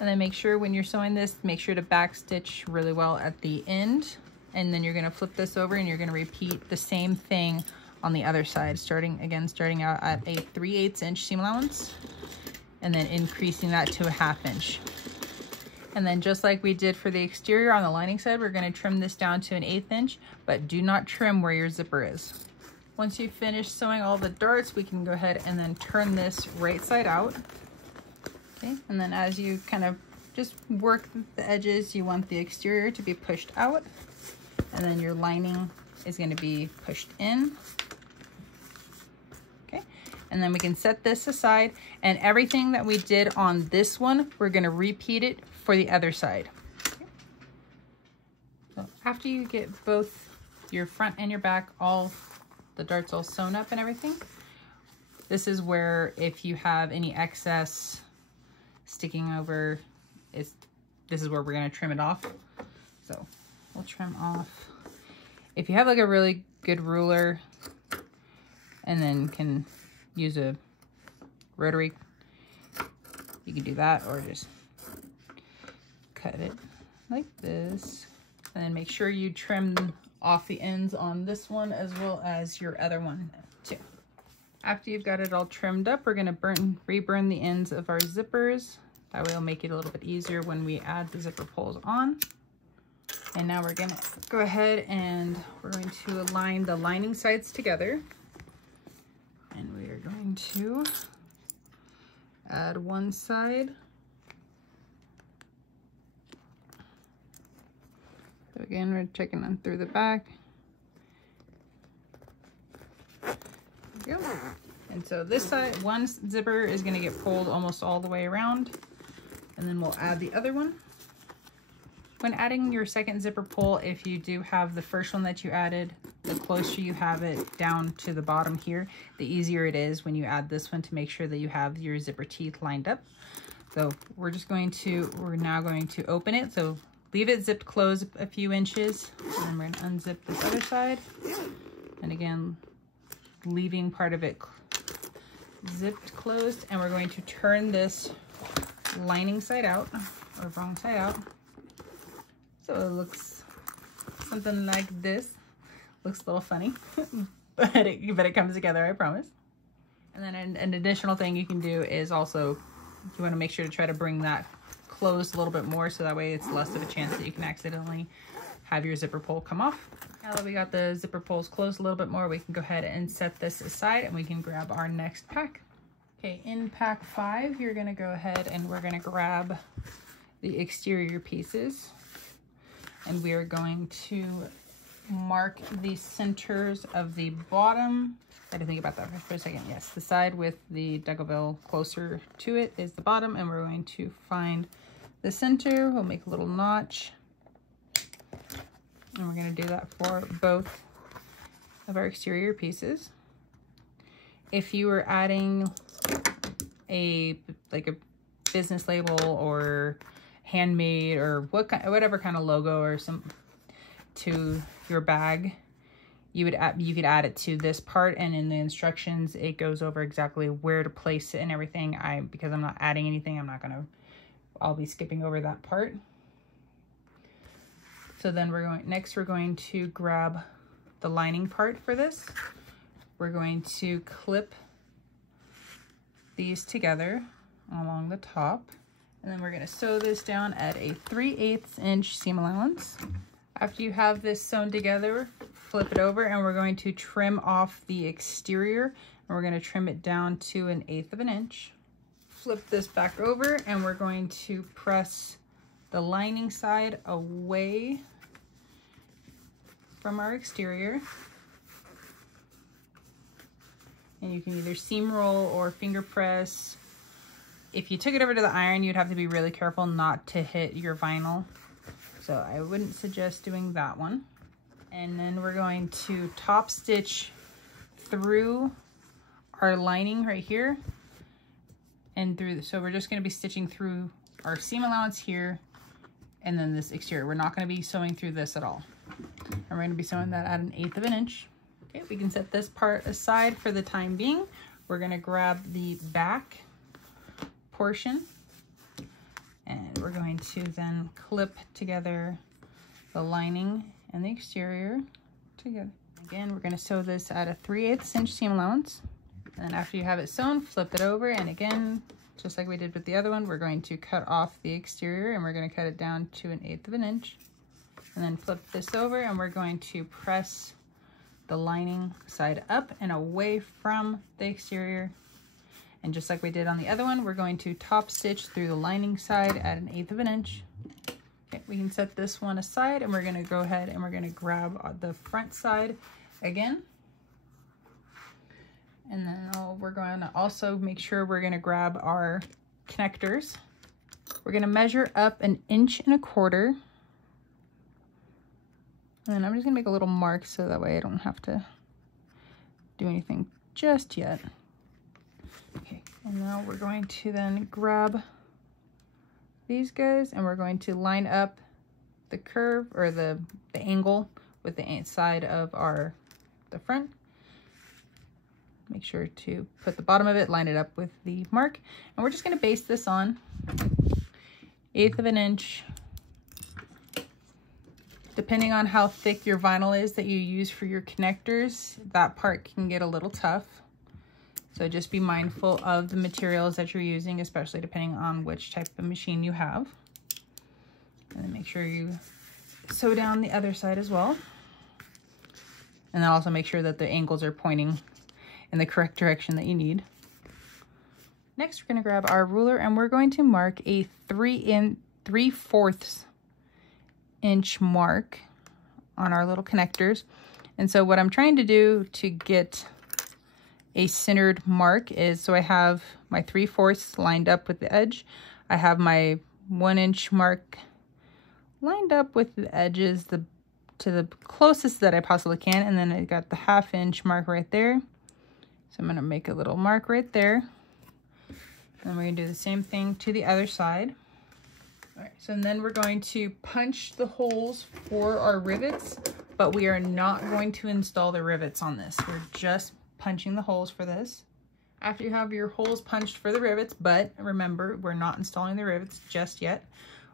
And then make sure when you're sewing this, make sure to back stitch really well at the end. And then you're going to flip this over and you're going to repeat the same thing on the other side, starting out at a 3/8 inch seam allowance and then increasing that to a 1/2 inch. And then just like we did for the exterior on the lining side, we're going to trim this down to 1/8 inch, but do not trim where your zipper is. Once you finish sewing all the darts, we can go ahead and then turn this right side out. Okay, and then as you kind of just work the edges, you want the exterior to be pushed out, and then your lining is going to be pushed in. Okay, and then we can set this aside, and everything that we did on this one, we're going to repeat it for the other side. Okay. So after you get both your front and your back, all the darts all sewn up and everything, this is where if you have any excess sticking over, this is where we're going to trim it off. So we'll trim off. If you have like a really good ruler and then can use a rotary, you can do that, or just cut it like this. And then make sure you trim off the ends on this one as well as your other one too. After you've got it all trimmed up, we're going to reburn the ends of our zippers. That way it'll make it a little bit easier when we add the zipper pulls on. And now we're going to go ahead and we're going to align the lining sides together. And we are going to add one side. So again, we're checking them through the back. There we go. And so this side, one zipper is going to get pulled almost all the way around. And then we'll add the other one. When adding your second zipper pull, if you do have the first one that you added, the closer you have it down to the bottom here, the easier it is when you add this one to make sure that you have your zipper teeth lined up. So we're now going to open it. So leave it zipped closed a few inches, and then we're going to unzip this other side. And again, leaving part of it zipped closed, and we're going to turn this lining side out, or wrong side out. So it looks something like this. Looks a little funny, but it comes together, I promise. And then an additional thing you can do is also, you want to make sure to try to bring that closed a little bit more, so that way it's less of a chance that you can accidentally have your zipper pull come off. Now that we got the zipper pulls closed a little bit more, we can go ahead and set this aside and we can grab our next pack. Okay, in pack 5, you're gonna go ahead and we're gonna grab the exterior pieces, and we are going to mark the centers of the bottom. I had to think about that for a second. Yes, the side with the Decouville closer to it is the bottom, and we're going to find the center. We'll make a little notch, and we're going to do that for both of our exterior pieces. If you were adding a business label or handmade or whatever kind of logo or some to your bag, you could add it to this part, and in the instructions it goes over exactly where to place it and everything. Because I'm not adding anything, I'll be skipping over that part. So then we're going to grab the lining part for this. We're going to clip these together along the top, and then we're going to sew this down at a 3/8 inch seam allowance. After you have this sewn together, flip it over, and we're going to trim off the exterior, and we're going to trim it down to 1/8 of an inch. Flip this back over, and we're going to press the lining side away from our exterior. And you can either seam roll or finger press. If you took it over to the iron, you'd have to be really careful not to hit your vinyl. So I wouldn't suggest doing that one. And then we're going to top stitch through our lining right here and through. So we're just going to be stitching through our seam allowance here and then this exterior. We're not going to be sewing through this at all. And we're going to be sewing that at 1/8 of an inch. Okay, we can set this part aside for the time being. We're going to grab the back portion, and we're going to then clip together the lining and the exterior together. Again, we're going to sew this at a 3/8 inch seam allowance. And then after you have it sewn, flip it over, and again, just like we did with the other one, we're going to cut off the exterior, and we're going to cut it down to 1/8 of an inch. And then flip this over, and we're going to press the lining side up and away from the exterior. And just like we did on the other one, we're going to top stitch through the lining side at 1/8 of an inch. Okay, we can set this one aside, and we're going to go ahead and we're going to grab the front side again. And then we're going to also make sure we're going to grab our connectors. We're going to measure up 1.25 inches. And I'm just going to make a little mark so that way I don't have to do anything just yet. Okay, and now we're going to then grab these guys, and we're going to line up the curve or the angle with the side of the front. Make sure to put the bottom of it, line it up with the mark, and we're just going to base this on 1/8 of an inch. Depending on how thick your vinyl is that you use for your connectors, that part can get a little tough. So just be mindful of the materials that you're using, especially depending on which type of machine you have. And then make sure you sew down the other side as well. And then also make sure that the angles are pointing in the correct direction that you need. Next, we're going to grab our ruler, and we're going to mark a 3/4 inch mark on our little connectors. And so what I'm trying to do to get a centered mark is, so I have my 3/4 lined up with the edge. I have my 1 inch mark lined up with the edges to the closest that I possibly can. And then I got the 1/2 inch mark right there. So I'm going to make a little mark right there. And we're going to do the same thing to the other side. All right, so then we're going to punch the holes for our rivets, but we are not going to install the rivets on this. We're just punching the holes for this. After you have your holes punched for the rivets, but remember, we're not installing the rivets just yet.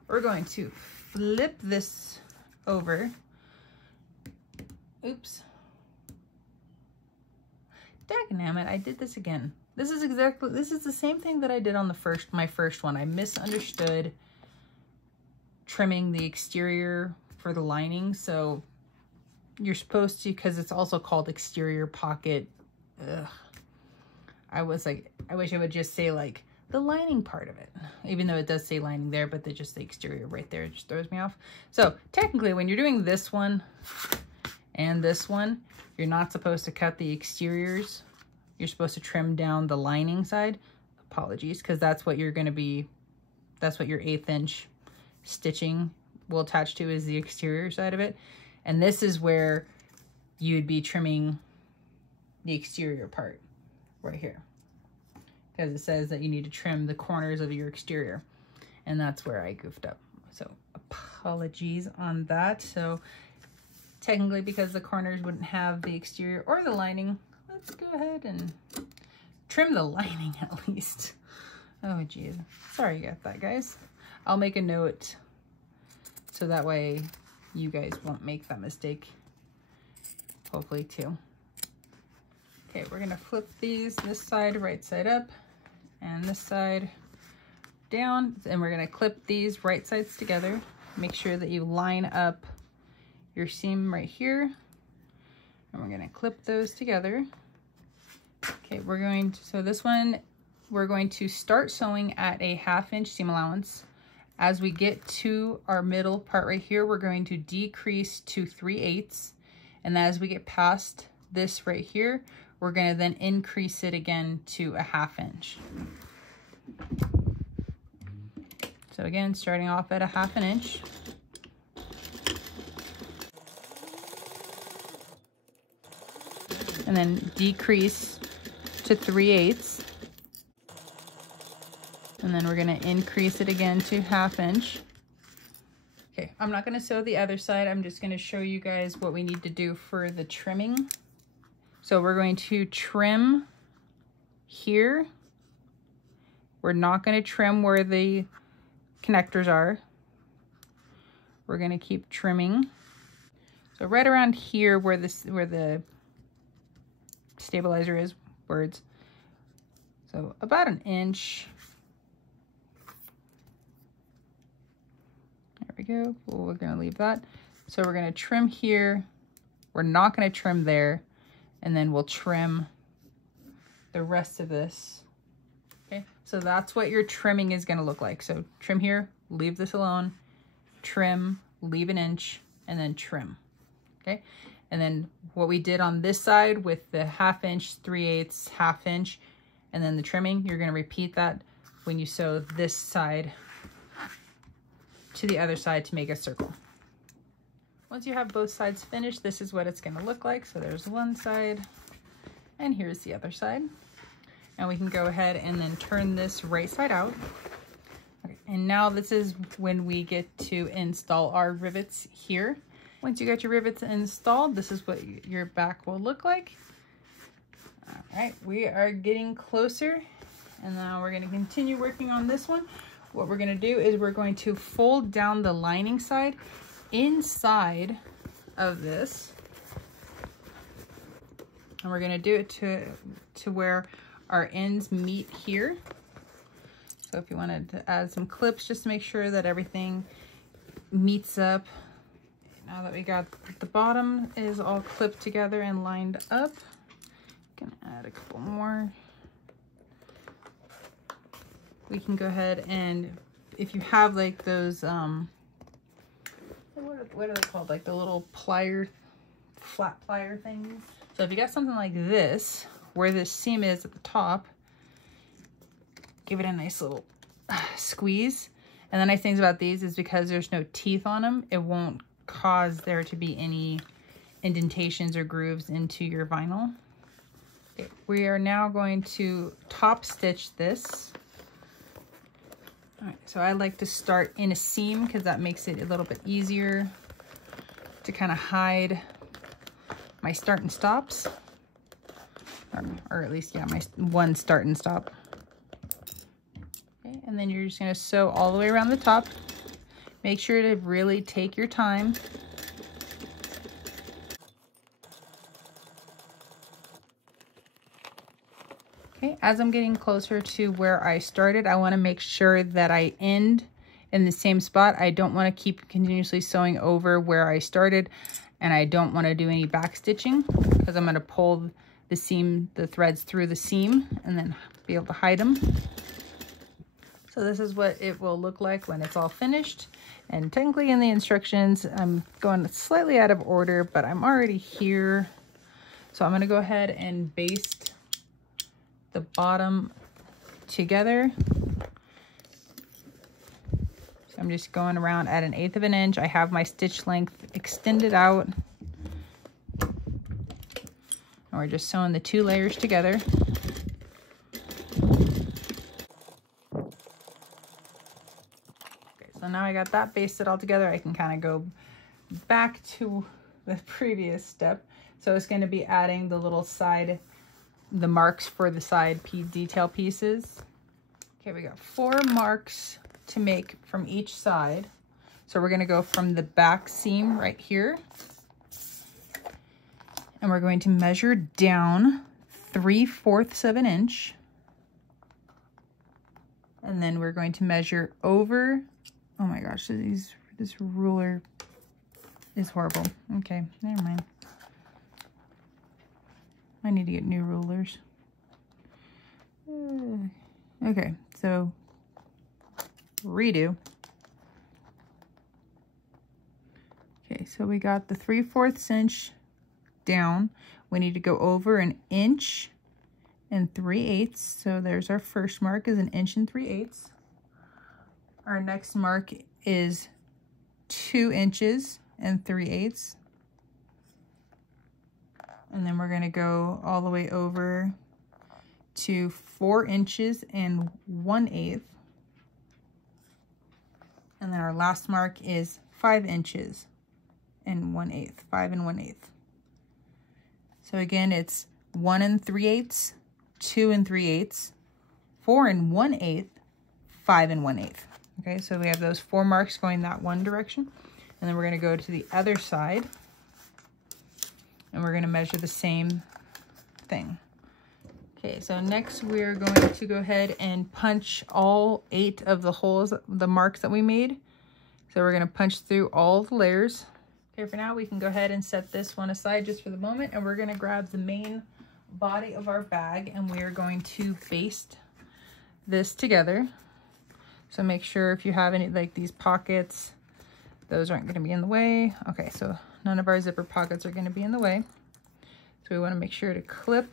We're going to flip this over. Oops. Dagnammit, I did this again. This is the same thing that I did on my first one. I misunderstood trimming the exterior for the lining. So you're supposed to, because it's also called exterior pocket. Ugh. I was like, I wish I would just say like the lining part of it, even though it does say lining there, but just the exterior right there just throws me off. So technically when you're doing this one and this one, you're not supposed to cut the exteriors. You're supposed to trim down the lining side. Apologies, because that's what you're going to be, that's what your 1/8 inch stitching will attach to, is the exterior side of it. And this is where you'd be trimming the exterior part right here, because it says that you need to trim the corners of your exterior, and that's where I goofed up. So apologies on that. So technically, because the corners wouldn't have the exterior or the lining, let's go ahead and trim the lining at least. Oh geez, sorry about that, guys. I'll make a note so that way you guys won't make that mistake, hopefully too. Okay, we're gonna flip these, this side right side up and this side down, and we're gonna clip these right sides together. Make sure that you line up your seam right here, and we're gonna clip those together. Okay, we're going to, so this one, we're going to start sewing at a 1/2 inch seam allowance. As we get to our middle part right here, we're going to decrease to 3/8, and as we get past this right here, we're going to then increase it again to a 1/2 inch. So again, starting off at a 1/2 inch. And then decrease to 3/8. And then we're going to increase it again to 1/2 inch. Okay, I'm not going to sew the other side. I'm just going to show you guys what we need to do for the trimming. So we're going to trim here. We're not going to trim where the connectors are. We're going to keep trimming. So right around here where the stabilizer is, words. So about 1 inch. There we go. Well, we're going to leave that. So we're going to trim here. We're not going to trim there. And then we'll trim the rest of this. Okay, so that's what your trimming is going to look like. So trim here, leave this alone, trim, leave 1 inch, and then trim. Okay, and then what we did on this side with the 1/2 inch, 3/8, 1/2 inch, and then the trimming, you're going to repeat that when you sew this side to the other side to make a circle. Once you have both sides finished, this is what it's going to look like. So there's one side, and here's the other side. And we can go ahead and then turn this right side out. Okay, and now this is when we get to install our rivets here. Once you got your rivets installed, this is what your back will look like. All right, we are getting closer, and now we're going to continue working on this one. What we're going to do is we're going to fold down the lining side inside of this, and we're going to do it to where our ends meet here. So if you wanted to add some clips just to make sure that everything meets up. Now that we got the bottom is all clipped together and lined up, gonna add a couple more. We can go ahead and, if you have like those what are they called, like the little plier, flat plier things. So if you got something like this where this seam is at the top, give it a nice little squeeze. And the nice things about these is because there's no teeth on them, it won't cause there to be any indentations or grooves into your vinyl. Okay, we are now going to top stitch this. All right, so I like to start in a seam because that makes it a little bit easier to kind of hide my start and stops. or at least, yeah, my one start and stop. Okay, and then you're just gonna sew all the way around the top. Make sure to really take your time. Okay, as I'm getting closer to where I started, I want to make sure that I end in the same spot. I don't want to keep continuously sewing over where I started, and I don't want to do any back stitching because I'm going to pull the threads through the seam and then be able to hide them. So this is what it will look like when it's all finished. And technically in the instructions, I'm going slightly out of order, but I'm already here. So I'm going to go ahead and baste the bottom together. So I'm just going around at 1/8 of an inch. I have my stitch length extended out. And we're just sewing the 2 layers together. Okay, so now I got that basted all together. I can kind of go back to the previous step. So it's going to be adding the little side, the marks for the side detail pieces. Okay, we got 4 marks to make from each side. So we're going to go from the back seam right here, and we're going to measure down 3/4 of an inch, and then we're going to measure over. Oh my gosh, this ruler is horrible. Okay, never mind. I need to get new rulers. Okay, so redo. Okay, so we got the 3/4 inch down. We need to go over 1 inch and 3/8. So there's our first mark, is 1 inch and 3/8. Our next mark is 2 inches and 3/8. And then we're going to go all the way over to 4 inches and 1/8. And then our last mark is 5 inches and 1/8, 5 and 1/8. So again, it's 1 and 3/8, 2 and 3/8, 4 and 1/8, 5 and 1/8. Okay, so we have those 4 marks going that one direction. And then we're going to go to the other side, and we're going to measure the same thing. Okay, so next we're going to go ahead and punch all 8 of the holes, the marks that we made. So we're going to punch through all the layers. Okay, for now we can go ahead and set this one aside just for the moment, and we're going to grab the main body of our bag, and we are going to baste this together. So make sure if you have any, like these pockets, those aren't going to be in the way. Okay, so none of our zipper pockets are going to be in the way. So we want to make sure to clip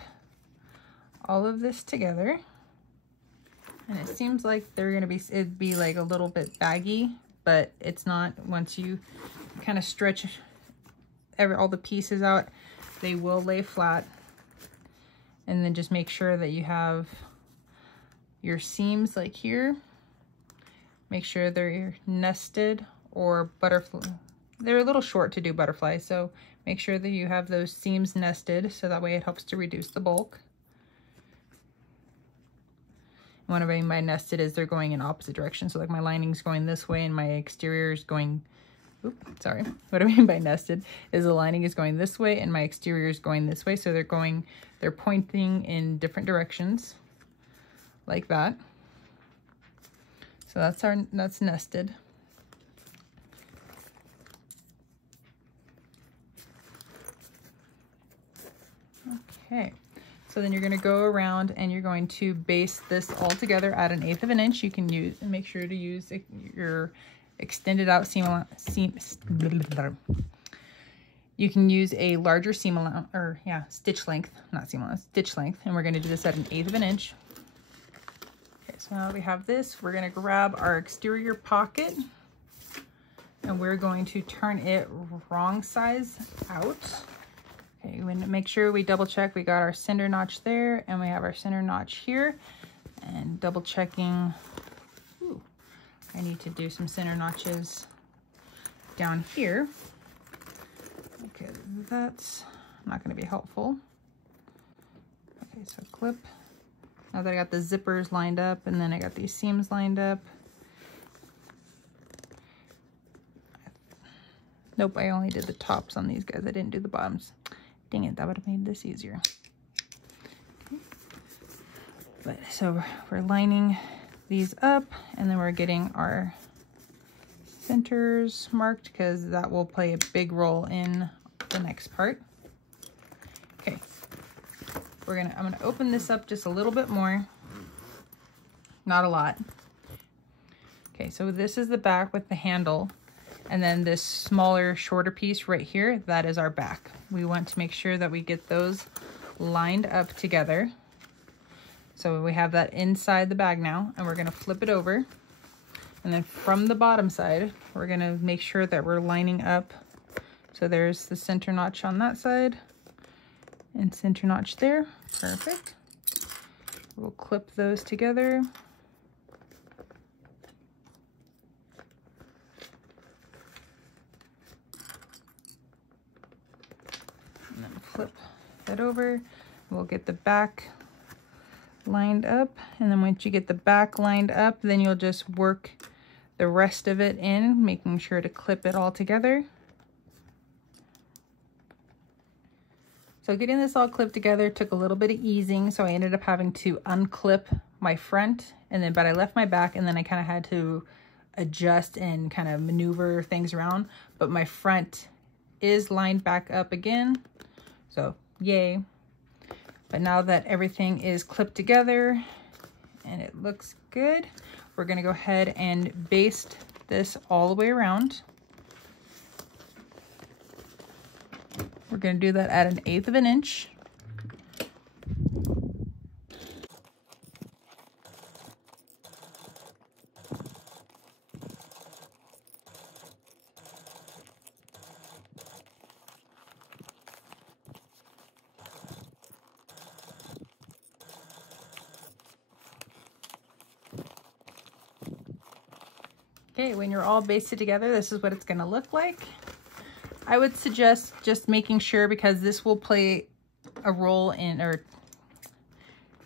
all of this together. And it seems like they're going to be, it'd be like a little bit baggy, but it's not. Once you kind of stretch all the pieces out, they will lay flat. And then just make sure that you have your seams like here. Make sure they're nested or butterfly. They're a little short to do butterfly, so make sure that you have those seams nested so that way it helps to reduce the bulk. What I mean by nested is they're going in opposite directions. So like my lining's going this way and my exterior is going, sorry. What I mean by nested is the lining is going this way and my exterior is going this way. So they're pointing in different directions like that. So that's nested. Okay. So then you're going to go around and you're going to baste this all together at 1/8 of an inch. You can use, and make sure to use your extended out seam. You can use a larger seam allowance, or yeah, stitch length, not seam allowance, stitch length. And we're going to do this at 1/8 of an inch. Okay, so now that we have this, we're going to grab our exterior pocket and we're going to turn it wrong size out. Okay, we make sure we double check we got our center notch there and we have our center notch here, and double checking. I need to do some center notches down here. Okay, that's not going to be helpful. Okay, so clip. Now that I got the zippers lined up and then I got these seams lined up. Nope, I only did the tops on these guys. I didn't do the bottoms. Dang it, that would have made this easier. Okay. But so we're lining these up and then we're getting our centers marked because that will play a big role in the next part. Okay, I'm gonna open this up just a little bit more, not a lot. Okay, so this is the back with the handle, and then this smaller, shorter piece right here, that is our back. We want to make sure that we get those lined up together. So we have that inside the bag now, and we're gonna flip it over. And then from the bottom side, we're gonna make sure that we're lining up. So there's the center notch on that side and center notch there. Perfect. We'll clip those together. And then flip that over. We'll get the back lined up. And then once you get the back lined up, then you'll just work the rest of it in, making sure to clip it all together. So getting this all clipped together took a little bit of easing, so I ended up having to unclip my front, but I left my back, and then I kind of had to adjust and kind of maneuver things around. But my front is lined back up again, so yay. But now that everything is clipped together and it looks good, we're gonna go ahead and baste this all the way around. We're gonna do that at 1/8 of an inch. Okay, when you're all basted together, this is what it's gonna look like. I would suggest just making sure, because this will play a role in, or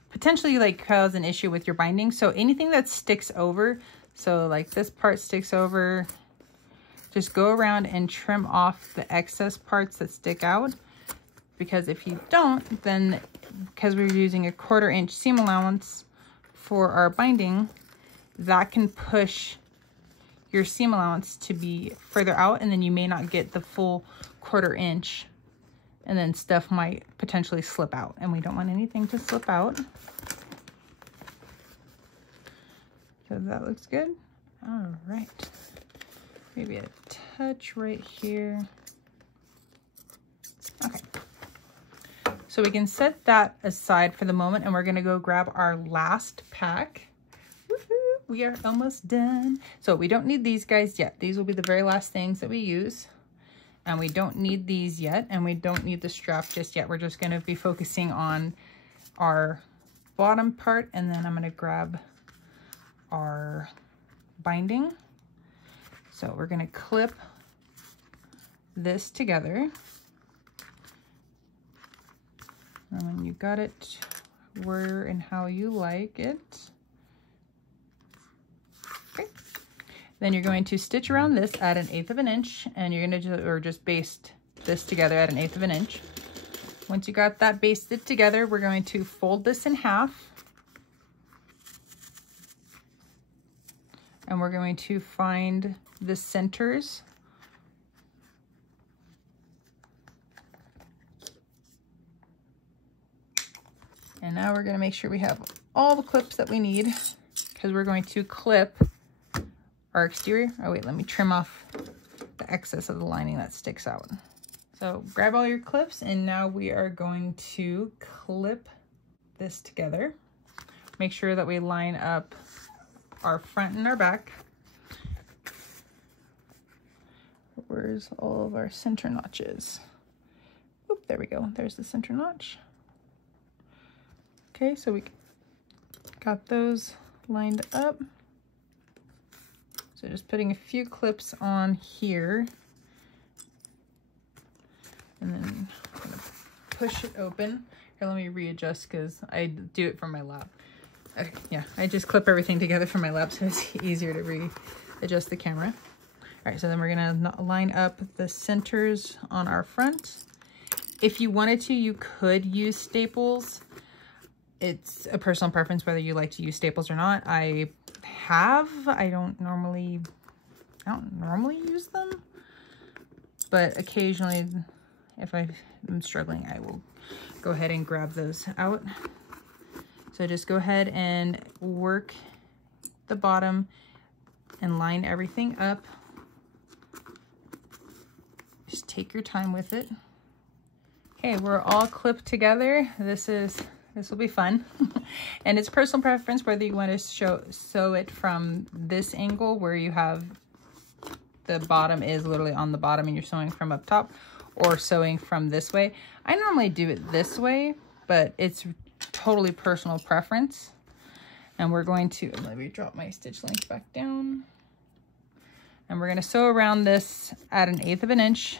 potentially like cause an issue with your binding. So anything that sticks over, so like this part sticks over, just go around and trim off the excess parts that stick out. Because if you don't, then because we're using a 1/4 inch seam allowance for our binding, that can push your seam allowance to be further out, and then you may not get the full 1/4 inch, and then stuff might potentially slip out, and we don't want anything to slip out. So that looks good. All right, maybe a touch right here. Okay, so we can set that aside for the moment, and we're gonna go grab our last pack. We are almost done. So we don't need these guys yet. These will be the very last things that we use. And we don't need these yet. And we don't need the strap just yet. We're just gonna be focusing on our bottom part. And then I'm gonna grab our binding. So we're gonna clip this together. And when you got it where and how you like it, then you're going to stitch around this at 1/8 of an inch, and you're going to just baste this together at 1/8 of an inch. Once you got that basted together, we're going to fold this in half, and we're going to find the centers. And now we're going to make sure we have all the clips that we need, because we're going to clip our exterior. Oh wait, let me trim off the excess of the lining that sticks out. So grab all your clips, and now we are going to clip this together. Make sure that we line up our front and our back. Where's all of our center notches? Oop, there we go. There's the center notch. Okay, so we got those lined up. So just putting a few clips on here, and then I'm gonna push it open. Here, let me readjust because I do it from my lap. Okay, yeah, I just clip everything together from my lap so it's easier to readjust the camera. All right, so then we're gonna line up the centers on our front. If you wanted to, you could use staples. It's a personal preference whether you like to use staples or not. I don't normally use them, but occasionally if I'm struggling, I will go ahead and grab those out. So just go ahead and work the bottom and line everything up. Just take your time with it. Okay, we're all clipped together. This will be fun. And it's personal preference whether you want to sew it from this angle where you have the bottom is literally on the bottom and you're sewing from up top, or sewing from this way. I normally do it this way, but it's totally personal preference. And we're going to, let me drop my stitch length back down. And we're going to sew around this at 1/8 of an inch.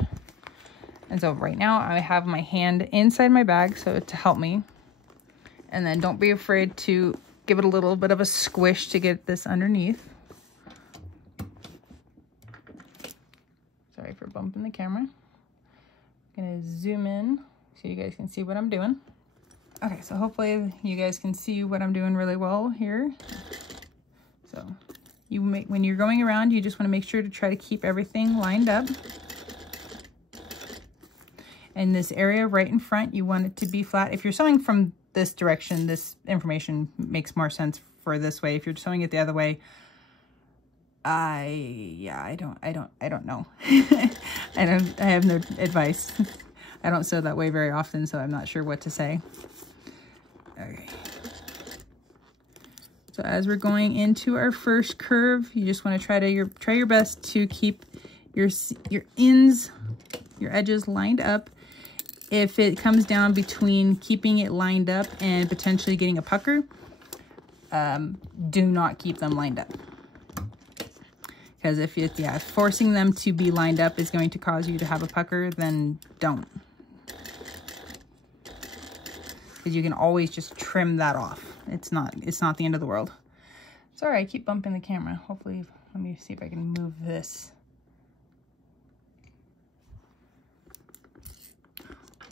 And so right now I have my hand inside my bag so to help me. And then don't be afraid to give it a little bit of a squish to get this underneath. Sorry for bumping the camera. I'm gonna zoom in so you guys can see what I'm doing. Okay, so hopefully you guys can see what I'm doing really well here. So when you're going around, you just want to make sure to try to keep everything lined up. And this area right in front, you want it to be flat. If you're sewing from this direction, this information makes more sense for this way. If you're sewing it the other way, I don't know. I have no advice. I don't sew that way very often, so I'm not sure what to say. Okay. So as we're going into our first curve, you just want to try your best to keep your ends, your edges lined up. If it comes down between keeping it lined up and potentially getting a pucker, do not keep them lined up. Because if forcing them to be lined up is going to cause you to have a pucker, then don't. Because you can always just trim that off. It's not the end of the world. Sorry, I keep bumping the camera. Hopefully, let me see if I can move this.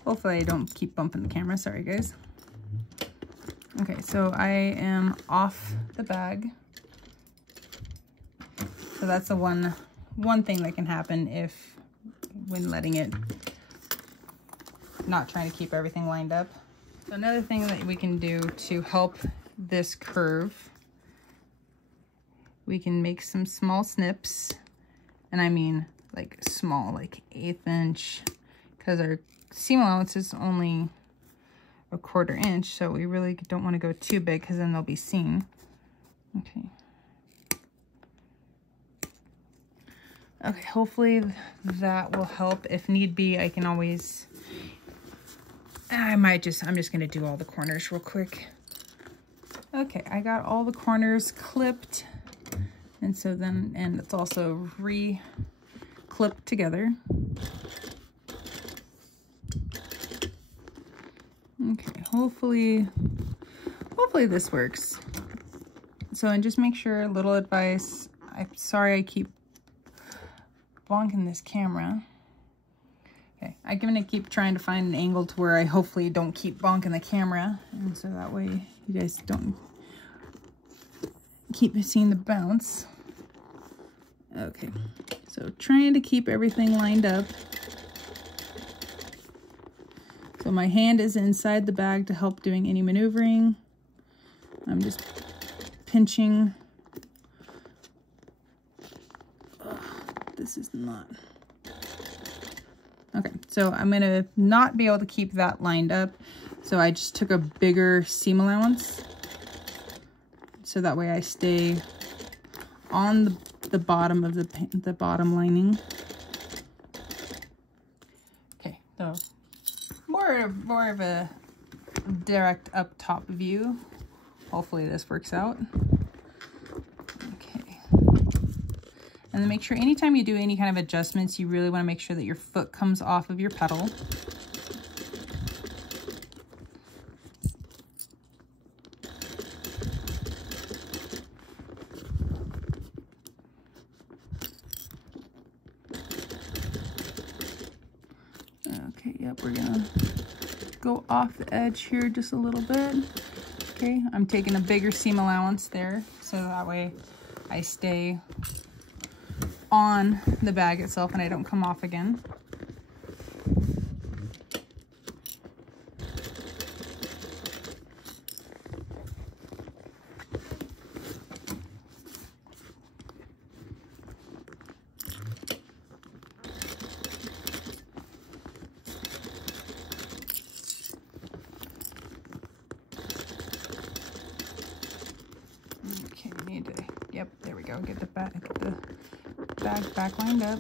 Hopefully I don't keep bumping the camera. Sorry, guys. Okay, so I am off the bag. So that's the one thing that can happen when letting it, not trying to keep everything lined up. So another thing that we can do to help this curve, we can make some small snips. And I mean like small, like 1/8 inch, because our seam allowance is only 1/4 inch, so we really don't want to go too big because then they'll be seen. Okay. Okay, hopefully that will help. If need be, I can always, I'm just gonna do all the corners real quick. Okay, I got all the corners clipped, and so then, and it's also re-clipped together. Okay, hopefully this works. So, and just make sure, a little advice, I'm sorry I keep bonking this camera. Okay, I'm gonna keep trying to find an angle to where I hopefully don't keep bonking the camera, and so that way you guys don't keep seeing the bounce. Okay, so trying to keep everything lined up. So my hand is inside the bag to help doing any maneuvering. I'm just pinching. Ugh, this is not. Okay, so I'm gonna not be able to keep that lined up. So I just took a bigger seam allowance. So that way I stay on the bottom of the bottom lining. Okay, so more of a direct up top view. Hopefully this works out. Okay. And then make sure anytime you do any kind of adjustments, you really want to make sure that your foot comes off of your pedal. Yep, we're gonna go off the edge here just a little bit. Okay, I'm taking a bigger seam allowance there, so that way I stay on the bag itself and I don't come off again. Okay, we need to, yep, there we go, get the bag back lined up.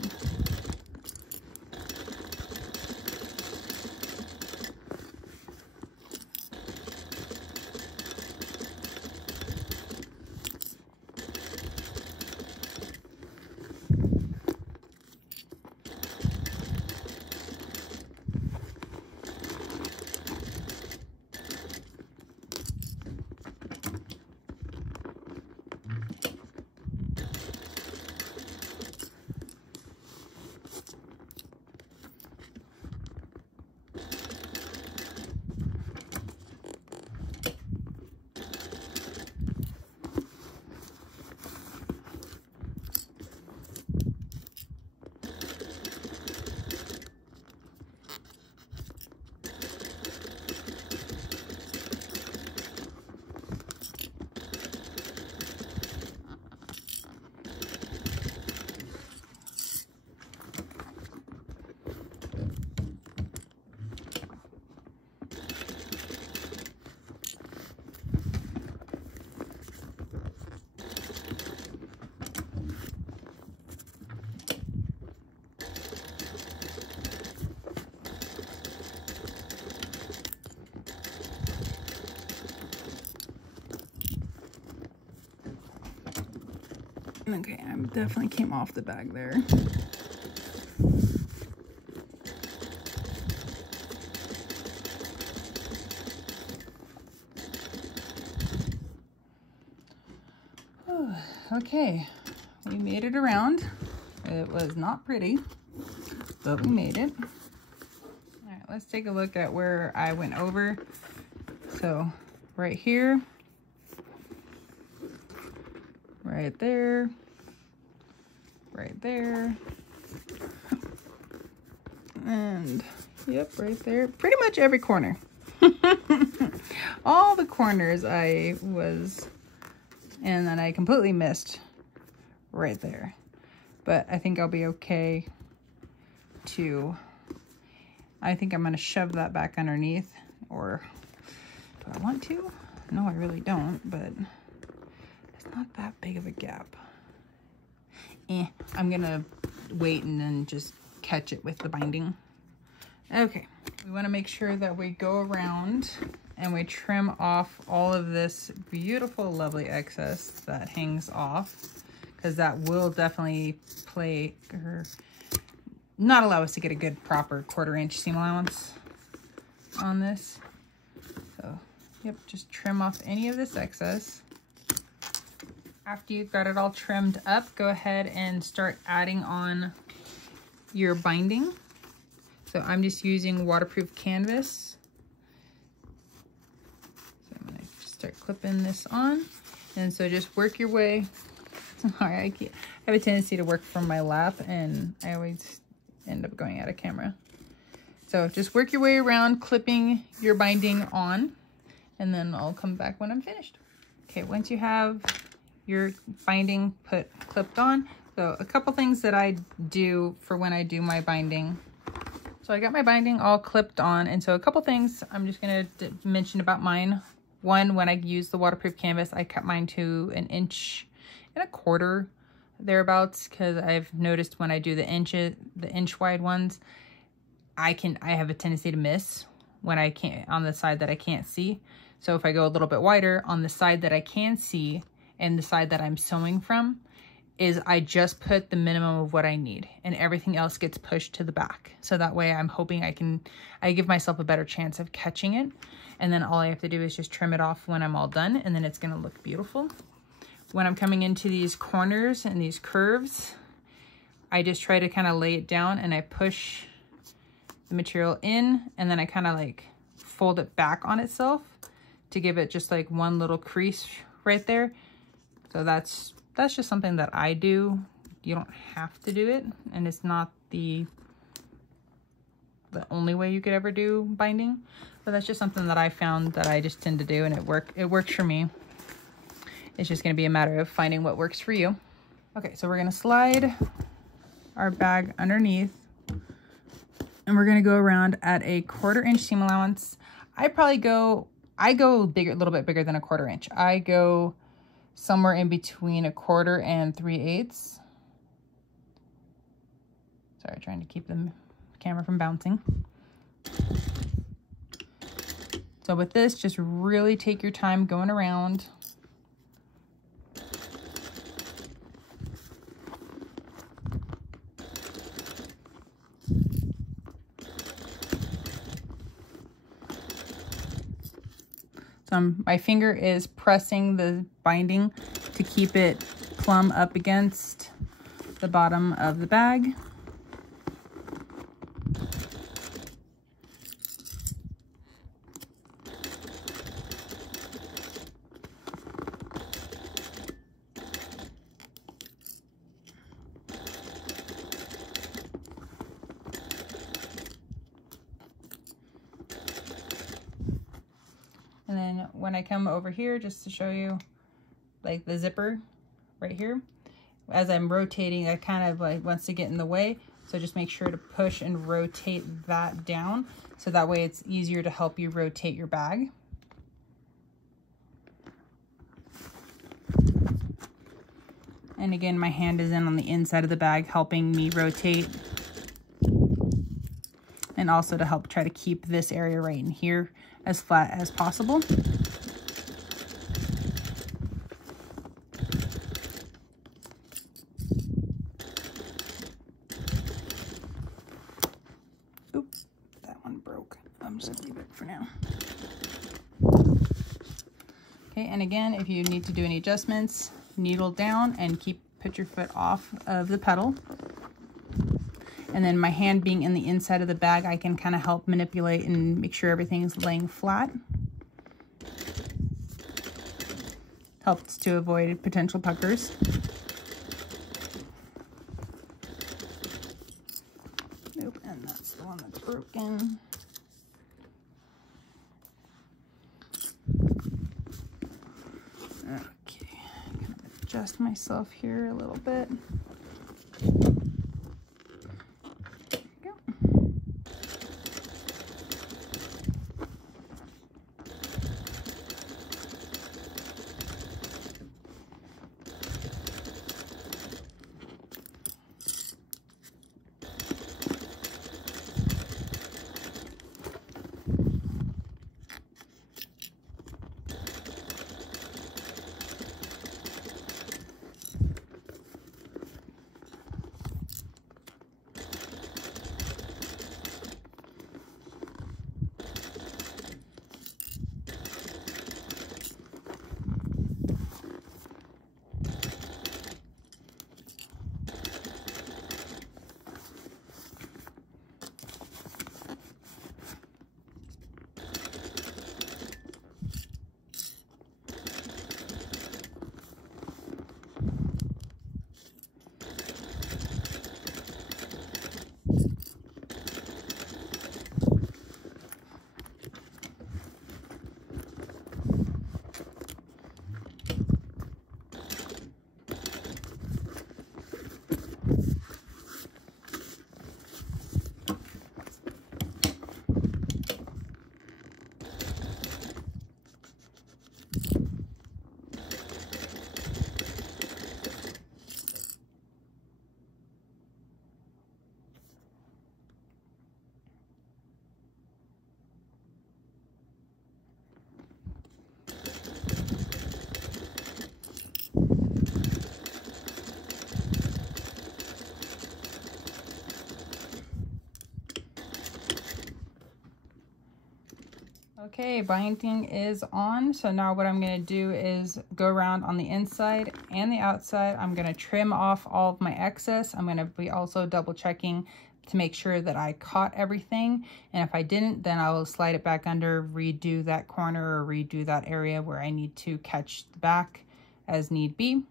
Okay, I definitely came off the bag there. Okay, we made it around. It was not pretty, but we made it. All right, let's take a look at where I went over. So right here, right there, right there, and yep, right there. Pretty much every corner. All the corners I was, and then I completely missed right there. But I think I'll be okay to, I think I'm gonna shove that back underneath, or do I want to? No, I really don't, but it's not that big of a gap. I'm gonna wait and then just catch it with the binding. Okay, we wanna make sure that we go around and we trim off all of this beautiful, lovely excess that hangs off, because that will definitely play, or not allow us to get a good proper 1/4 inch seam allowance on this. So, yep, just trim off any of this excess. After you've got it all trimmed up, go ahead and start adding on your binding. So I'm just using waterproof canvas. So I'm gonna just start clipping this on. And so just work your way. I have a tendency to work from my lap, and I always end up going out of camera. So just work your way around, clipping your binding on, and then I'll come back when I'm finished. Okay, once you have your binding clipped on, so a couple things that I do for when I do my binding. So I got my binding all clipped on, and so a couple things I'm just gonna mention about mine. One, when I use the waterproof canvas, I cut mine to 1 1/4 inch thereabouts, because I've noticed when I do the inch wide ones, I have a tendency to miss when I can't, on the side that I can't see. So if I go a little bit wider on the side that I can see and the side that I'm sewing from, is I just put the minimum of what I need, and everything else gets pushed to the back. So that way I'm hoping I give myself a better chance of catching it. And then all I have to do is just trim it off when I'm all done, and then it's gonna look beautiful. When I'm coming into these corners and these curves, I just try to kind of lay it down, and I push the material in, and then I kind of like fold it back on itself to give it just like one little crease right there. So that's just something that I do. You don't have to do it, and it's not the only way you could ever do binding, but that's just something that I found that I just tend to do, and it works for me. It's just going to be a matter of finding what works for you. Okay, so we're going to slide our bag underneath, and we're going to go around at a 1/4 inch seam allowance. I go bigger, a little bit bigger than a 1/4 inch. I go somewhere in between 1/4 and 3/8. Sorry, trying to keep the camera from bouncing. So with this, just really take your time going around. So my finger is pressing the binding to keep it plumb up against the bottom of the bag. And then when I come over here, just to show you like the zipper right here, as I'm rotating, that kind of like wants to get in the way. So just make sure to push and rotate that down. So that way it's easier to help you rotate your bag. And again, my hand is in on the inside of the bag, helping me rotate. And also to help try to keep this area right in here as flat as possible. Oop, that one broke. I'm just gonna leave it for now. Okay, and again, if you need to do any adjustments, needle down and put your foot off of the pedal. And then my hand being in the inside of the bag, I can kind of help manipulate and make sure everything is laying flat. Helps to avoid potential puckers. Nope, and that's the one that's broken. Okay, I'm gonna adjust myself here a little bit. Okay, binding is on. So now what I'm going to do is go around on the inside and the outside. I'm going to trim off all of my excess. I'm going to be also double checking to make sure that I caught everything. And if I didn't, then I will slide it back under, redo that corner or redo that area where I need to catch the back as need be.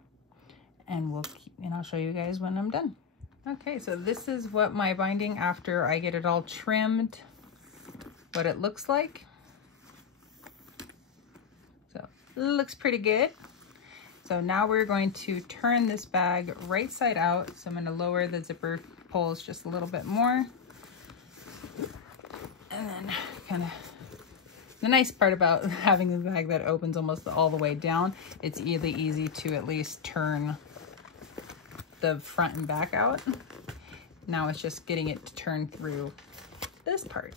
And I'll show you guys when I'm done. Okay, so this is what my binding after I get it all trimmed, what it looks like. So it looks pretty good. So now we're going to turn this bag right side out. So I'm going to lower the zipper pulls just a little bit more. And then kind of, the nice part about having the bag that opens almost all the way down, it's really easy to at least turn the front and back out. Now it's just getting it to turn through this part.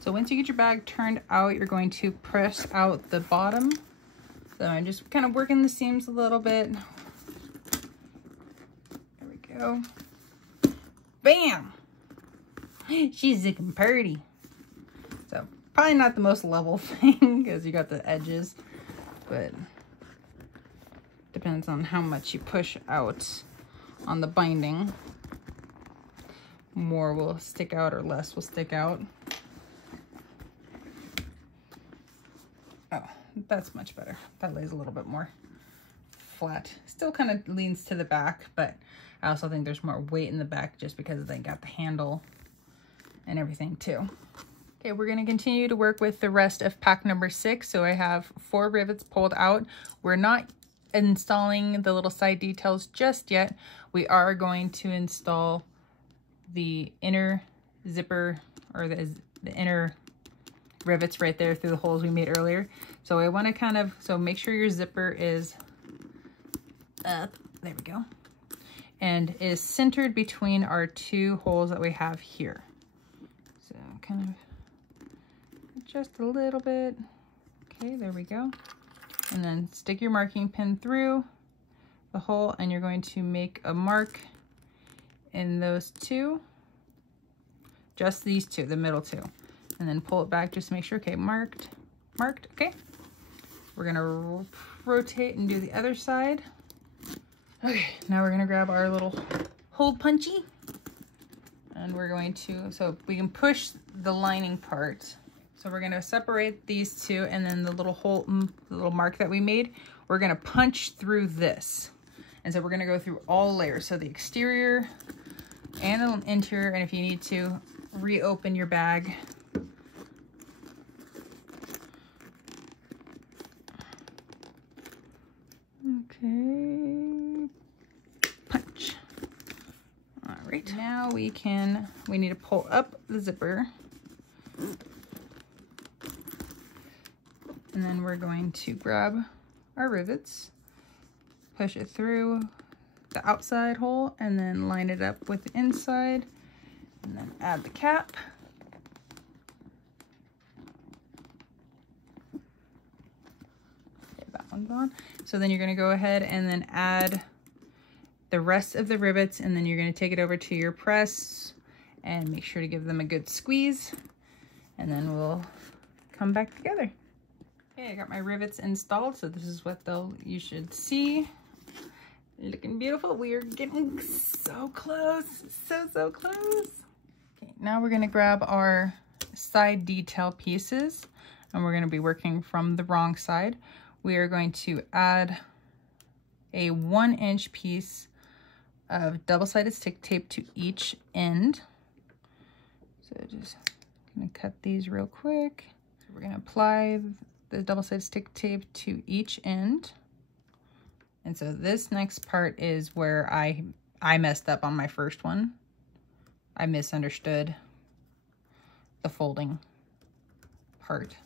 So once you get your bag turned out, you're going to press out the bottom. So I'm just kind of working the seams a little bit. There we go. Bam! She's looking pretty. So probably not the most level thing because you got the edges, but depends on how much you push out on the binding. More will stick out or less will stick out. Oh, that's much better. That lays a little bit more flat. Still kind of leans to the back, but I also think there's more weight in the back just because they got the handle and everything too. Okay, we're going to continue to work with the rest of pack number 6. So I have 4 rivets pulled out. We're not installing the little side details just yet. We are going to install the inner zipper or the inner rivets right there through the holes we made earlier. So I want to kind of, so make sure your zipper is up, there we go, and is centered between our 2 holes that we have here. So kind of just a little bit. Okay, there we go. And then stick your marking pin through the hole and you're going to make a mark in those 2, just these 2, the middle 2, and then pull it back just to make sure. Okay, marked, okay. We're gonna rotate and do the other side. Okay, now we're gonna grab our little hole punchy and we're going to, so we can push the lining part. So we're gonna separate these 2 and then the little hole, the little mark that we made, we're gonna punch through this. And so we're gonna go through all layers. So the exterior and the interior, and if you need to, reopen your bag. Okay, punch. All right, now we need to pull up the zipper. And then we're going to grab our rivets, push it through the outside hole, and then line it up with the inside, and then add the cap. Okay, that one's on. So then you're going to go ahead and then add the rest of the rivets, and then you're going to take it over to your press and make sure to give them a good squeeze, and then we'll come back together. Okay, I got my rivets installed, so this is what you should see. Looking beautiful. We are getting so close, so close. Okay, now we're gonna grab our side detail pieces, and we're gonna be working from the wrong side. We are going to add a 1-inch piece of double-sided stick tape to each end. So just gonna cut these real quick. So we're gonna apply the double-sided stick tape to each end. And so this next part is where I messed up on my first one. I misunderstood the folding part.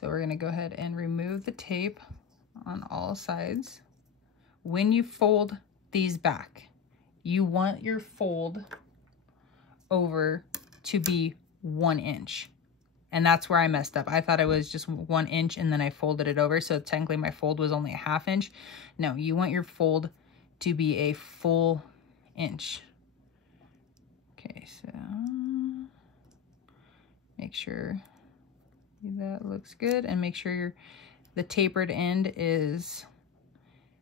So we're gonna go ahead and remove the tape on all sides. When you fold these back, you want your fold over to be 1 inch. And that's where I messed up. I thought it was just 1 inch and then I folded it over. So technically my fold was only a 1/2 inch. No, you want your fold to be a full inch. Okay, so make sure that looks good and make sure the tapered end is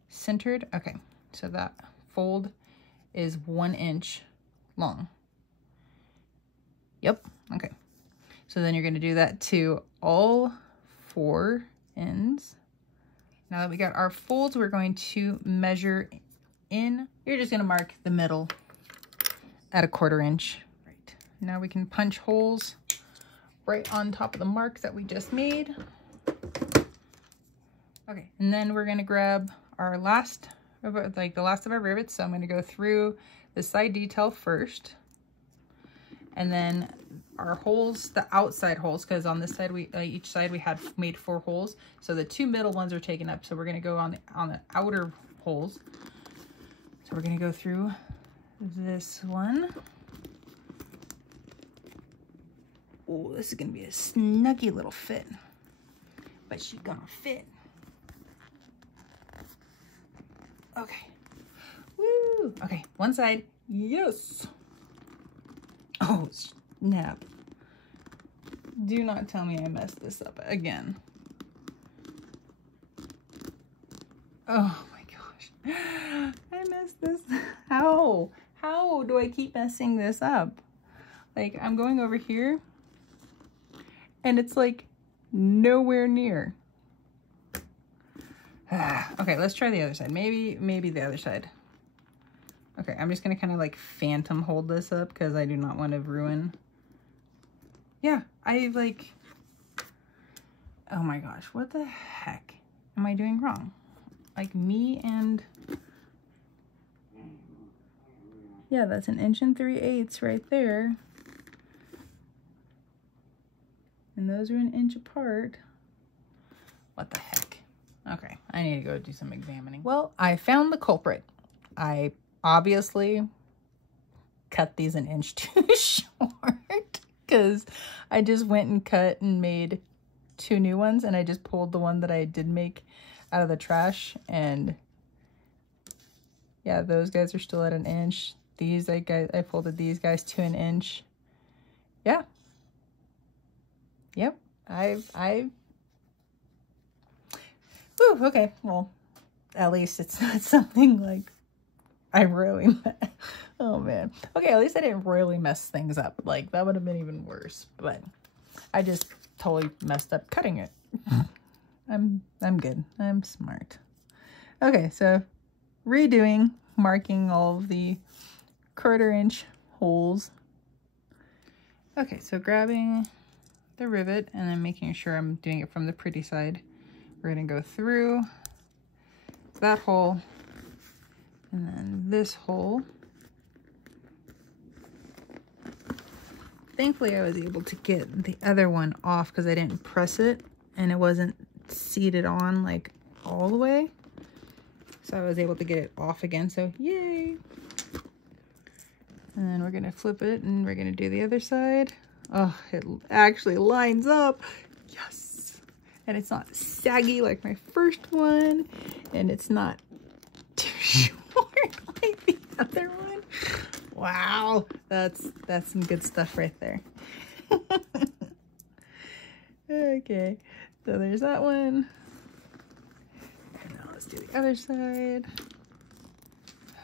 centered. Okay, so that fold is 1 inch long. Yep, okay. So then you're gonna do that to all 4 ends. Now that we got our folds, we're going to measure in. You're just gonna mark the middle at 1/4 inch. Right, now we can punch holes right on top of the marks that we just made. Okay, and then we're gonna grab our last, like the last of our rivets. So I'm gonna go through the side detail first, and then our holes, the outside holes, because on this side each side we had made 4 holes. So the 2 middle ones are taken up. So we're gonna go on the outer holes. So we're gonna go through this one. Oh, this is gonna be a snuggy little fit, but she's gonna fit. Okay. Woo! Okay, one side. Yes! Oh, snap. Do not tell me I messed this up again. Oh my gosh. I messed this. How? How do I keep messing this up? Like, I'm going over here, and it's like nowhere near. Okay, let's try the other side. Maybe the other side. Okay, I'm just gonna kind of like phantom hold this up because I do not want to ruin. Yeah, I like, oh my gosh, what the heck am I doing wrong? Like me and, yeah, that's 1 3/8 right there. And those are 1 inch apart. What the heck? Okay, I need to go do some examining. Well, I found the culprit. I obviously cut these 1 inch too short because I just went and cut and made 2 new ones, and I just pulled the one that I did make out of the trash, and yeah, those guys are still at 1 inch. These I folded these guys to 1 inch. Yeah. Yep. Whew, okay, well, at least it's not something like I really, oh man. Okay, at least I didn't really mess things up. Like, that would have been even worse, but I just totally messed up cutting it. I'm good, I'm smart. Okay, so redoing, marking all of the 1/4 inch holes. Okay, so grabbing the rivet and then making sure I'm doing it from the pretty side. We're gonna go through that hole and then this hole. Thankfully I was able to get the other one off because I didn't press it and it wasn't seated on like all the way. So I was able to get it off again, so yay. And then we're gonna flip it and we're gonna do the other side. Oh, it actually lines up. Yes. And it's not saggy like my first one, and it's not too short like the other one. Wow, that's some good stuff right there. Okay, so there's that one. And now let's do the other side.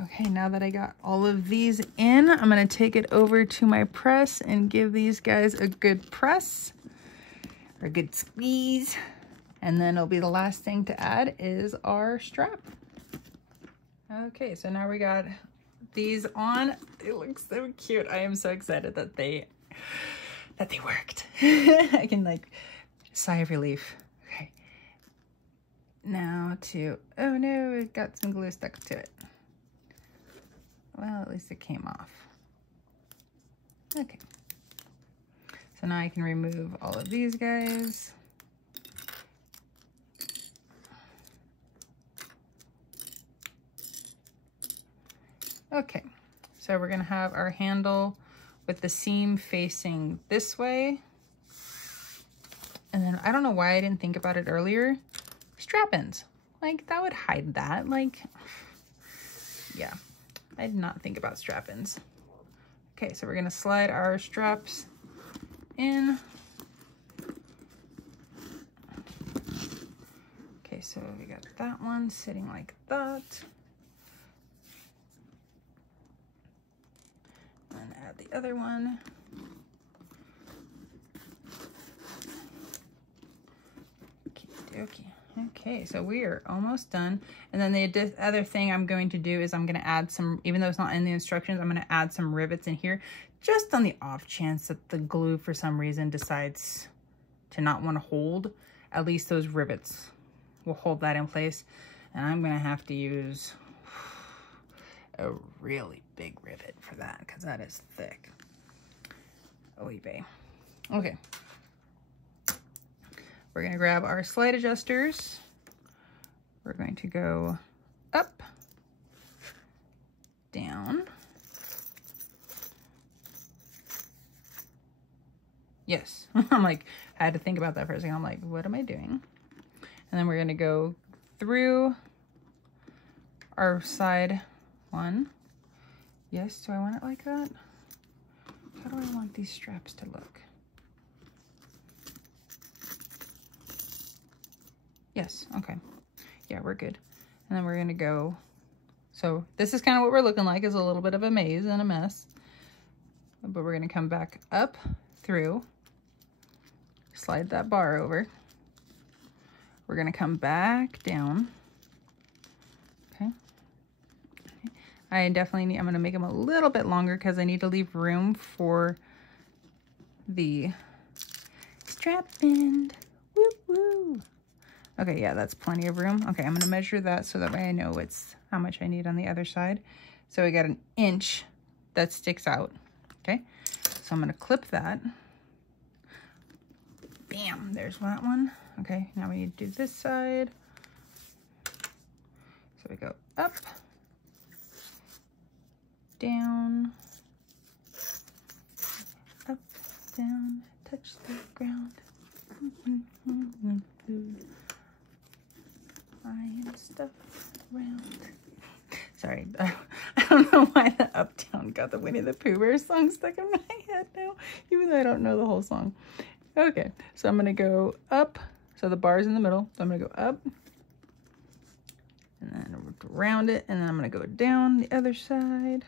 Okay, now that I got all of these in, I'm gonna take it over to my press and give these guys a good press. Or a good squeeze, and then it'll be the last thing to add is our strap. Okay, so now we got these on. They look so cute. I am so excited that they worked. I can like sigh of relief. Okay, now to, oh no, it got some glue stuck to it. Well, at least it came off. Okay. So now I can remove all of these guys. Okay, so we're gonna have our handle with the seam facing this way. And then I don't know why I didn't think about it earlier. Strap-ins, like that would hide that. Like, yeah, I did not think about strap-ins. Okay, so we're gonna slide our straps in. Okay, so we got that one sitting like that. the other one. Okay. Okay, so we are almost done. And then the other thing I'm going to do is I'm going to add some, even though it's not in the instructions, I'm going to add some rivets in here just on the off chance that the glue for some reason decides to not want to hold. At least those rivets will hold that in place. And I'm going to have to use a really big rivet for that because that is thick. Oy vey. Okay. We're going to grab our slide adjusters. We're going to go up, down. Yes. I'm like, I had to think about that for a second. I'm like, what am I doing? And then we're going to go through our side one. Yes, do I want it like that? How do I want these straps to look? Yes, okay. Yeah, we're good. And then we're gonna go, so this is kind of what we're looking like, is a little bit of a maze and a mess. But we're gonna come back up through, slide that bar over. We're gonna come back down. Okay. I definitely need, I'm gonna make them a little bit longer because I need to leave room for the strap bend. Woo woo. Okay, yeah, that's plenty of room. Okay, I'm gonna measure that so that way I know it's how much I need on the other side. So we got an inch that sticks out, okay? So I'm gonna clip that. Bam, there's that one. Okay, now we need to do this side. So we go up, down, up, down, touch the ground. I am stuck around. Sorry, I don't know why the Uptown got the Winnie the Pooh Bear song stuck in my head now, even though I don't know the whole song. Okay, so I'm gonna go up. So the bar's in the middle, so I'm gonna go up. And then around it, and then I'm gonna go down the other side.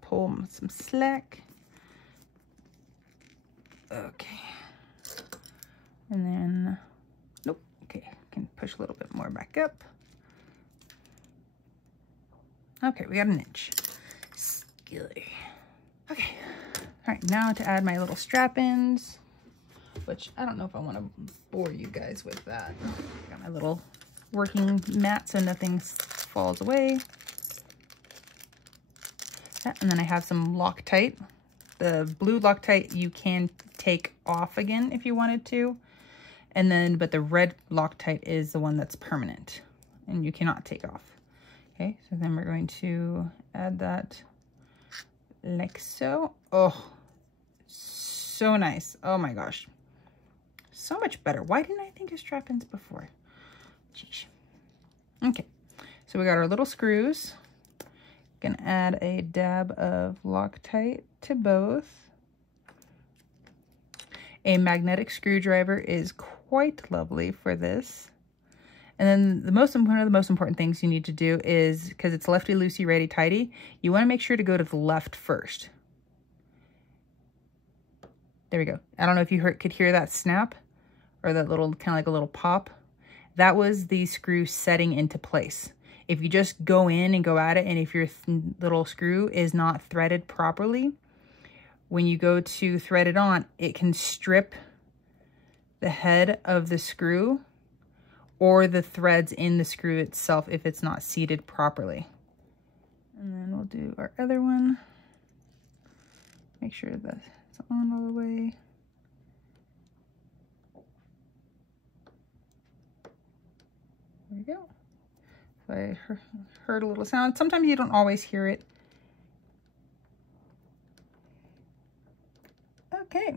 Pull some slack. Okay. And then, nope, okay, can push a little bit more back up. Okay, we got an inch. Skilly. Okay, all right, now to add my little strap-ins, which I don't know if I want to bore you guys with that. I got my little working mat so nothing falls away. And then I have some Loctite. The blue Loctite you can take off again if you wanted to. And then, but the red Loctite is the one that's permanent and you cannot take off. Okay, so then we're going to add that like so. Oh, so nice. Oh my gosh. So much better. Why didn't I think of strap-ins before? Jeez. Okay, so we got our little screws. Gonna add a dab of Loctite to both. A magnetic screwdriver is quite lovely for this. And then one of the most important things you need to do is, because it's lefty loosey, righty tighty, you want to make sure to go to the left first. There we go. I don't know if you could hear that snap or that little, kind of like a little pop. That was the screw setting into place. If you just go in and go at it, and if your little screw is not threaded properly, when you go to thread it on, it can strip the head of the screw or the threads in the screw itself if it's not seated properly. And then we'll do our other one. Make sure that it's on all the way. There we go. So I heard a little sound. Sometimes you don't always hear it. Okay.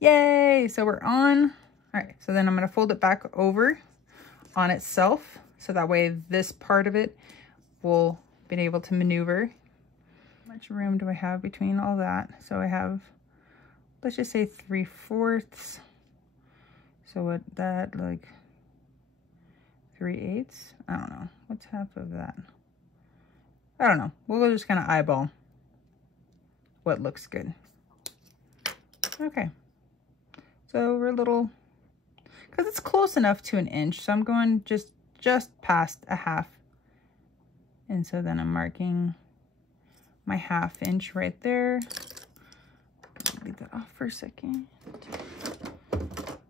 Yay! So we're on. All right, so then I'm going to fold it back over on itself. So that way this part of it will be able to maneuver. How much room do I have between all that? So I have, let's just say 3/4. So what that, like 3/8? I don't know. What's half of that? I don't know. We'll just kind of eyeball. what looks good. Okay, so we're a little, because it's close enough to 1 inch, so I'm going just past a half. And so then I'm marking my 1/2 inch right there. Leave that off for a second.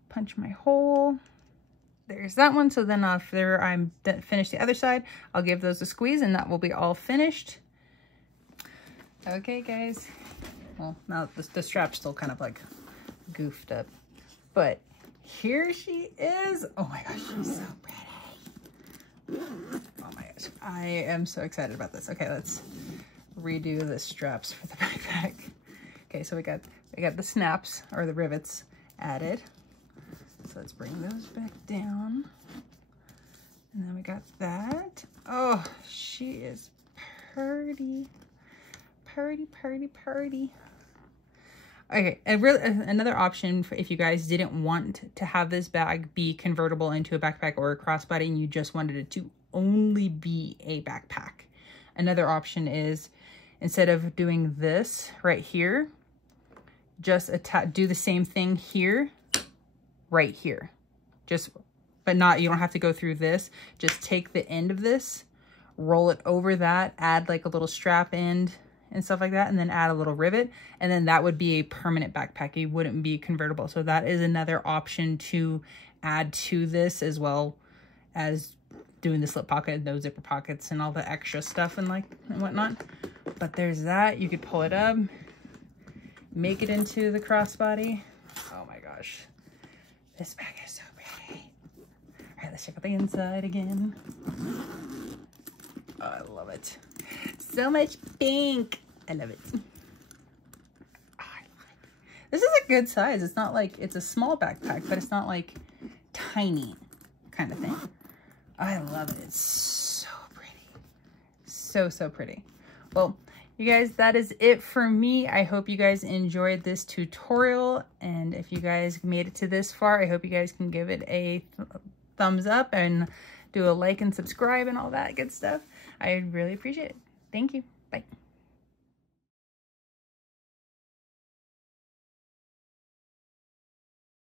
Punch my hole. There's that one. So then after I'm finished the other side, I'll give those a squeeze and that will be all finished. Okay, guys. Well, now the strap's still kind of like goofed up, but here she is. Oh my gosh, she's so pretty. Oh my gosh, I am so excited about this. Okay, let's redo the straps for the backpack. Okay, so we got the snaps or the rivets added. So let's bring those back down. And then we got that. Oh, she is pretty. Pretty. Okay, another option for if you guys didn't want to have this bag be convertible into a backpack or a crossbody and you just wanted it to only be a backpack. Another option is, instead of doing this right here, just do the same thing here, right here. But you don't have to go through this. Just take the end of this, roll it over that, add like a little strap end and stuff like that, and then add a little rivet, and then that would be a permanent backpack. It wouldn't be convertible. So that is another option to add to this, as well as doing the slip pocket, those zipper pockets, and all the extra stuff and whatnot. But there's that. You could pull it up, make it into the crossbody. Oh my gosh, this bag is so pretty. All right, let's check out the inside again. Oh, I love it. So much pink. I love it. Oh, I love it. This is a good size. It's not like it's a small backpack, but it's not like tiny kind of thing. I love it. It's so pretty. So pretty. Well, you guys, that is it for me. I hope you guys enjoyed this tutorial. And if you guys made it to this far, I hope you guys can give it a thumbs up and do a like and subscribe and all that good stuff. I really appreciate it. Thank you. Bye.